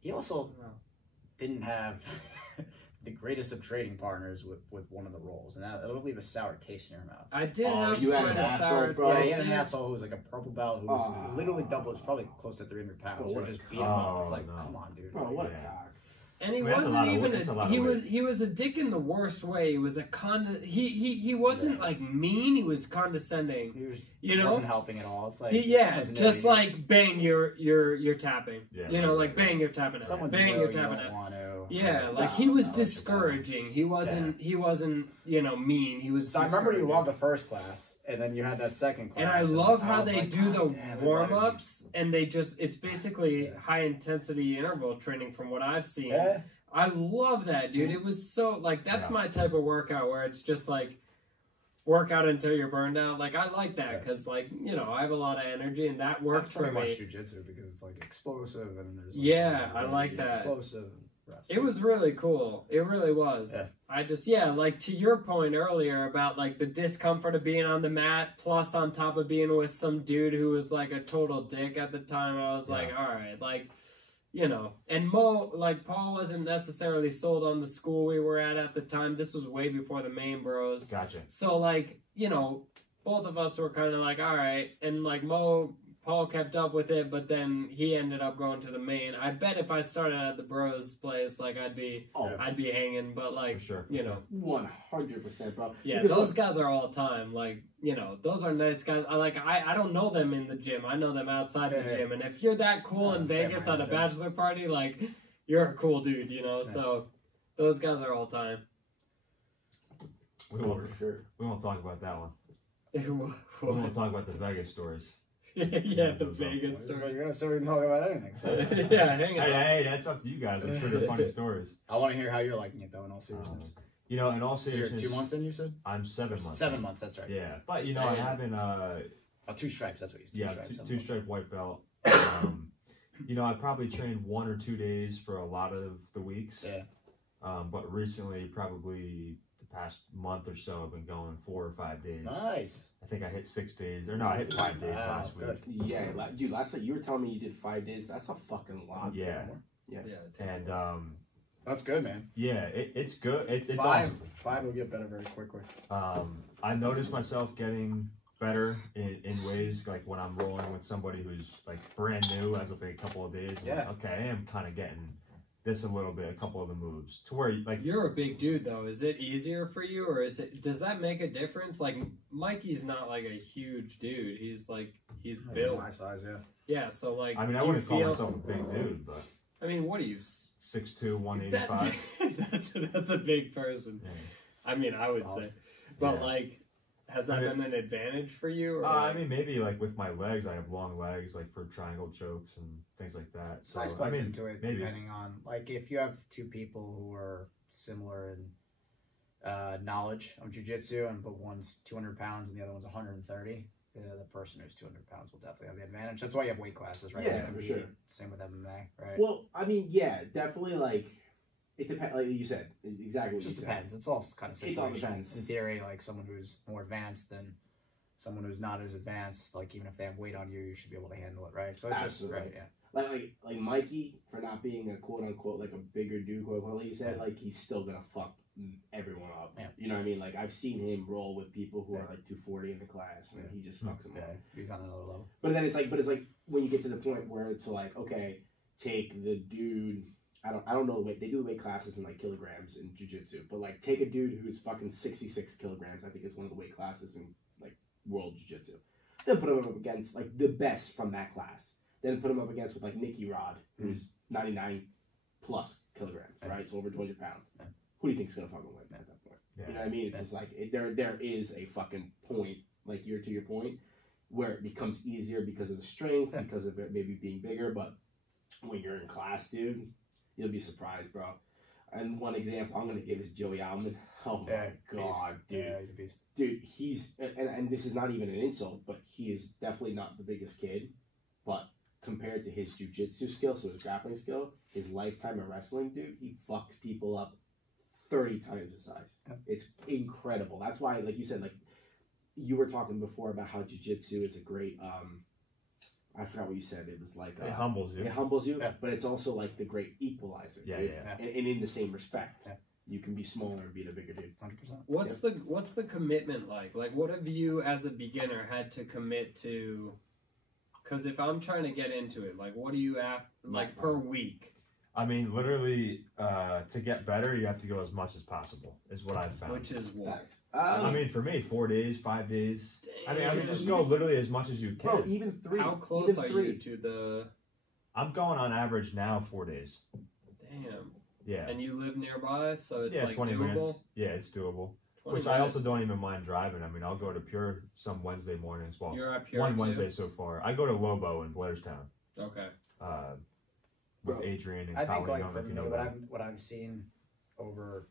He also didn't have the greatest of trading partners with one of the roles, and it'll leave a sour taste in your mouth. I did have you had quite an a asshole, sour bro. Yeah, he had an asshole who was like a purple belt who was literally double. It's probably close to 300 pounds. Bro, So what just a beat him up. It's cock. like, No. come on, dude. Bro, what a Yeah. cock. And he I mean, that's a wasn't lot of even weight. That's a lot he of was weight. he was a dick in the worst way. He was a he wasn't like mean. He was condescending. He wasn't helping at all. It's like just like bang, you're tapping. Yeah, you know, like bang, you're tapping it. Bang, you're tapping it. Yeah, like he was discouraging. He wasn't you know, mean. He was. So I remember you loved the first class. And then you had that second class. And I love how they do the warm-ups, and it's basically high-intensity interval training from what I've seen. Yeah. I love that, dude. It was so, like, that's my type of workout where it's just, like, workout until you're burned out. Like, I like that because, like, you know, I have a lot of energy, and that works for me. That's pretty much jiu-jitsu because it's, like, explosive, and then there's, like, I like that. Explosive. It was really cool. It really was. Yeah. I just, like to your point earlier about like the discomfort of being on the mat, plus on top of being with some dude who was like a total dick at the time. I was like, all right, like, you know, and Paul wasn't necessarily sold on the school we were at the time. This was way before the main bros. Gotcha. So like, you know, both of us were kind of like, all right. And like Paul kept up with it, but then he ended up going to the main. I bet if I started at the bros place, like I'd be hanging, but like, you know, 100%, bro. Yeah, because those guys are all time. Like, you know, those are nice guys. I don't know them in the gym. I know them outside the gym. And if you're that cool in Vegas at a bachelor party, like, you're a cool dude, you know. So those guys are all time. We won't talk about that one. We won't talk about the Vegas stories. Yeah, the Vegas story. You're not even talking about anything. So. Yeah, hang on. Hey, that's up to you guys. I'm sure they're funny stories. I want to hear how you're liking it, though, in all seriousness. You know, in all seriousness. You're 2 months in, you said? I'm 7 months. 7 months, that's right. Yeah, but, you know, I haven't... 2 stripes, that's what you said. Two-stripe white belt. You know, I probably trained 1 or 2 days for a lot of the weeks. Yeah. But recently, probably the past month or so, I've been going 4 or 5 days. Nice. I think I hit 6 days. Or no, I hit 5 days last week. Yeah, dude, last time you were telling me you did 5 days. That's a fucking lot. Yeah. And, that's good, man. Yeah, it's good. It's 5 awesome. 5 will get better very quickly. I noticed myself getting better in ways like when I'm rolling with somebody who's like brand new as of like a couple of days. Yeah. Like, okay, I am kind of getting this a little bit, a couple of the moves to where like you're a big dude though. Is it easier for you, or does that make a difference? Like Mikey's not like a huge dude. He's built my size, yeah. Yeah, so like I mean, I wouldn't call myself a big dude, but I mean, what are you? 6'2", 185. That's a big person. Yeah. I mean, I would say, but like, has that been an advantage for you? Or I mean, maybe like with my legs, I have long legs, like for triangle chokes and things like that. So I suppose into it depending on like if you have 2 people who are similar in knowledge of jiu-jitsu, but one's 200 pounds and the other one's 130. The person who's 200 pounds will definitely have the advantage. That's why you have weight classes, right? Yeah, for sure. Same with MMA, right? Well, I mean, yeah, definitely. Like, it depends. Like you said, exactly. What it just you depends. Said. It's all kind of situational. It all depends. In theory, like someone who's more advanced than someone who's not as advanced, like even if they have weight on you, you should be able to handle it, right? So it's Absolutely. Just right, yeah. Like Mikey, for not being a quote unquote like a bigger dude, quote unquote, like you said, like he's still gonna fuck everyone up. Yeah. You know what I mean? Like I've seen him roll with people who are like 240 in the class, and he just fucks them up. He's on another level. But then it's like when you get to the point where it's like, okay, take the dude. I don't know the weight. They do the weight classes in like kilograms in jiu-jitsu, but like take a dude who's fucking 66 kilograms. I think is one of the weight classes in like world jiu-jitsu. Then put him up against like the best from that class. Then put him up against with like Nicky Rod, who's 99 plus kilograms, right? So over 200 pounds. Who do you think's gonna fucking win at that point? Yeah. You know what I mean? It's just like there is a fucking point, like to your point, where it becomes easier because of the strength, because of it maybe being bigger. But when you're in class, dude, you'll be surprised, bro. And one example I'm gonna give is Joey Alman. Oh my god, dude! Yeah, he's a beast. Dude, he's and this is not even an insult, but he is definitely not the biggest kid, but compared to his jiu-jitsu skill, so his grappling skill, his lifetime of wrestling, dude, he fucks people up 30 times his size. Yeah. It's incredible. That's why, like you said, like you were talking before about how jiu-jitsu is a great, I forgot what you said. It was like... it humbles you. It humbles you, but it's also like the great equalizer. Yeah, dude. yeah. And in the same respect. Yeah. You can be smaller and beat a bigger dude. 100%. What's the commitment like? Like, what have you, as a beginner, had to commit to? Because if I'm trying to get into it, like, what do you have, like, per week? I mean, literally, to get better, you have to go as much as possible, is what I've found. Which is what? I mean, for me, 4 days, 5 days. Damn. I mean, just go literally as much as you can. Bro, even 3. How close even are 3. you to the... I'm going on average now 4 days. Damn. Yeah. And you live nearby, so it's like 20 doable? minutes. Yeah, it's doable. 20 Which minutes. I also don't even mind driving. I mean, I'll go to Pure some Wednesday mornings. Well, You're at Pure one too? Wednesday so far. I go to Lobo in Blairstown. Okay. With Bro, Adrian and I think Colin like Young, for if you me, know what them. I've seen over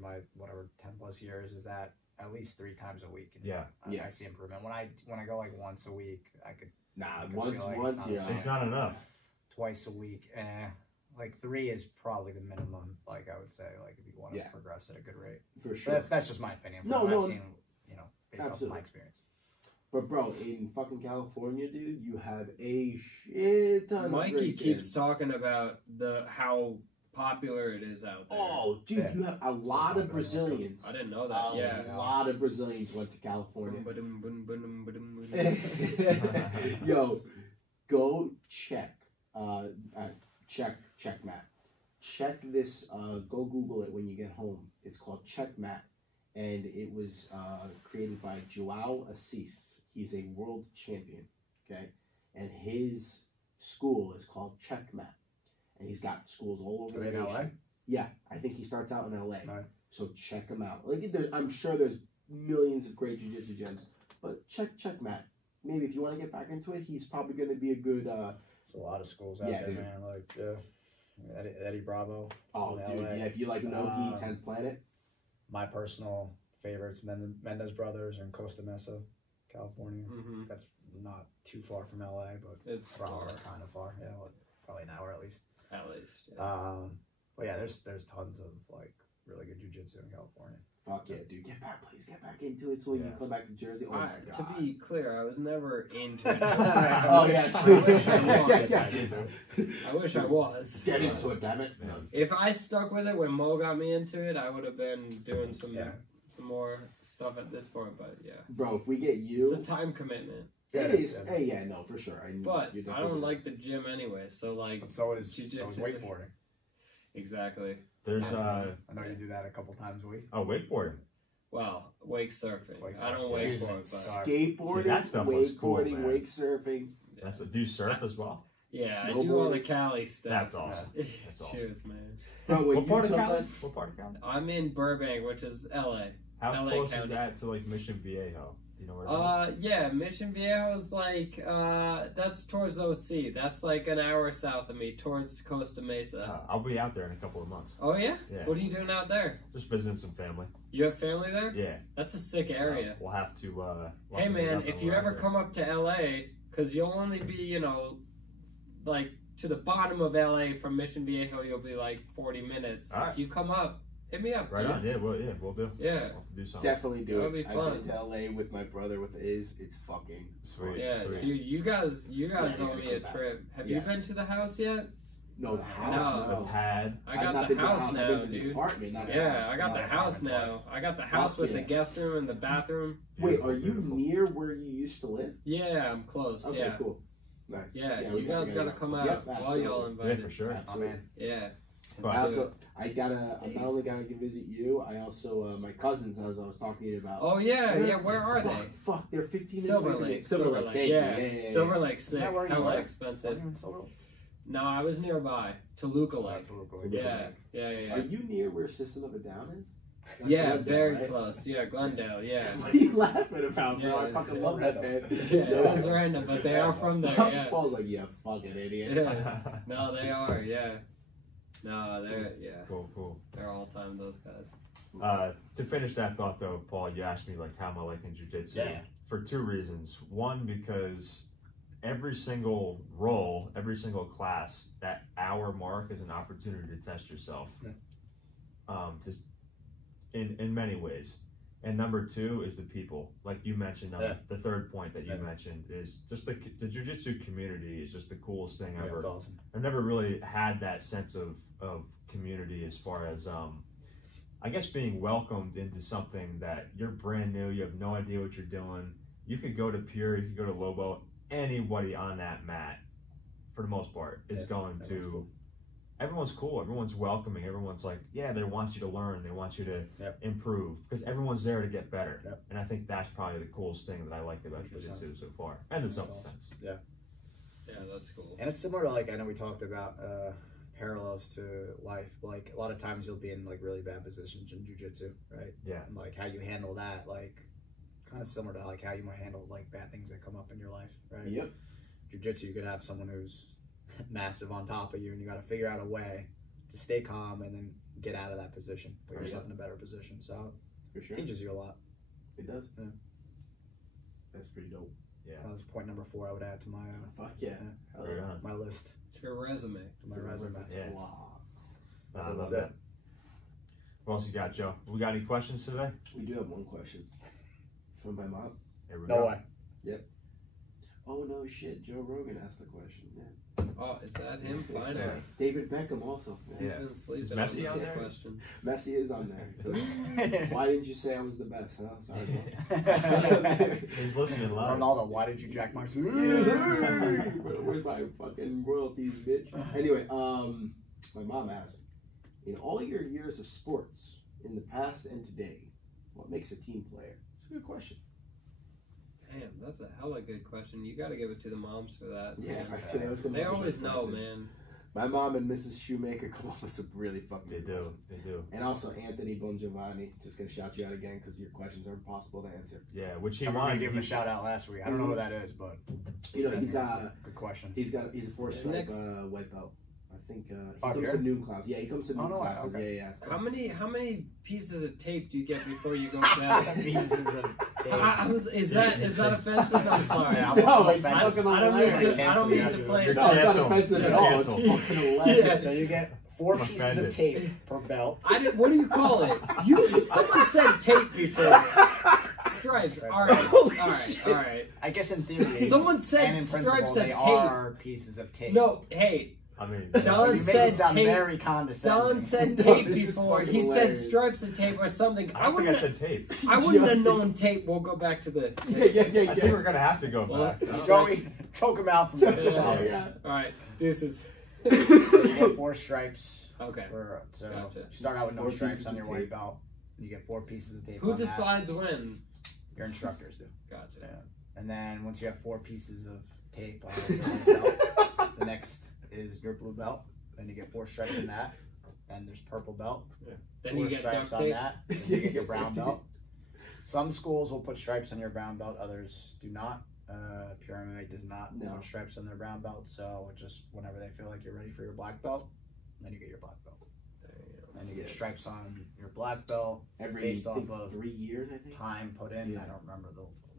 my whatever 10 plus years is that at least 3 times a week. Yeah. I see improvement. When I go like once a week, I could Nah, could once, feel like once, it's yeah. not It's not enough. twice a week. Like 3 is probably the minimum. Like I would say, like if you want to progress at a good rate. For But sure. that's just my opinion. From No, what no, I've seen, based off of my experience. But bro, in fucking California, dude, you have a shit ton of Mikey great keeps gyms. talking about how popular it is out there. Oh, dude, Yeah. you have a lot of Brazilians. I didn't know that. Yeah. A lot of Brazilians went to California. Ba-dum. Yo, go check, Checkmat. Check this. Go Google it when you get home. It's called Checkmat, and it was created by João Assis. He's a world champion. Okay, and his school is called Checkmat, and he's got schools all over the in LA? nation. Yeah, I think he starts out in LA. Right. So check him out. Like, I'm sure there's millions of great jiu-jitsu gyms, but check Matt. Maybe if you want to get back into it, he's probably going to be a good. There's a lot of schools out there, dude. man. Like Eddie Bravo. Oh, in dude, LA. yeah. If you like Nogi, 10th Planet. My personal favorites, Mendez Brothers in Costa Mesa, California. Mhm. That's not too far from LA, but It's probably far. kind of far. Yeah, like, probably an hour at least. At least. Yeah. But yeah, there's tons of like really good jiu-jitsu in California. Fuck yeah, dude. Get back, please. Get back into it so you can come back to Jersey. Oh, my God. To be clear, I was never into it. Oh, yeah, I true. wish I was. Yeah. I wish I was. Get into it, damn it. If I stuck with it when Mo got me into it, I would have been doing some more stuff at this point. But yeah, Bro, if we get you. it's a time commitment. It is. Hey, yeah, no, for sure. But I don't like the gym anyway, so like. But so is jiu-jitsu. wakeboarding. Exactly. There's I know you do that a couple times a week. wakeboarding. Well, wake surfing. Wake I don't surfing. wakeboard, but Skateboarding, See, that stuff looks cool, wakeboarding, man. wake surfing. Do you surf as well? yeah, I do all the Snowboarding. Cali stuff. That's awesome. That's awesome. Cheers, man. Bro, when What part you of took Cali? us, What part of Cali? I'm in Burbank, which is LA. How LA close County. is that to like Mission Viejo? You know where it is? Yeah, Mission Viejo is like, that's towards OC. That's like an hour south of me, towards Costa Mesa. I'll be out there in a couple of months. Oh, yeah? Yeah. What are you doing out there? Just visiting some family. You have family there? Yeah. That's a sick area. So we'll have to. Hey, man, if you ever come come up to LA, because you'll only be, like to the bottom of LA from Mission Viejo, you'll be like 40 minutes. All right. If you come up, hit me up, right dude. on, we'll do. Yeah. We'll have to do something. definitely do That'll it. be fun. I've been to LA with my brother with Iz. It's fucking Sweet. Yeah, sweet. dude, you guys Yeah, owe you gotta me come a back. trip. Have Yeah. you been to the house yet? no the house. No. The pad. I I've got not the been to house I've now, been to the dude. apartment, not the Yeah, house. I got the house now. twice. I got the house with the yeah. guest room and the bathroom. Wait, Beautiful, are you beautiful. near where you used to live? Yeah, I'm close. Okay, yeah. cool. Nice. Yeah, we you guys definitely gotta come out Yep, while absolutely. y'all Yeah, invited. for sure. Oh Absolutely. man, Yeah. But- I also, I'm not only gonna visit you. I also, my cousins, as I was talking to you about. Oh yeah. Where are fuck, they? Fuck, they're 15 minutes Silver away from me. Lake. Silver Lake. Thank Yeah. you. Yeah. Silver Lake's sick. that where you Hella live? expensive. Are you in Silver Lake? No, I was nearby. Toluca Lake. Toluca. Yeah. Are you near where System of a Down is? That's Yeah, Glendale, very right? close. Yeah, Glendale. Yeah. What are you laughing about, bro? Yeah, I fucking it's love that random. band. Yeah, it is random, but they are from there. Yeah. Paul's like, yeah, fucking idiot. Yeah. No, they are. Yeah. No, they're Cool. They're all time those guys. To finish that thought though, Paul, you asked me like how am I liking jiu-jitsu? Yeah. For 2 reasons. One, because every single role, every single class, that hour mark is an opportunity to test yourself. Yeah. Just in many ways. And number 2 is the people. Like you mentioned, the third point that you mentioned is just the jiu-jitsu community is just the coolest thing ever. That's awesome. I've never really had that sense of community as far as I guess being welcomed into something that you're brand new, you have no idea what you're doing. You could go to Pure, you could go to Lobo, anybody on that mat for the most part is going to cool. everyone's cool. Everyone's welcoming. Everyone's like, yeah, they want you to learn. They want you to improve because everyone's there to get better. Yep. And I think that's probably the coolest thing that I liked about Jiu-Jitsu so far, and the self-defense. Awesome. Yeah, that's cool. And it's similar to, like, I know we talked about parallels to life. Like, a lot of times you'll be in, like, really bad positions in Jiu-Jitsu, right? Yeah. And, like, how you handle that, like, kind of similar to, like, how you might handle, like, bad things that come up in your life, right? Yep. Jiu-Jitsu, you could have someone who's massive on top of you, and you got to figure out a way to stay calm and then get out of that position, put yourself in a better position. So For sure. it teaches you a lot. It does. Yeah. That's pretty dope. Yeah. That was point number 4 I would add to my Fuck yeah. Right on. my list, It's your resume. to my resume. Yeah. Wow. I love That's that. What else you got, Joe? We got any questions today? We do have one question from my mom. Here we No go. way. Oh no shit, Joe Rogan asked the question. Yeah. Oh, is that him? Finally. Yeah. David Beckham also. He's Yeah. been sleeping Is on Messi on this there? question. Messi is on there. So why didn't you say I was the best, huh? Sorry. He's listening live. Ronaldo, why did you jack my Where's my fucking royalties, bitch? Anyway, my mom asked, in all your years of sports, in the past and today, what makes a team player? It's a good question. Damn, that's a hella good question. You got to give it to the moms for that. Yeah, man. right. Today was They always know, man. My mom and Mrs. Shoemaker come up with some really fucking They good do. questions. They do. And also Anthony Bongiovanni, just gonna shout you out again because your questions are impossible to answer. Yeah, which he Someone wanted. gave him a shout out last week. I don't know who that is, but You know, he's good questions. he's a 4-stripe Next. white belt. I think he Oh, comes here? to noon class. Yeah, he comes to noon no, classes. okay. Yeah. How many pieces of tape do you get before you go to bed? Pieces of tape. Is that offensive? I'm sorry. Yeah, No, it's I- fucking I don't mean hilarious. to. I don't mean to play it. No, it's not Cancel. offensive at Yeah, all. cancel. It's fucking hilarious. Yeah. So you get 4 I'm pieces of offended. tape per belt. What do you call it? Someone said tape before. Stripes. All right. I guess in theory, Someone said and in stripes principle, of they tape. are pieces of tape. No, hey, I mean, Don you make said it sound tape. very condescending. Don said No, tape this is before. fucking He said hilarious. stripes of tape or something. I don't think I said tape. I wouldn't have known tape. We'll go back to the tape. Yeah. I think we're gonna have to go Well, back. Joey, choke him out from the Oh, yeah. All right, deuces. You get 4 stripes. Okay. So Gotcha. you start out with no 4 stripes pieces on of your white tape. belt. You get 4 pieces of tape. Who on that. decides when? Your instructors do. Gotcha. Yeah. And then once you have 4 pieces of tape on your white belt, the next is your blue belt. Then you get 4 stripes in that. Then there's purple belt. Then 4 you get stripes duct on tape. that. Then you get your brown belt. Some schools will put stripes on your brown belt. Others do not. Pure MMA does not put stripes on their brown belt. So just whenever they feel like you're ready for your black belt, then you get your black belt. And you get stripes on your black belt Every based off of 3 years, I think. time put in. Yeah. I don't remember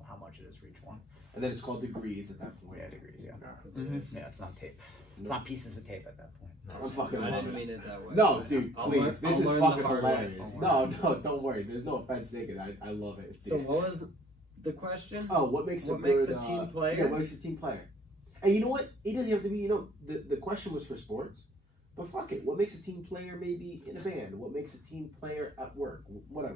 how much it is for each one. And then it's called degrees at that point. Yeah, degrees, yeah. Mm-hmm. Yeah, it's not tape. It's not pieces of tape at that point. I'm fucking I loving didn't it. mean it that way. No, dude, I'll please. learn- This I'll is learn fucking the hard way. hilarious. Don't No, don't worry. There's no offense taken. I love it. So what was the question? Oh, what makes What a makes good, a team Yeah, player? what makes a team player? And you know what? It doesn't have to be, the question was for sports. But fuck it. What makes a team player maybe in a band? What makes a team player at work? Whatever.